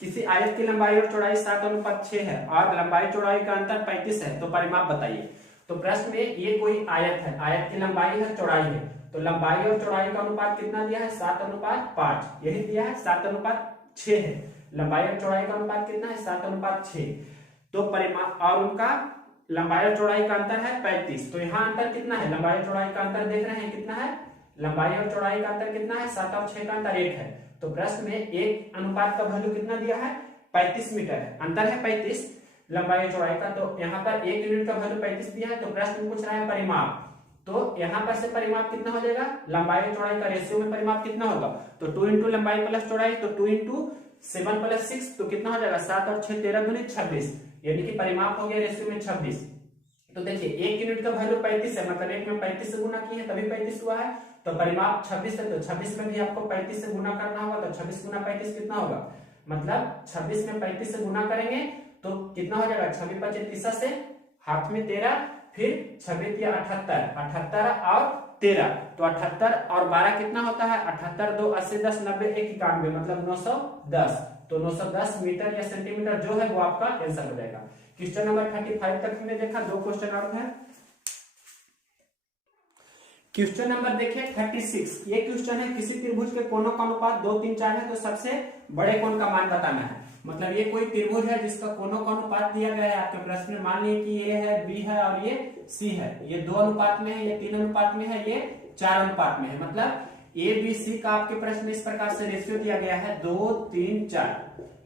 किसी आयत की लंबाई और चौड़ाई 7:6 है और लंबाई चौड़ाई का अंतर 35 है, तो परिमाप बताइए। तो प्रश्न में ये कोई आयत है, आयत की लंबाई है चौड़ाई है, तो लंबाई और चौड़ाई का अनुपात कितना दिया है 7:5, यही दिया है 7:6 है। लंबाई और चौड़ाई का अनुपात कितना है 7:6, तो परिमाप और उनका लंबाई और चौड़ाई का अंतर है 35। तो यहाँ अंतर कितना है, लंबाई और चौड़ाई का अंतर देख रहे हैं कितना है, लंबाई और चौड़ाई का अंतर कितना है 7 और 6 का अंतर 1 है। तो प्रश्न में एक अनुपात का वैल्यू कितना दिया है 35 मीटर है, अंतर है 35 लंबाई और चौड़ाई का। तो यहाँ पर 1 यूनिट का वैल्यू 35 दिया है, तो प्रश्न पूछ रहा है परिमाप। तो यहाँ पर से परिमाप कितना हो जाएगा, लंबाई और चौड़ाई का रेशियो में परिमाप कितना होगा, तो 2 इंटू लंबाई प्लस चौड़ाई, तो 2 इंटू 7 प्लस 6, तो कितना हो जाएगा 7 और 6 13 दूनी 26, यानी कि परिमाप हो गया रेशियो में 26। तो देखिए 1 यूनिट का वैल्यू 35 है, मतलब 1 में 35 से गुना किए तभी 35 हुआ है, तो परिमाप 26 है, तो 26 में भी आपको 35 से गुना करना होगा, तो 26 गुना 35 कितना होगा, मतलब 26 में 35 से गुना करेंगे तो कितना हो जाएगा 26 × 30 से हाथ में 13, फिर 26 या 78 और 13, तो 78 और 12 कितना होता है 78 2 80 10 90 1 91, मतलब 910। तो 910 मीटर या सेंटीमीटर जो है वो आपका आंसर हो जाएगा। क्वेश्चन नंबर 35 तक हमने देखा, 2 क्वेश्चन और है। क्वेश्चन नंबर देखिए 36, ये क्वेश्चन है किसी त्रिभुज के कोणों का अनुपात 2 3 4 है, तो सबसे बड़े कोण का मान बताना है। मतलब ये कोई त्रिभुज है जिसका कोणों का अनुपात दिया गया है आपके प्रश्न में, मान लीजिए कि ये है बी है और ये सी है, ये 2 अनुपात में है, ये 3 अनुपात में है, ये 4 अनुपात में है, मतलब ए बी सी का आपके प्रश्न में इस प्रकार से रेशियो दिया गया है 2 3 4,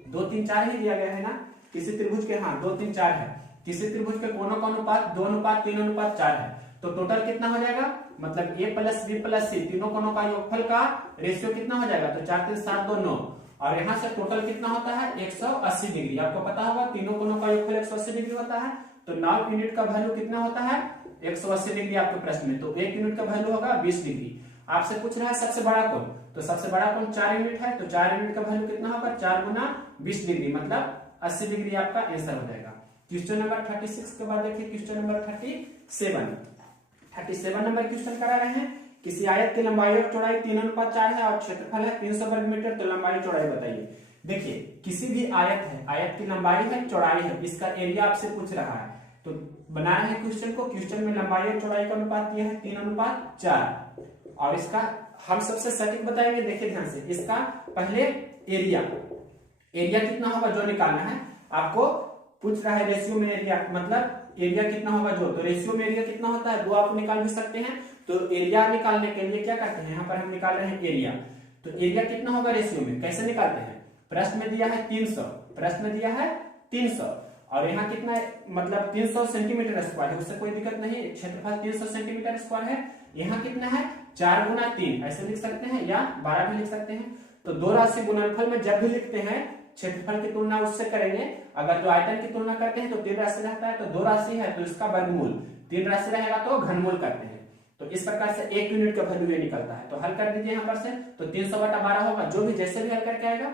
2 3 4 ही दिया गया है ना किसी त्रिभुज के, हाँ 2 3 4 है। किसी त्रिभुज के कोणों का अनुपात 2:3:4 है, तो टोटल कितना हो जाएगा, मतलब a प्लस बी प्लस सी तीनों कोणों का योगफल का रेशियो कितना हो जाएगा, तो 4 3 7 2 9, और यहाँ से टोटल कितना होता है 180 डिग्री। आपको पता होगा तीनों कोणों का योगफल 180 डिग्री होता है, तो 9 यूनिट का वैल्यू कितना होता है 180 डिग्री आपके प्रश्न में, तो 1 यूनिट का वैल्यू होगा 20 डिग्री। आपसे पूछ रहा है सबसे बड़ा कोण, तो सबसे बड़ा कोण 4 यूनिट है, तो 4 यूनिट का वैल्यू कितना होगा, 4 गुना 20 डिग्री, मतलब 80 डिग्री आपका आंसर हो जाएगा। क्वेश्चन नंबर 36 के बाद देखिए क्वेश्चन नंबर 37 नंबर क्वेश्चन करा रहे हैं। किसी आयत की लंबाई और चौड़ाई 3:4 है और क्षेत्रफल है 300 वर्ग मीटर, तो लंबाई चौड़ाई बताइए। देखिए किसी भी आयत है, आयत की लंबाई है चौड़ाई है, इसका एरिया आपसे पूछ रहा है, तो बना रहे हैं क्वेश्चन को। क्वेश्चन में लंबाई और चौड़ाई का अनुपात दिया है 3:4 और इसका हम सबसे सटीक बताएंगे। देखिए ध्यान से, इसका पहले एरिया कितना होगा जो निकालना है। आपको पूछ रहा है रेशियो में एरिया, मतलब एरिया कितना होगा जो, तो रेशियो में एरिया कितना होता है वो आप निकाल भी सकते हैं। तो एरिया निकालने के लिए क्या करते हैं, यहाँ पर हम निकाल रहे हैं एरिया, तो एरिया कितना होगा रेशियो में, कैसे निकालते हैं। प्रश्न में दिया है 300, प्रश्न में दिया है 300 और यहाँ कितना है, मतलब 300 सेंटीमीटर स्क्वायर है, उससे कोई दिक्कत नहीं, क्षेत्रफल 300 सेंटीमीटर स्क्वायर है। यहाँ कितना है 4 गुना 3 ऐसे लिख सकते हैं या 12 भी लिख सकते हैं। तो दो राशि गुणनफल में जब भी लिखते हैं क्षेत्रफल की तुलना उससे करेंगे। अगर जो आयतन की तुलना करते हैं तो 3 राशि रहता है, तो 2 राशि है तो इसका वर्गमूल, 3 राशि रहेगा तो घनमूल करते हैं। तो इस प्रकार से 1 यूनिट का वैल्यू ये निकलता है। तो हल कर दीजिए यहाँ पर से, तो 300/12 होगा, जो भी जैसे भी हल करके आएगा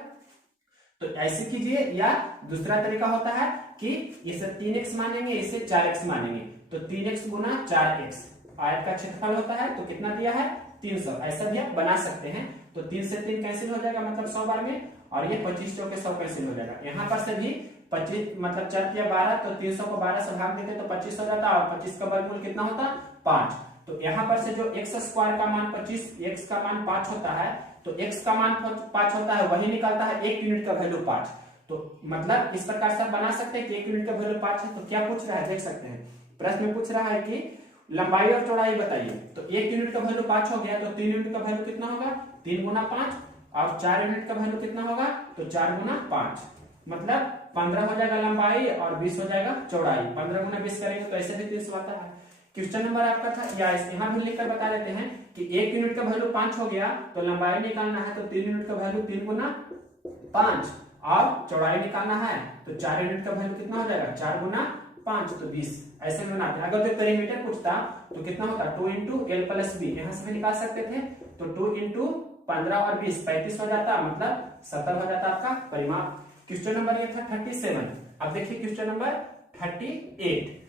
तो ऐसे कीजिए। या दूसरा तरीका होता है कि इसे 3x मानेंगे, इसे 4x मानेंगे, तो 3x गुना 4x आयत का क्षेत्रफल होता है, तो कितना दिया है 300, ऐसा भी आप बना सकते हैं। तो 3 से 3 कैंसिल हो जाएगा, मतलब 100 बार में, और ये 25 चौके 100 कैंसिल हो जाएगा। यहाँ पर से भी 25 मतलब 4 या 12, तो 300 को 12 से भाग देते तो 25 हो जाता, और 25 का वर्गमूल कितना होता 5। तो यहाँ पर से जो x स्क्वायर का मान 25, x का मान 5 होता है, तो x का मान 5 होता है, वही निकालता है 1 यूनिट का वैल्यू 5। तो मतलब इस प्रकार से बना सकते हैं कि 1 यूनिट का वैल्यू 5 है। तो क्या पूछ रहा है देख सकते हैं, प्रश्न में पूछ रहा है कि लंबाई और चौड़ाई बताइए। तो 1 यूनिट का वैल्यू 5 हो गया, तो 3 यूनिट का वैल्यू कितना होगा 3 गुना 5, और 4 यूनिट का वैल्यू कितना होगा, तो 4 गुना 5, मतलब 15 हो जाएगा लंबाई और 20 हो जाएगा चौड़ाई। 15 गुना 20 करेंगे तो ऐसे भी 300 आता है। क्वेश्चन नंबर आपका था, या यहाँ भी लिखकर बता देते हैं कि 1 यूनिट का वैल्यू 5 हो गया, तो लंबाई निकालना है, तो 3 यूनिट का वैल्यू 3 गुना 5, और चौड़ाई निकालना है, तो 4 यूनिट का वैल्यू कितना हो जाएगा 4 गुना 5, तो 20। ऐसे में बनाते हैं। अगर जो पेरीमीटर पूछता तो कितना होता 2 × L + B, यहाँ से भी निकाल सकते थे, तो 2 × 15 और 20 35 हो जाता, मतलब 70 हो जाता आपका परिमाप। क्वेश्चन नंबर ये था 37। अब देखिए क्वेश्चन नंबर 38,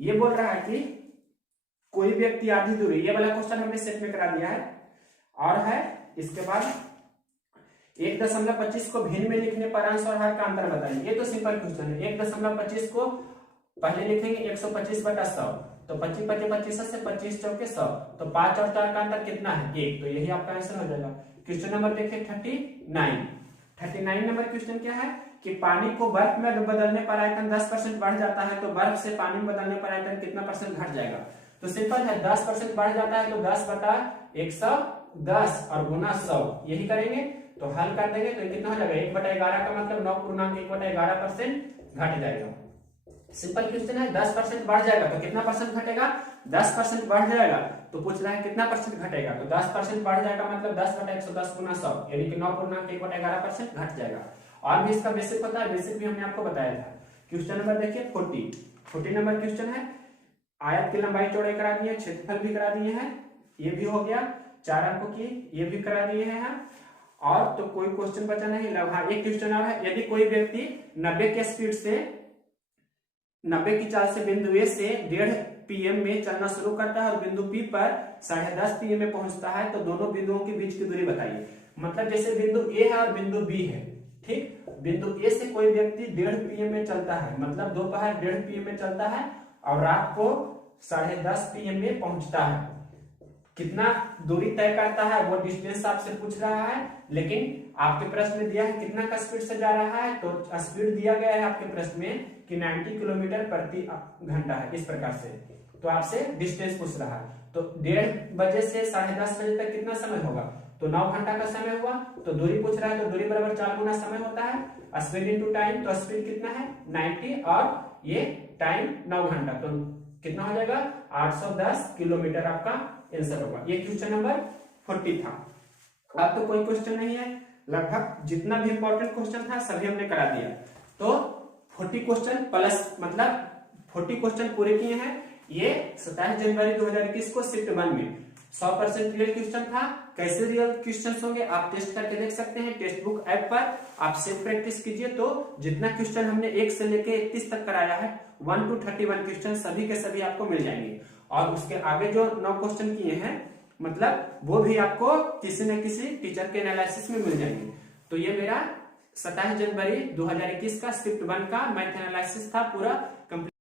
ये बोल रहा है कि कोई व्यक्ति आधी दूरी, ये वाला क्वेश्चन हमने सेट में करा दिया है, और है इसके बाद 1.25 को भिन्न में लिखने पर अंश और हर का अंतर बताइए। ये तो सिंपल क्वेश्चन है। 1.25 को पहले लिखेंगे 125/100, तो 25 × 25 से 25 चौके 100, तो 5 और 4 का अंतर कितना है 1, तो यही आपका आंसर हो जाएगा। क्वेश्चन नंबर देखिए 39 नंबर क्वेश्चन क्या है कि पानी को बर्फ में बदलने पर आयतन 10% बढ़ जाता है, तो बर्फ से पानी में बदलने पर आयतन कितना परसेंट घट जाएगा। तो सिंपल है, 10% बढ़ जाता है तो 10/110 और गुना 100 यही करेंगे, तो हल कर देंगे तो कितना हो जाएगा 1/11 का मतलब 9.1/11% घट जाएगा। सिंपल क्वेश्चन है, 10% बढ़ जाएगा तो कितना परसेंट घटेगा 10% बढ़ जाएगा, तो पूछ रहा है कितना परसेंट घटेगा, तो 10% बढ़ जाएगा मतलब 10/110 गुना 100 यानी कि 9.1/11% घट जाएगा। और भी इसका बेसिक पता है, बेसिक भी हमने आपको बताया था। क्वेश्चन नंबर देखिए 40 नंबर क्वेश्चन है। आयत की लंबाई चौड़ाई करा दी है, क्षेत्रफल भी करा दिए हैं, ये भी हो गया 4 अंकों की, ये भी करा दिए हैं। और तो कोई क्वेश्चन बचा नहीं। हाँ, एक क्वेश्चन और है, यदि कोई व्यक्ति 90 की स्पीड से 90 की चाल से बिंदु ए से 1.5 PM में चलना शुरू करता है और बिंदु P पर 10:30 PM में पहुंचता है, तो दोनों बिंदुओं के बीच की दूरी बताइए। मतलब जैसे बिंदु A है और बिंदु B है, ठीक, बिंदु A से कोई व्यक्ति 1.5 PM में चलता है, मतलब दोपहर 1.5 PM में चलता है और रात को 10:30 PM में पहुंचता है। कितना दूरी तय करता है वो डिस्टेंस आपसे पूछ रहा है, लेकिन आपके प्रश्न में दिया है कितना का स्पीड से जा रहा है, तो स्पीड दिया गया है आपके प्रश्न में कि 90 किलोमीटर प्रति घंटा है, इस प्रकार से। तो आपसे डिस्टेंस पूछ रहा है, तो 1:30 बजे से 10:30 बजे तक कितना समय होगा, तो 9 घंटा का समय हुआ। तो दूरी पूछ रहा है, तो दूरी बराबर 4 गुना समय होता है, स्पीड इंटू टाइम, तो स्पीड कितना है 90 और ये टाइम 9 घंटा, तो कितना हो जाएगा 810 किलोमीटर आपका आंसर होगा। ये क्वेश्चन नंबर 40 था। अब तो कोई क्वेश्चन नहीं है, लगभग जितना भी इंपॉर्टेंट क्वेश्चन था सभी हमने करा दिया। तो 40 क्वेश्चन प्लस मतलब 40 क्वेश्चन पूरे किए हैं। ये 27 जनवरी 2021 को शिफ्ट 1 में 100% रियल क्वेश्चन था। कैसे रियल क्वेश्चंस होंगे आप टेस्ट करके देख सकते हैं टेक्स्ट बुक ऐप पर। आप सेल्फ प्रैक्टिस कीजिए तो जितना क्वेश्चन हमने 1 से लेके 31 तक कराया है 1 to 31 क्वेश्चन सभी के सभी आपको मिल जाएंगे। और उसके आगे जो 9 क्वेश्चन किए हैं मतलब वो भी आपको किसी न किसी टीचर के एनालिसिस में मिल जाएंगे। तो ये मेरा 27 जनवरी 2021 का शिफ्ट 1 का मैथ एनालिसिस था पूरा कंप्लीट।